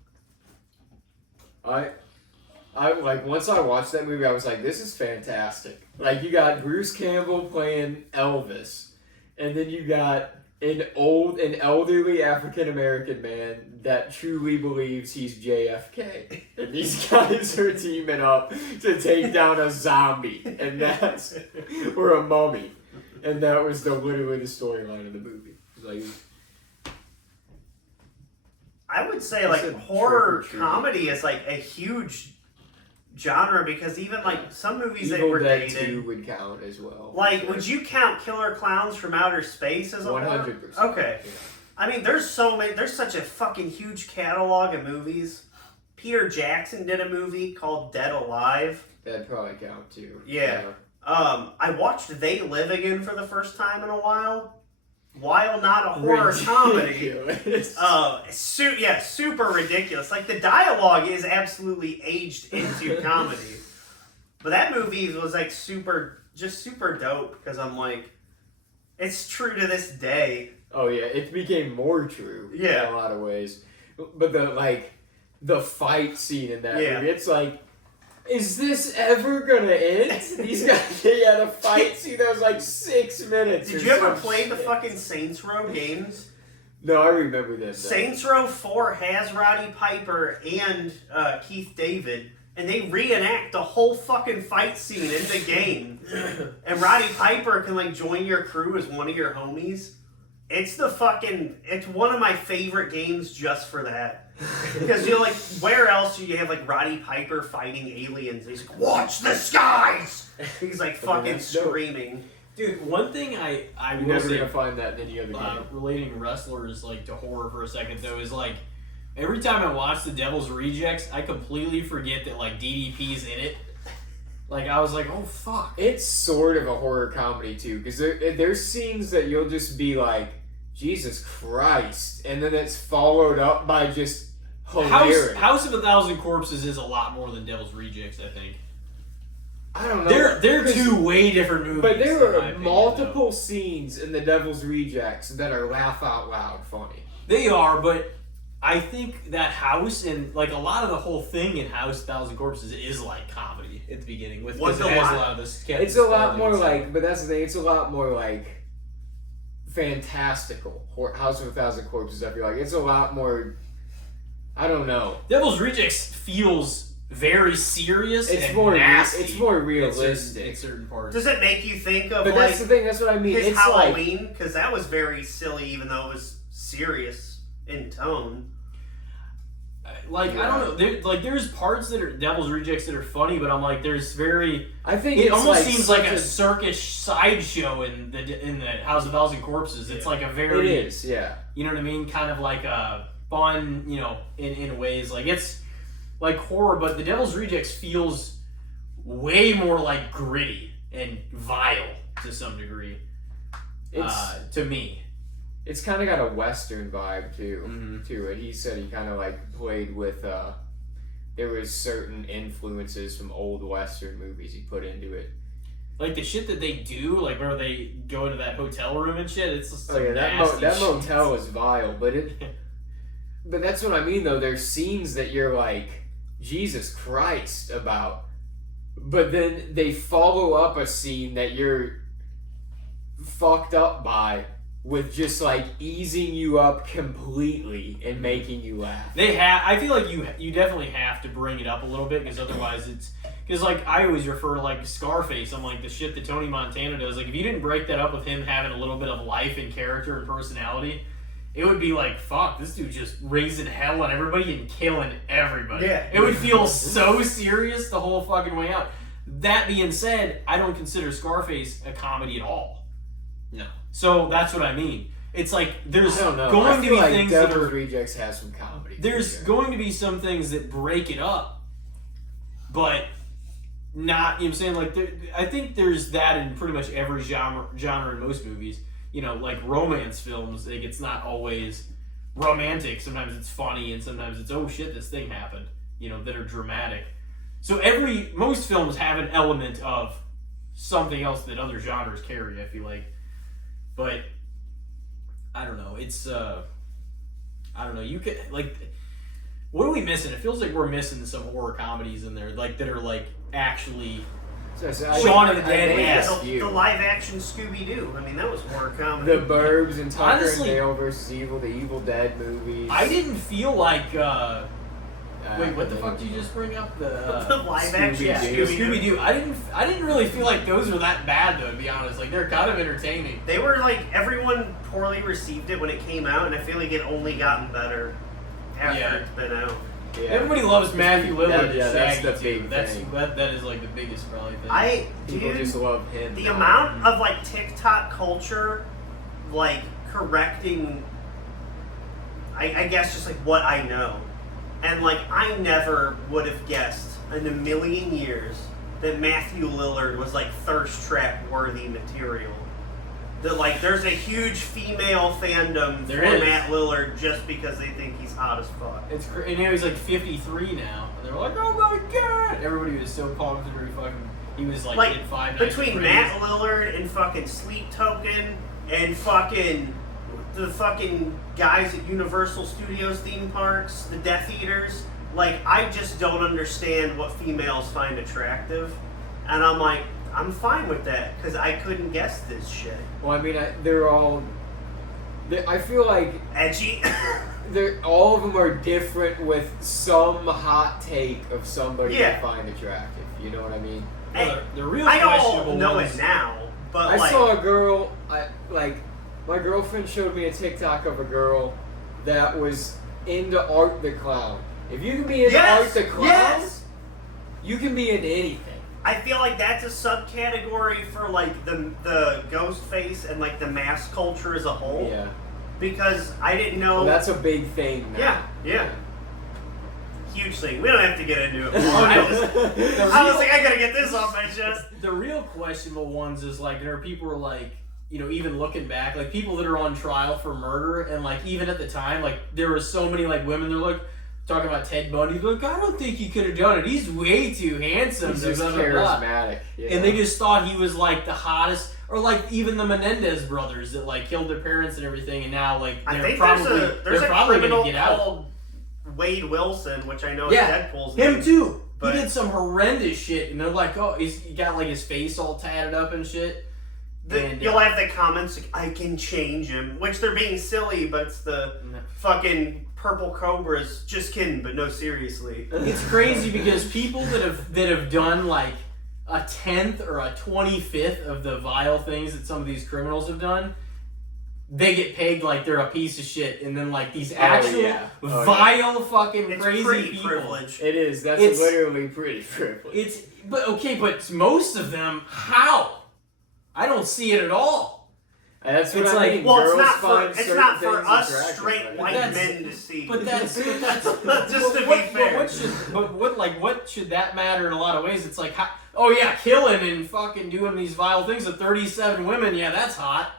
I like, once I watched that movie, I was like, this is fantastic. Like, you got Bruce Campbell playing Elvis, and then you got an elderly African American man that truly believes he's JFK. And these guys are teaming up to take down a zombie, and that's or a mummy. And that was literally the storyline of the movie. Like, I would say I like said horror trick or treat. comedy is like a huge genre because even like some movies that Evil were Dead dated. 2 would count as well. Like, would you count Killer Clowns from Outer Space as a horror? 100%. Okay. Yeah. I mean, there's such a fucking huge catalog of movies. Peter Jackson did a movie called Dead Alive. That'd probably count too. Yeah. I watched They Live Again for the first time in a while. While not a horror comedy. Ridiculous. Super ridiculous. Like, the dialogue is absolutely aged into comedy. But that movie was like super dope because I'm like, it's true to this day. Oh yeah, it became more true Yeah. in a lot of ways. But the fight scene in that Yeah. movie, it's like, is this ever gonna end? These guys, they had a fight scene that was like 6 minutes. Did or you ever some play the shit. fucking Saints Row games? No, I remember this. Saints Row 4 has Roddy Piper and Keith David, and they reenact the whole fucking fight scene in the game. And Roddy Piper can like join your crew as one of your homies. It's one of my favorite games just for that. Because you're like, where else do you have like Roddy Piper fighting aliens? He's like, watch the skies! He's like fucking screaming. Dude, one thing I You're will never say, gonna find that in any other game. relating wrestlers like to horror for a second though, is like every time I watch The Devil's Rejects, I completely forget that like DDP's in it. Like, I was like, oh fuck. It's sort of a horror comedy too, because there's scenes that you'll just be like, Jesus Christ, and then it's followed up by just hilarious. House of a Thousand Corpses is a lot more than Devil's Rejects, I think. I don't know. They're two way different movies. But there in my are opinion, multiple scenes in The Devil's Rejects that are laugh out loud funny. They are, but I think that house and like a lot of the whole thing in House of a Thousand Corpses is like comedy at the beginning with because it has a lot of the sketches. It's a lot more like, but that's the thing. It's a lot more like fantastical. House of a Thousand Corpses. I feel like it's a lot more. I don't know. Devil's Rejects feels very serious. It's and more. nasty. It's more realistic in certain parts. Does it make you think of But like that's the thing. That's what I mean. his It's Halloween? Because that was very silly, even though it was serious in tone. Like, I don't know. There's parts that are Devil's Rejects that are funny, but I'm like, there's very. I think It it's almost like seems like such a circus sideshow in the House of a Thousand Corpses. It's like a very. It is, yeah. You know what I mean? Kind of like a fun, you know, in ways. Like, it's like horror, but the Devil's Rejects feels way more like gritty and vile to some degree. To me. It's kind of got a Western vibe Mm-hmm. to it. He said he kind of like played with. There was certain influences from old Western movies he put into it. Like the shit that they do, like where they go into that hotel room and shit. It's just Oh yeah, that nasty shit. motel is vile, but but that's what I mean though. There's scenes that you're like, Jesus Christ about. But then they follow up a scene that you're fucked up by with just like easing you up completely and making you laugh. I feel like you definitely have to bring it up a little bit, because otherwise it's... Because, like, I always refer to, like, Scarface. I'm like, the shit that Tony Montana does. Like, if you didn't break that up with him having a little bit of life and character and personality, it would be like, fuck, this dude just raising hell on everybody and killing everybody. Yeah. It would feel so serious the whole fucking way out. That being said, I don't consider Scarface a comedy at all. No. So, that's what I mean. It's like, there's I don't know. going I to feel be like things Devil's that are... Rejects has some comedy. There's going to be some things that break it up, but... Not, you know what I'm saying? Like, I think there's that in pretty much every genre in most movies. You know, like romance films, like, it's not always romantic. Sometimes it's funny, and sometimes it's, oh shit, this thing happened. You know, that are dramatic. So most films have an element of something else that other genres carry, I feel like. But, I don't know, it's, I don't know, you could, like... What are we missing? It feels like we're missing some horror comedies in there, like that are like actually Shaun of the Dead. The live action Scooby-Doo. I mean, that was horror comedy. The Burbs and Tucker Honestly, and Dale vs. Evil, the Evil Dead movies. I didn't feel like. Wait, what the fuck did you just bring up? The live action Scooby-Doo. I didn't really feel like those were that bad though, to be honest. Like, they're kind of entertaining. They were like, everyone poorly received it when it came out, and I feel like it only gotten better after it's been out. Yeah. Everybody loves Matthew Lillard. That's the big big thing. That is like the biggest probably thing. People just love him. The amount of like TikTok culture, like correcting, I guess just like what I know, and like I never would have guessed in a million years that Matthew Lillard was like thirst trap worthy material. That like there's a huge female fandom for Matt Lillard just because they think he's hot as fuck. It's and now he's like 53 now, and they're like, oh my god! Everybody was so pumped and he was like in 5 nights between Matt Lillard and fucking Sleep Token and fucking the fucking guys at Universal Studios theme parks, the Death Eaters. Like, I just don't understand what females find attractive, and I'm like, I'm fine with that, because I couldn't guess this shit. Well, I mean, I feel like... Edgy? all of them are different with some hot take of somebody I find attractive. You know what I mean? Hey, the real I don't know it now, but I saw a girl, my girlfriend showed me a TikTok of a girl that was into Art the Clown. If you can be into Art the Clown, you can be into anything. I feel like that's a subcategory for like the ghost face and like the mask culture as a whole. Yeah. Because I didn't know. Well, that's a big thing now. Yeah. Huge thing. We don't have to get into it. I was like, I gotta get this off my chest. The real questionable ones is like there are people who are like, you know, even looking back, like people that are on trial for murder, and like even at the time, like there were so many like women. They're like. Talking about Ted Bundy, they're like, I don't think he could have done it. He's way too handsome. He's just charismatic. Yeah. And they just thought he was like the hottest, or like even the Menendez brothers that like killed their parents and everything, and now like they're probably going to get out. Called Wade Wilson, which I know is Deadpool's him name. too. But he did some horrendous shit, and they're like, oh, he got like his face all tatted up and shit. You'll have the comments like, I can change him, which they're being silly, but it's the fucking Purple Cobras. Just kidding, but no, seriously. It's crazy because people that have done like a 10th or a 25th of the vile things that some of these criminals have done, they get pegged like they're a piece of shit, and then like these actual vile fucking crazy people. Privilege. It is. That's literally pretty privilege. But most of them, how? I don't see it at all. That's what I mean. Well, Girls it's not for us straight white men to see. But that's just to be fair. What should that matter in a lot of ways? It's like, killing and fucking doing these vile things with 37 women. Yeah, that's hot.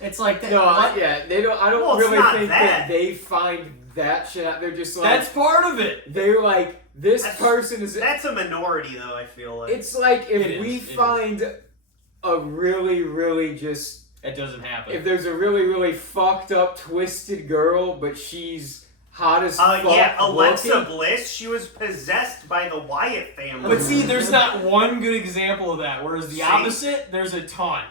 It's like that. No, they don't. I don't really think that they find that shit out. They're just like that's part of it. They're like person is. That's a minority, though. I feel like it's like if we find a really, really just. It doesn't happen. If there's a really, really fucked up, twisted girl, but she's hot as fuck. Yeah, Alexa looking. Bliss. She was possessed by the Wyatt family. But see, there's not one good example of that. Whereas the See? opposite, there's a ton.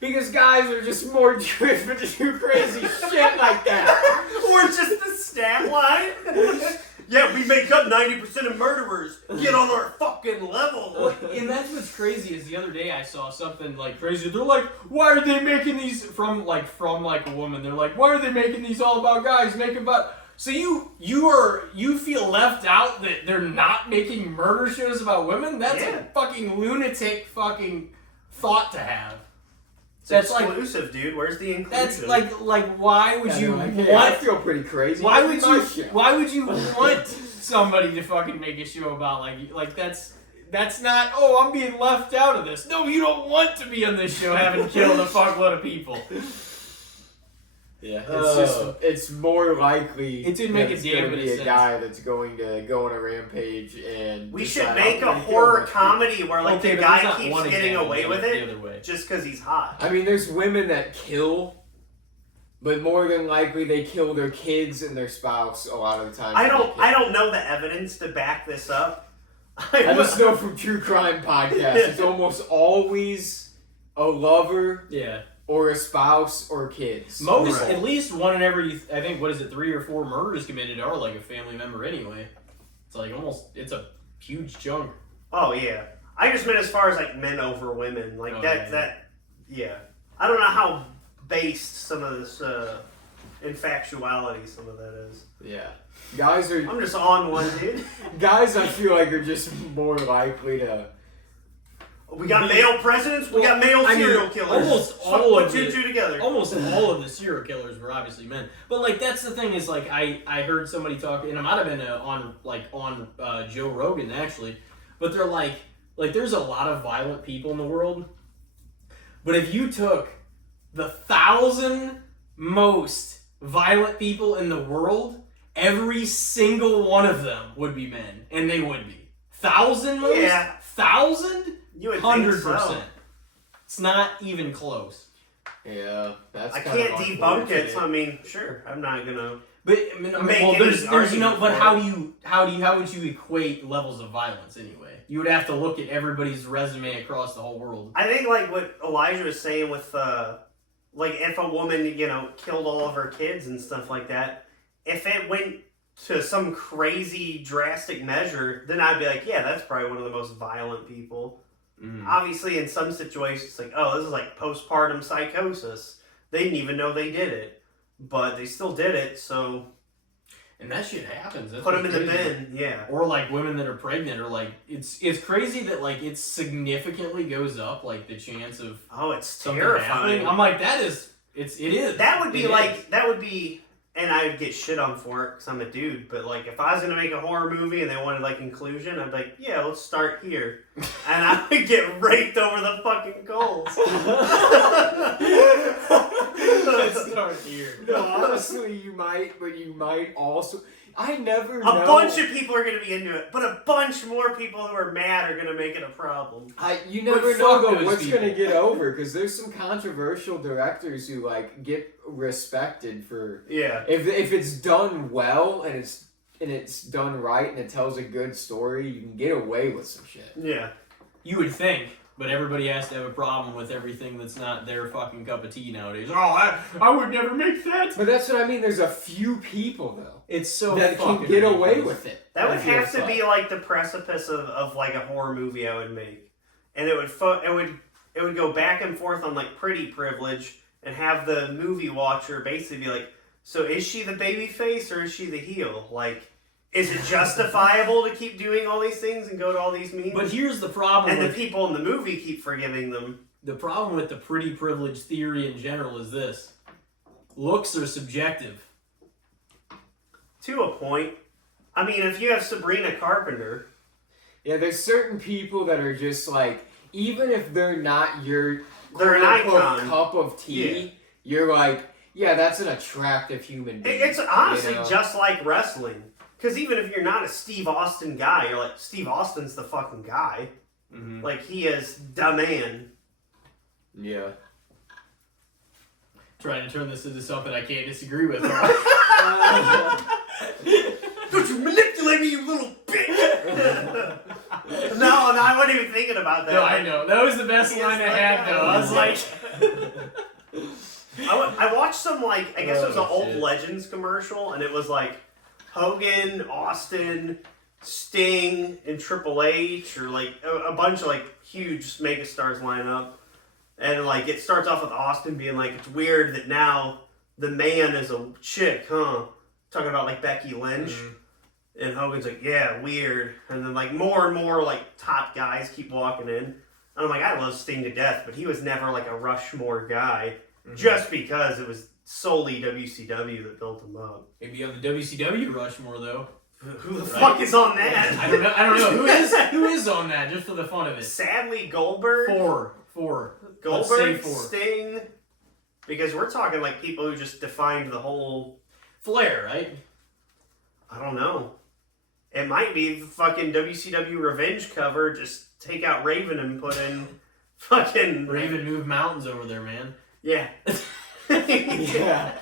Because guys are just more driven to do crazy shit like that. Or just the stat line. Yeah, we make up 90% of murderers. Get on our fucking level. And that's what's crazy is the other day I saw something like crazy. They're like, why are they making these from like a woman? They're like, why are they making these all about guys? Make about so you feel left out that they're not making murder shows about women? That's a fucking lunatic fucking thought to have. That's exclusive, dude. Where's the inclusion? That's like why would you want? I feel pretty crazy. Why would you want somebody to fucking make a show about like that's not, oh, I'm being left out of this. No, you don't want to be on this show having killed a fuckload of people. Yeah, it's more likely it didn't make it's a going damn to bit be of a sense. guy that's going to go on a rampage and we decide, should make I'm a gonna horror kill comedy where like Okay, the but there's guy not keeps one getting example away with the it other way. just because he's hot. I mean, there's women that kill, but more than likely they kill their kids and their spouse a lot of the time. I don't know the evidence to back this up. I just know from true crime podcasts, it's almost always a lover. Yeah. Or a spouse or kids. Most, at least one in every, I think, 3 or 4 murders committed are like a family member anyway. It's like it's a huge chunk. Oh, yeah. I just meant as far as like men over women. Like yeah. I don't know how based some of this infactuality some of that is. Yeah. Guys are... I'm just on one, dude. Guys, I feel like, are just more likely to... We got male presidents, we got male serial killers. Almost all of two together. Almost all of the serial killers were obviously men. But like that's the thing is like I heard somebody talk, and it might have been on Joe Rogan actually, but they're like there's a lot of violent people in the world, but if you took the 1,000 most violent people in the world, every single one of them would be men, and they would be 1,000 most. Yeah. 1,000. You would 100%. think so. It's not even close. Yeah, that's. I can't debunk it. So I mean, sure, I'm not gonna. But I mean, there's no. But how would you equate levels of violence anyway? You would have to look at everybody's resume across the whole world. I think like what Elijah was saying with like if a woman killed all of her kids and stuff like that, if it went to some crazy drastic measure, then I'd be like, yeah, that's probably one of the most violent people. Obviously, in some situations, it's like, oh, this is like postpartum psychosis. They didn't even know they did it, but they still did it, so... And that shit happens. That's put them in the crazy. bin, yeah. Or like women that are pregnant, or like, it's crazy that like it significantly goes up, like the chance of... Oh, it's something terrifying. happening. I'm like, it is. That would be like, that would be... And I would get shit on for it because I'm a dude. But like, if I was gonna make a horror movie and they wanted like inclusion, I'd be like, yeah, let's start here, and I would get raped over the fucking coals. Let's start here. No, honestly, you might, but you might also. I never know. A bunch of people are going to be into it, but a bunch more people who are mad are going to make it a problem. You never know though what's going to get over, because there's some controversial directors who like get respected for if it's done well and it's done right and it tells a good story, you can get away with some shit. Yeah, you would think. But everybody has to have a problem with everything that's not their fucking cup of tea nowadays. Oh, I would never make that. But that's what I mean. There's a few people though. It's so that can get away with it. That would have to be like the precipice of like a horror movie I would make, and it would go back and forth on like pretty privilege, and have the movie watcher basically be like, so is she the baby face or is she the heel? Like, is it justifiable to keep doing all these things and go to all these meetings? But here's the problem. And the people in the movie keep forgiving them. The problem with the pretty privilege theory in general is this. Looks are subjective. To a point. I mean, if you have Sabrina Carpenter... Yeah, there's certain people that are just like, even if they're not your they're an icon. Cup of tea, you're like, yeah, that's an attractive human being. It's honestly just like wrestling. Because even if you're not a Steve Austin guy, you're like, Steve Austin's the fucking guy. Mm-hmm. Like, he is the man. Yeah. Trying to turn this into something I can't disagree with. Don't you manipulate me, you little bitch! No, I wasn't even thinking about that. No, I know. That was the best line I had, though. I was like... I watched some, like, I guess it was an old shit. Legends commercial, and it was like Hogan, Austin, Sting, and Triple H, or like a bunch of like huge megastars line up. And like it starts off with Austin being like, it's weird that now the man is a chick, huh? Talking about like Becky Lynch. Mm-hmm. And Hogan's like, yeah, weird. And then like more and more like top guys keep walking in. And I'm like, I love Sting to death, but he was never like a Rushmore guy. Mm-hmm. Just because it was solely WCW that built him up. Maybe on the WCW Rushmore, though. Who the fuck is on that? I don't know. Who is on that, just for the fun of it? Sadly, Goldberg. Four. Goldberg, four. Sting. Because we're talking like people who just defined the whole... Flair, right? I don't know. It might be the fucking WCW Revenge cover. Just take out Raven and put in fucking... Raven moved mountains over there, man. Yeah. Yeah.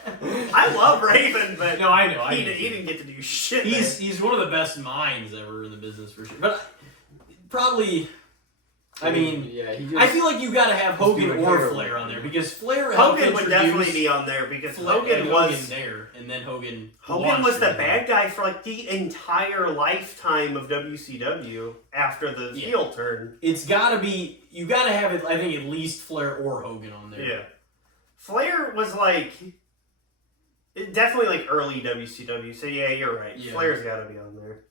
I love Raven, but no, I know. He didn't get to do shit. He's one of the best minds ever in the business for sure. But probably, I mean, yeah, I feel like you got to have Hogan or Flair on there because Flair. Hogan would definitely be on there because Hogan was there, and then Hogan was the bad guy for like the entire lifetime of WCW after the heel turn. It's got to be. You got to have it. I think at least Flair or Hogan on there. Yeah. Flair was like, definitely like early WCW. So yeah, you're right. Yeah. Flair's got to be on there.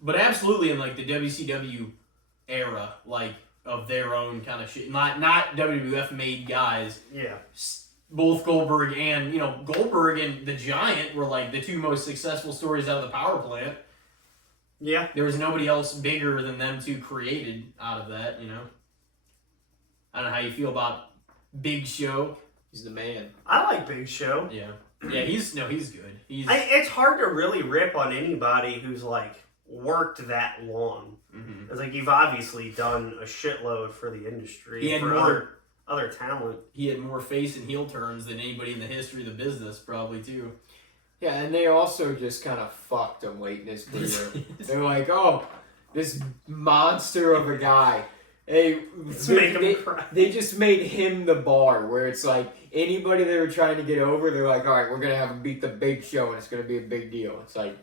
But absolutely in like the WCW era, like of their own kind of shit. Not WWF made guys. Yeah. Both Goldberg and Goldberg and the Giant were like the two most successful stories out of the power plant. Yeah. There was nobody else bigger than them two created out of that. I don't know how you feel about Big Show. He's the man. I like Big Show. Yeah. Yeah, he's good. It's hard to really rip on anybody who's like worked that long. Mm-hmm. It's like you've obviously done a shitload for the industry. He had for other talent. He had more face and heel turns than anybody in the history of the business, probably too. Yeah, and they also just kind of fucked him late in his career. They're like, oh, this monster of a guy. They just made him the bar, where it's like anybody they were trying to get over, they're like, all right, we're going to have him beat the Big Show, and it's going to be a big deal. It's like,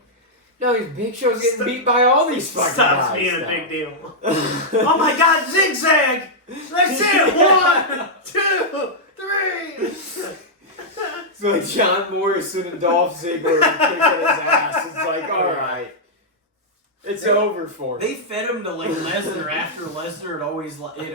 no, these Big Show's getting beat by all these fucking guys. Stops being a big deal. Oh my God, zigzag! That's it! 1, 2, 3! It's like John Morrison and Dolph Ziggler kicking his ass. It's like, all right. It's over for him. They fed him to like Lesnar after Lesnar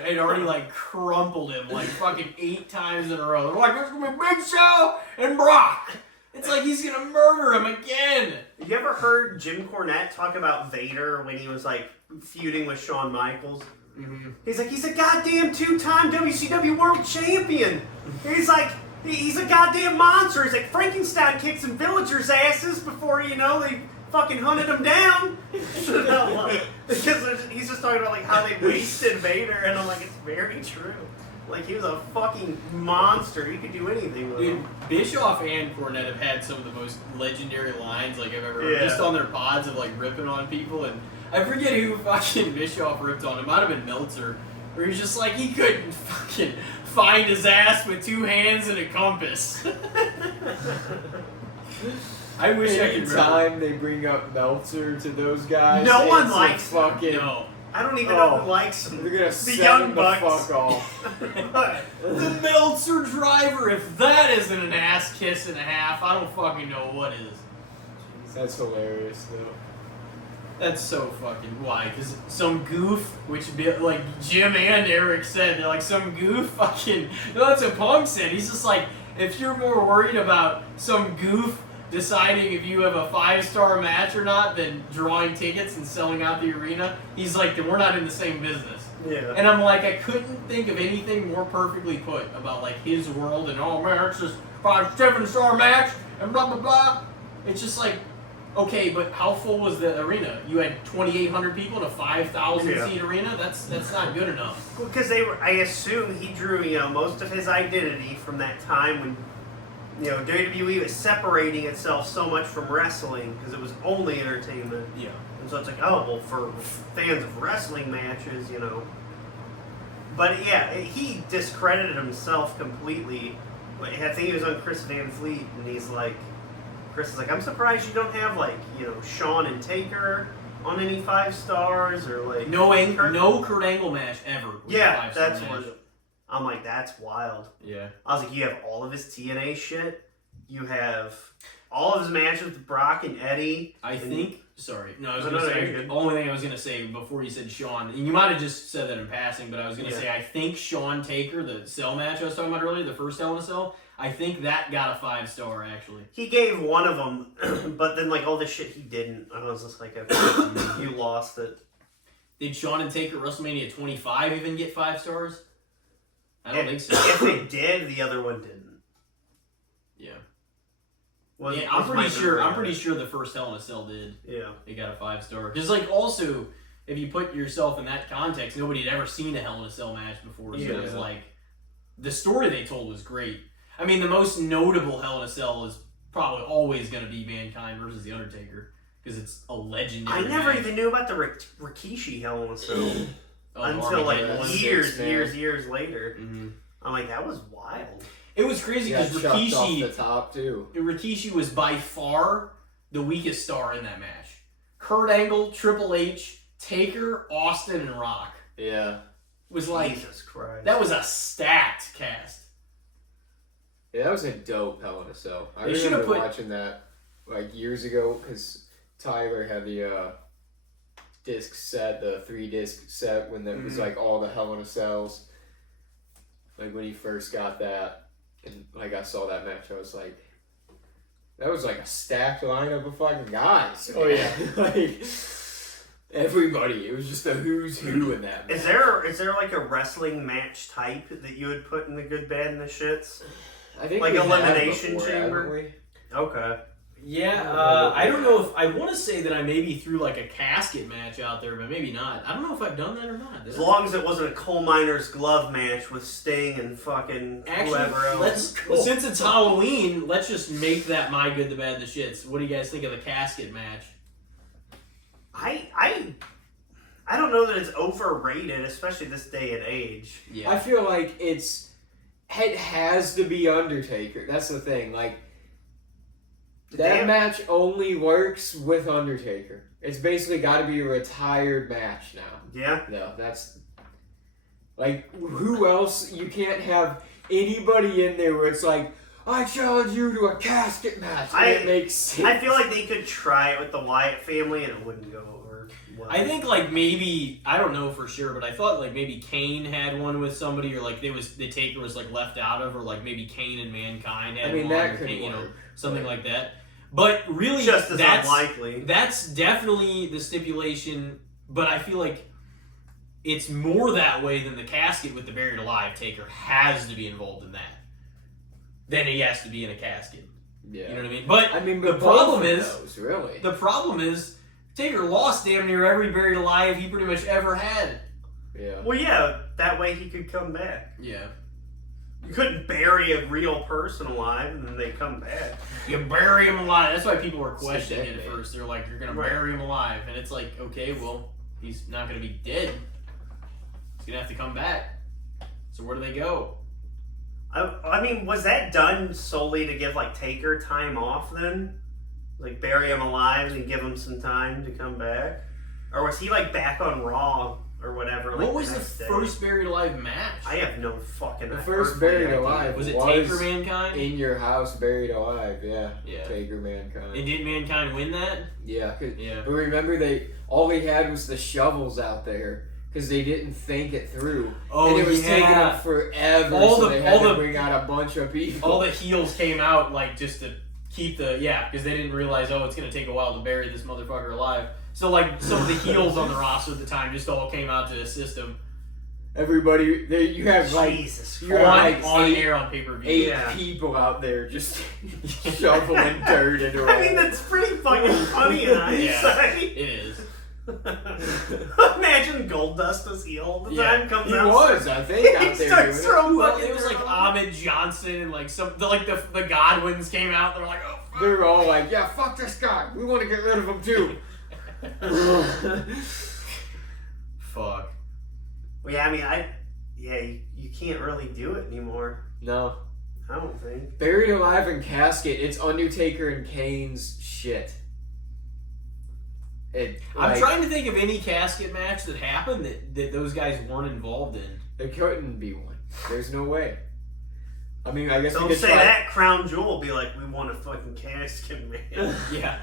had already like crumpled him like fucking 8 times in a row. They're like, it's gonna be Big Show and Brock. It's like he's gonna murder him again. You ever heard Jim Cornette talk about Vader when he was like feuding with Shawn Michaels? Mm-hmm. He's like, he's a goddamn 2-time WCW World Champion. He's like, he's a goddamn monster. He's like, Frankenstein kicked some villagers' asses before, they fucking hunted him down. Because he's just talking about like how they wasted Vader, and I'm like, it's very true. Like, he was a fucking monster. He could do anything with him. Bischoff and Cornette have had some of the most legendary lines like I've ever heard. Just on their pods of like ripping on people, and I forget who fucking Bischoff ripped on. It might have been Meltzer, where he's just like he couldn't fucking find his ass with 2 hands and a compass. I wish I could. Anytime they bring up Meltzer to those guys, no one likes fucking. No. I don't even know who likes him. They're gonna the young bucks. The fuck off. The Meltzer driver. If that isn't an ass kiss and a half, I don't fucking know what is. That's hilarious, though. That's so fucking why? Because some goof, which like Jim and Eric said, they're like some goof fucking. No, that's what Punk said. He's just like, if you're more worried about some goof deciding if you have a 5-star match or not than drawing tickets and selling out the arena, he's like, then we're not in the same business. Yeah. And I'm like, I couldn't think of anything more perfectly put about like his world and oh man, it's just 5-7-star match and blah blah blah. It's just like, okay, but how full was the arena? You had 2,800 people in a 5,000 seat arena. That's not good enough. Well, because I assume he drew most of his identity from that time WWE was separating itself so much from wrestling because it was only entertainment. Yeah. And so it's like, oh, well, for fans of wrestling matches, But yeah, he discredited himself completely. I think he was on Chris Van Fleet, and Chris is like, I'm surprised you don't have Shawn and Taker on any 5 stars or like no Kurt Angle match ever. Yeah, that's what. I'm like, that's wild. Yeah. I was like, you have all of his TNA shit. You have all of his matches with Brock and Eddie. I was going to No, say, you're good. the only thing I was going to say before you said Shawn, and you might have just said that in passing, but I was going to say, I think Shawn Taker, the cell match I was talking about earlier, the first Hell in a Cell, I think that got a 5-star, actually. He gave one of them, but then all the shit he didn't. I was just like, you lost it. Did Shawn and Taker at WrestleMania 25 even get 5 stars? I don't think so. If they did, the other one didn't. Yeah. I'm pretty sure the first Hell in a Cell did. Yeah. They got a 5-star. Because, also, if you put yourself in that context, nobody had ever seen a Hell in a Cell match before. So it was the story they told was great. I mean, the most notable Hell in a Cell is probably always going to be Mankind versus The Undertaker. Because it's a legendary I never match. even knew about the Rikishi Hell in a Cell until Armageddon. years later. Mm-hmm. I'm like, that was wild. It was crazy because Rikishi off Rikishi, the top too. Rikishi was by far the weakest star in that match. Kurt Angle, Triple H, Taker, Austin, and Rock. Yeah. Was like, Jesus Christ. that was a stacked cast. Yeah, that was a dope Hell in a Cell. I They should've remember put- watching that years ago because Tyler had the disc set, the 3-disc set when that was all the Hell in a Cells. When he first got that, and I saw that match, I was like, that was a stacked lineup of fucking guys. Oh, yeah. Everybody. It was just a who's who in that match. Is there a wrestling match type that you would put in the good, bad, and the shits? I think Like we have Elimination before, Chamber? haven't we? Okay. Yeah, I don't know if I want to say that I maybe threw a casket match out there, but maybe not. I don't know if I've done that or not. As long as it wasn't a coal miner's glove match with Sting and fucking whoever else. Since it's Halloween, let's just make that my good, the bad, the shits. What do you guys think of the casket match? I don't know that it's overrated, especially this day and age. Yeah, I feel like it has to be Undertaker. That's the thing. That match only works with Undertaker. It's basically got to be a retired match now. Yeah. No, that's who else? You can't have anybody in there where it's I challenge you to a casket match. It makes sense. I feel like they could try it with the Wyatt family and it wouldn't go over well. I think maybe, I don't know for sure, but I thought maybe Kane had one with somebody, or the Taker was left out of, or maybe Kane and Mankind had one, that or could Kane, work, something like that. But really, just as that's unlikely. That's definitely the stipulation, but I feel like it's more that way than the casket with the buried alive. Taker has to be involved in that. Then he has to be in a casket. Yeah. You know what I mean? But the problem both of is, those, really. the problem is, Taker lost damn near every buried alive he pretty much ever had. Yeah. Well, yeah, that way he could come back. Yeah. You couldn't bury a real person alive and then they come back. You bury him alive. That's why people were questioning dead it at man. first. They're like, you're going to bury him alive. And it's like, okay, well, he's not going to be dead. He's going to have to come back. So where do they go? I mean, was that done solely to give Taker time off then? Bury him alive and give him some time to come back? Or was he back on Raw or whatever? What was the next day? first buried alive match? I have no fucking The first earthly buried idea. alive Was it Taker Mankind? in your house, buried alive. Yeah. Yeah. Taker Mankind. And did Mankind win that? Yeah. Yeah. But remember, all they had was the shovels out there because they didn't think it through. Oh, and it was taking yeah. them forever. They had to bring out a bunch of people. All the heels came out just to keep because they didn't realize, it's going to take a while to bury this motherfucker alive. So some of the heels on the roster at the time just all came out to assist him. Everybody, you have Jesus you have On air on pay-per-view. 8 Yeah. people out there just shoveling dirt into I mean, that's pretty fucking funny in hindsight. It is. Imagine Goldust as heel all the time. Comes he out. was, I think, out He there doing starts it. throwing Well, buckets it was like around. Ahmed Johnson and like the Godwins came out. They're like, oh, fuck. They were all like, yeah, fuck this guy. We want to get rid of him too. Fuck. Well, yeah, I mean, you can't really do it anymore. No. I don't think. Buried alive in casket, it's Undertaker and Kane's shit. I'm trying to think of any casket match that happened that those guys weren't involved in. There couldn't be one. There's no way. I mean, I guess we Don't could say try. that. Crown Jewel will be like, we want a fucking casket, man. Yeah.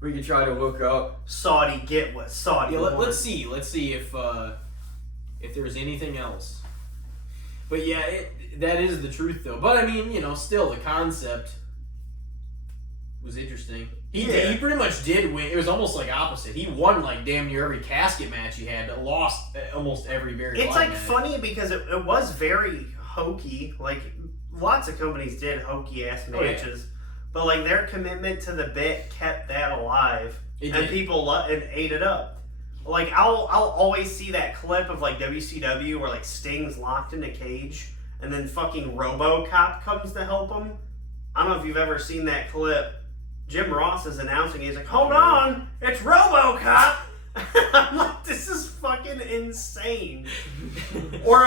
We could try to look up. Saudi get what Saudi Yeah. wants. Let's see if there's anything else. But yeah, that is the truth though. But I mean, still the concept was interesting. He pretty much did win. It was almost like opposite. He won like damn near every casket match he had, but lost almost every very. It's like funny because it was very hokey. Like lots of companies did hokey ass matches, but like their commitment to the bit kept that alive, and people ate it up. Like I'll always see that clip of like WCW where like Sting's locked in a cage, and then fucking RoboCop comes to help him. I don't know if you've ever seen that clip. Jim Ross is announcing. He's like, "Hold on, it's RoboCop." I'm like, this is fucking insane. Or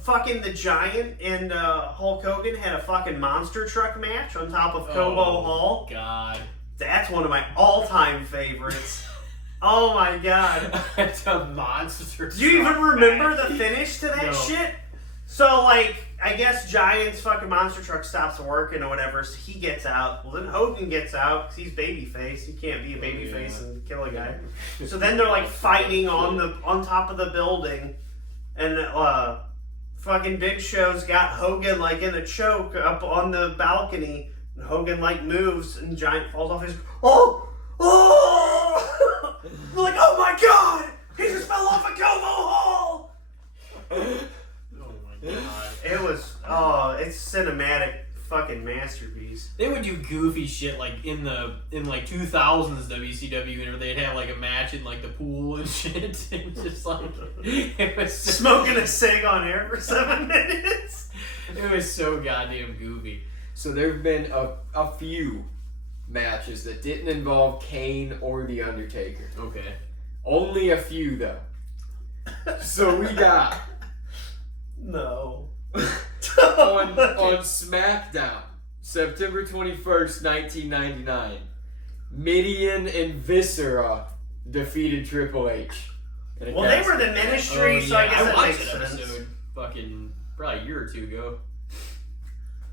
fucking the Giant and Hulk Hogan had a fucking monster truck match on top of Cobo Hall. God, that's one of my all-time favorites. Oh my god, it's a monster. Do you even remember the finish to that shit? So like, I guess Giant's fucking monster truck stops working or whatever, so he gets out. Well, then Hogan gets out because he's babyface. He can't be a babyface and kill a guy. So then they're like fighting on top of the building, and fucking Big Show's got Hogan like in a choke up on the balcony, and Hogan like moves, and Giant falls off his. Oh! They're like, oh my god! He just fell off a Cobo Hall! God. It was it's cinematic fucking masterpiece. They would do goofy shit like in like 2000s WCW, and they'd have like a match in like the pool and shit, and just like it was smoking a cig on air for 7 minutes. It was so goddamn goofy. So there've been a few matches that didn't involve Kane or the Undertaker. Okay. Only a few though. So we got. No. on SmackDown, September 21st, 1999, Mideon and Viscera defeated Triple H. Well, they were the Ministry, so I guess that watched makes that sense. episode fucking probably a year or two ago.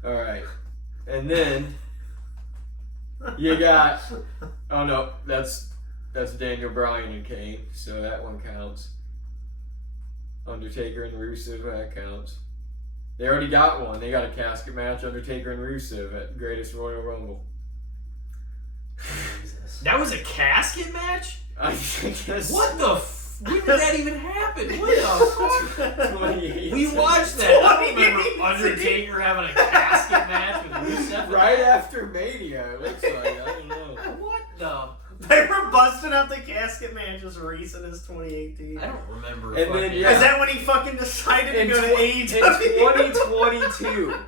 Alright. And then you got... Oh no, that's Daniel Bryan and Kane, so that one counts. Undertaker and Rusev, that counts. They already got one. They got a casket match, Undertaker and Rusev at Greatest Royal Rumble. Jesus. That was a casket match? I guess. What the when did that even happen? What the fuck? 2018. We watched that. I don't remember Undertaker having a casket match with Rusev. Right after Mania, it looks like. I don't know. What the? They were busting out the casket match as recent as 2018. I don't remember. And then, yeah. Is that when he fucking decided to go to AEW?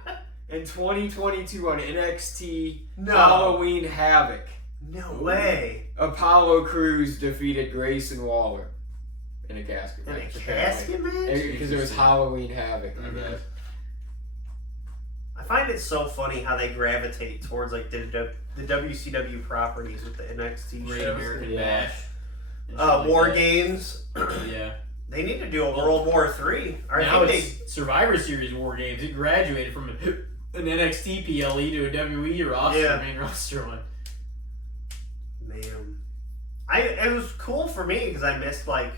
In 2022 on NXT No. Halloween Havoc, No way. Apollo Crews defeated Grayson Waller in a casket In a match. casket match? Because it was Halloween Havoc, I Mhm. guess. I find it so funny how they gravitate towards like the WCW properties with the NXT Great shows. American Yeah. Bash. and shit like War that. Games. Yeah. They need to do a World War III. Or Now I think it's Survivor Series War Games. It graduated from an NXT PLE to a WWE roster, Yeah. main roster one. Man, it was cool for me because I missed like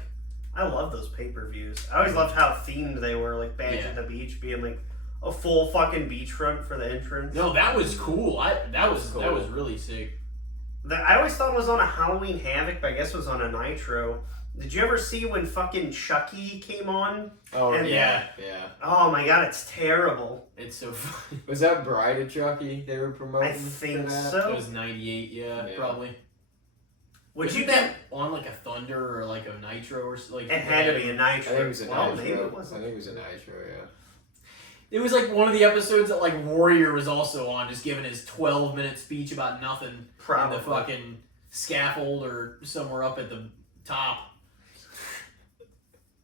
I love those pay-per-views. I always loved how themed they were, like Bash Yeah. at the Beach being like a full fucking beachfront for the entrance. No, that was cool. That was Cool. really sick. I always thought it was on a Halloween Havoc, but I guess it was on a Nitro. Did you ever see when fucking Chucky came on? Oh, And- yeah. Oh my god, it's terrible. It's so funny. Was that Bride of Chucky they were promoting? I think for that? so. It was 98, yeah, Yeah. probably. Which Isn't you that on like a Thunder or like a Nitro or like? It had to be a Nitro. I think it was a well, Nitro. maybe it wasn't. I think it was a Nitro, yeah. It was like one of the episodes that like Warrior was also on, just giving his 12-minute speech about nothing Probably. in the fucking scaffold or somewhere up at the top.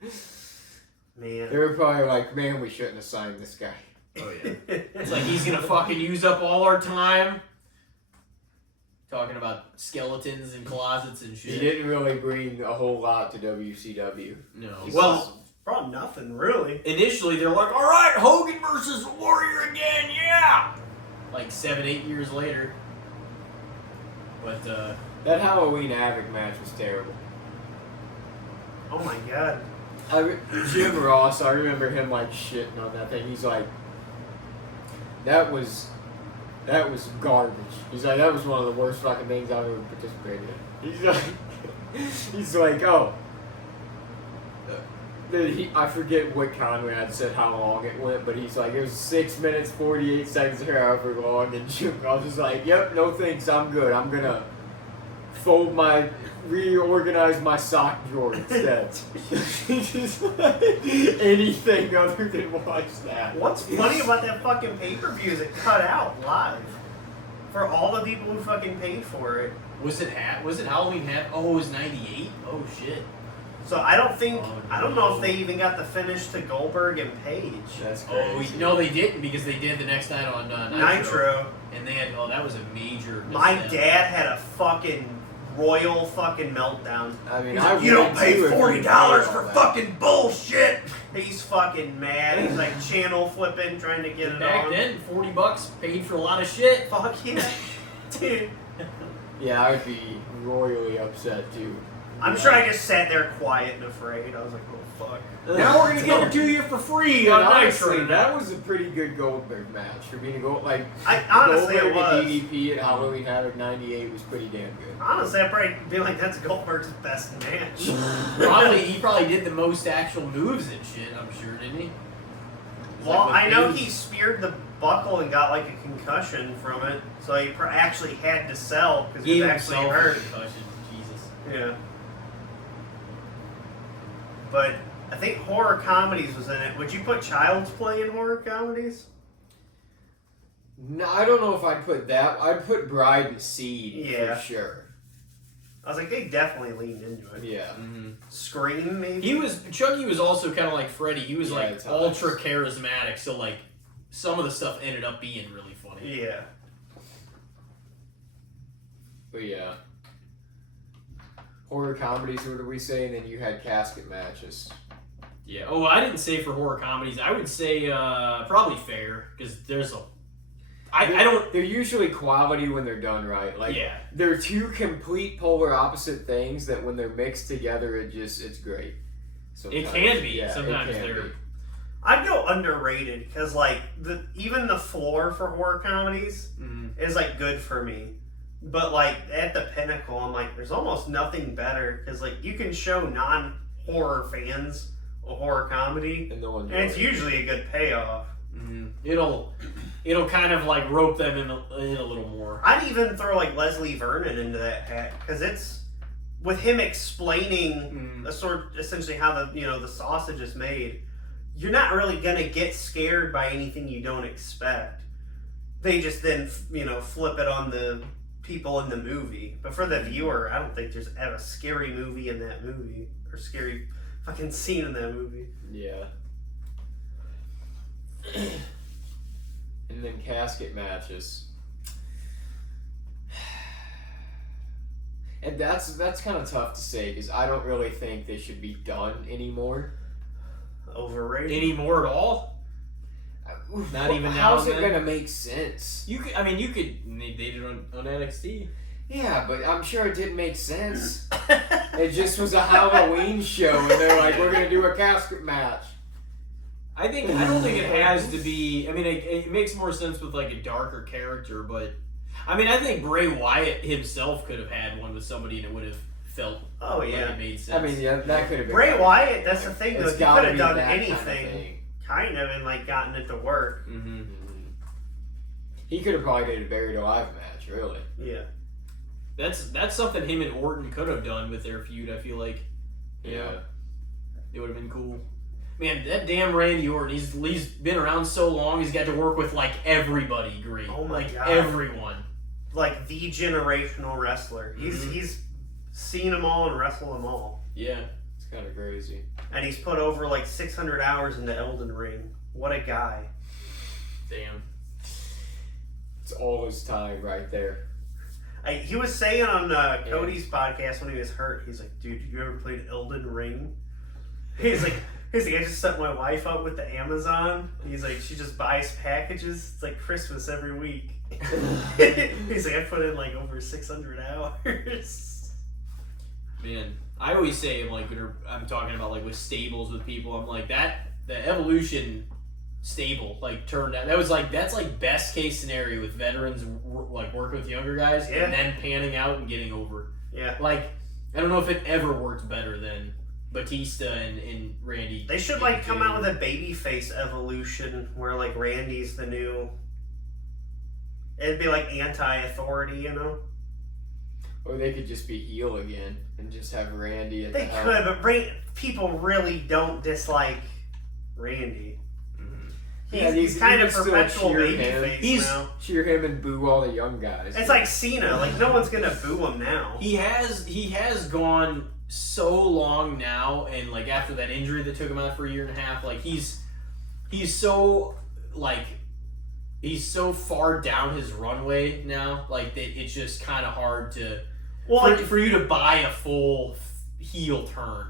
Man. They were probably like, man, we shouldn't have signed this guy. Oh yeah. It's like he's gonna fucking use up all our time talking about skeletons and closets and shit. He didn't really bring a whole lot to WCW. No. Well, brought nothing really. Initially they're like, all right, Hogan versus Warrior again, yeah. Like 7-8 years later. But That Halloween Havoc match was terrible. Oh my god. Jim Ross, I remember him like shitting on that thing. He's like, that was garbage. He's like, that was one of the worst fucking things I've ever participated in. He's like, oh. I forget what Conrad said how long it went, but he's like, it was 6 minutes, 48 seconds, or however long, and Jim Ross was like, yep, no thanks, I'm good. I'm gonna reorganize my sock drawer instead. Just like, anything other than watch that. What's funny about that fucking pay-per-view is it cut out live. For all the people who fucking paid for it. was it Halloween Oh, it was 98? Oh shit. So I don't know if they even got the finish to Goldberg and Page. That's Oh crazy. no, they didn't because they did the next night on Nitro. And they had that was a major. My misstep. dad had a fucking royal fucking meltdown. I mean, He's I like, you don't would pay too if $40 you for did all fucking bullshit. He's fucking mad. He's like channel flipping, trying to get it Back on. then, $40 paid for a lot of shit. Fuck yeah, dude. that. Yeah, I would be royally upset too. I'm sure I just sat there quiet and afraid. I was like, oh fuck. Now we're gonna give it to you for free And on honestly, Nitro. that was a pretty good Goldberg match for being a Honestly, it Goldberg was. and DDP at Halloween Havoc '98 was pretty damn good. Honestly, I'd probably be like, that's Goldberg's best match. He probably did the most actual moves and shit. I'm sure, didn't he? Well, Like, I know with he speared the buckle and got like a concussion from it, so he actually had to sell because he Gave was actually himself a hurt. concussion. Jesus. Yeah. But I think horror comedies was in it. Would you put Child's Play in horror comedies? No, I don't know if I'd put that. I'd put Bride and Seed Yeah. for sure. I was like, they definitely leaned into it. Yeah. Mm-hmm. Scream, maybe? Chucky was also kind of like Freddy. He was Yeah, like it's ultra charismatic, so like some of the stuff ended up being really funny. Yeah. But yeah. Horror comedies, what did we say? And then you had casket matches. Yeah. Oh, I didn't say for horror comedies. I would say probably fair because there's a. I don't. They're usually quality when they're done right. Like, Yeah. they're two complete polar opposite things that when they're mixed together, it's great. It can be. Yeah, Sometimes it can they're. be. I'd go underrated because like even the floor for horror comedies is like good for me. But like at the pinnacle, I'm like, there's almost nothing better because like you can show non-horror fans a horror comedy, and it's usually a good payoff. Mm-hmm. It'll kind of like rope them in a little more. I'd even throw like Leslie Vernon into that hat because it's with him explaining essentially how the sausage is made. You're not really gonna get scared by anything you don't expect. They just then flip it on the people in the movie. But for the viewer, I don't think there's ever a scary movie in that movie or scary fucking scene in that movie. Yeah. And then casket matches. And that's kind of tough to say because I don't really think they should be done anymore. Overrated. Anymore at all? Not even now How's and it then? gonna make sense? You could. They did it on NXT. Yeah, but I'm sure it didn't make sense. It just was a Halloween show, and they're like, "We're gonna do a casket match." I don't think it has to be. I mean, it makes more sense with like a darker character, but I mean, I think Bray Wyatt himself could have had one with somebody, and it would have felt. Oh like yeah. it made sense. I mean, yeah, that could have been Bray Wyatt. That's the thing though. It's He gotta could have be done that kind of anything, thing. kind of, and like gotten it to work. Mm-hmm. He could have probably did a buried alive match, really. Yeah. That's something him and Orton could have done with their feud. I feel like, Yeah. it would have been cool. Man, that damn Randy Orton, he's been around so long. He's got to work with like everybody. Great, Oh my like God. everyone. Like the generational wrestler. He's seen them all and wrestled them all. Yeah, It's kind of crazy. And he's put over like 600 hours into Elden Ring. What a guy. damn. It's all his time right there. He was saying on Cody's podcast when he was hurt, he's like, dude, you ever played Elden Ring? He's like, I just set my wife up with the Amazon. He's like, she just buys packages. It's like Christmas every week. He's like, I put in like over 600 hours. Man, I always say, like, when I'm talking about like with stables with people, I'm like the Evolution stable like turned out. That's like best case scenario with veterans like working with younger guys Yeah. and then panning out and getting over. Yeah. Like, I don't know if it ever worked better than Batista and Randy. They should like come out with a babyface Evolution where like Randy's the new. It'd be like anti-authority, you know. Or they could just be heel again and just have Randy at They the helm. could, but people really don't dislike Randy. Yeah, He's you kind can of still perpetual cheer him. babyface now. Cheer him and boo all the young guys. It's like Cena. Like no one's gonna boo him now. He has gone so long now, and like after that injury that took him out for a year and a half, like he's so like he's so far down his runway now, like that it's just kind of hard to for you to buy a full heel turn.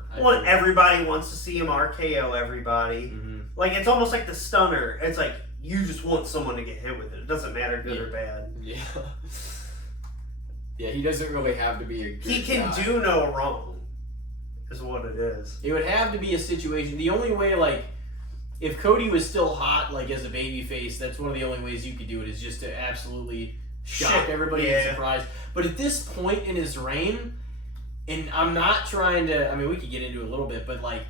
Everybody wants to see him RKO everybody. Mm-hmm. Like it's almost like the stunner. It's like you just want someone to get hit with it. It doesn't matter good or bad. Yeah. Yeah, he doesn't really have to be a good He can guy. do no wrong. Is what it is. It would have to be a situation. The only way, like, if Cody was still hot, like as a babyface, that's one of the only ways you could do it is just to absolutely shock everybody and surprise. But at this point in his reign, and I'm not trying to. I mean, we could get into it a little bit, but like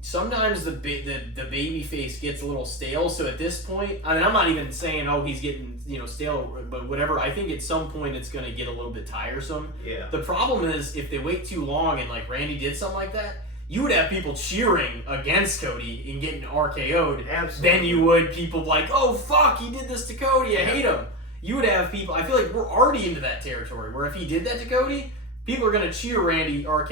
sometimes the baby face gets a little stale. So at this point, I mean, I'm not even saying he's getting stale, but whatever. I think at some point it's going to get a little bit tiresome. Yeah. The problem is if they wait too long and like Randy did something like that, you would have people cheering against Cody and getting RKO'd. Absolutely. Then you would people like, oh fuck, he did this to Cody. I hate him. You would have people. I feel like we're already into that territory where if he did that to Cody, people are going to cheer Randy RKO.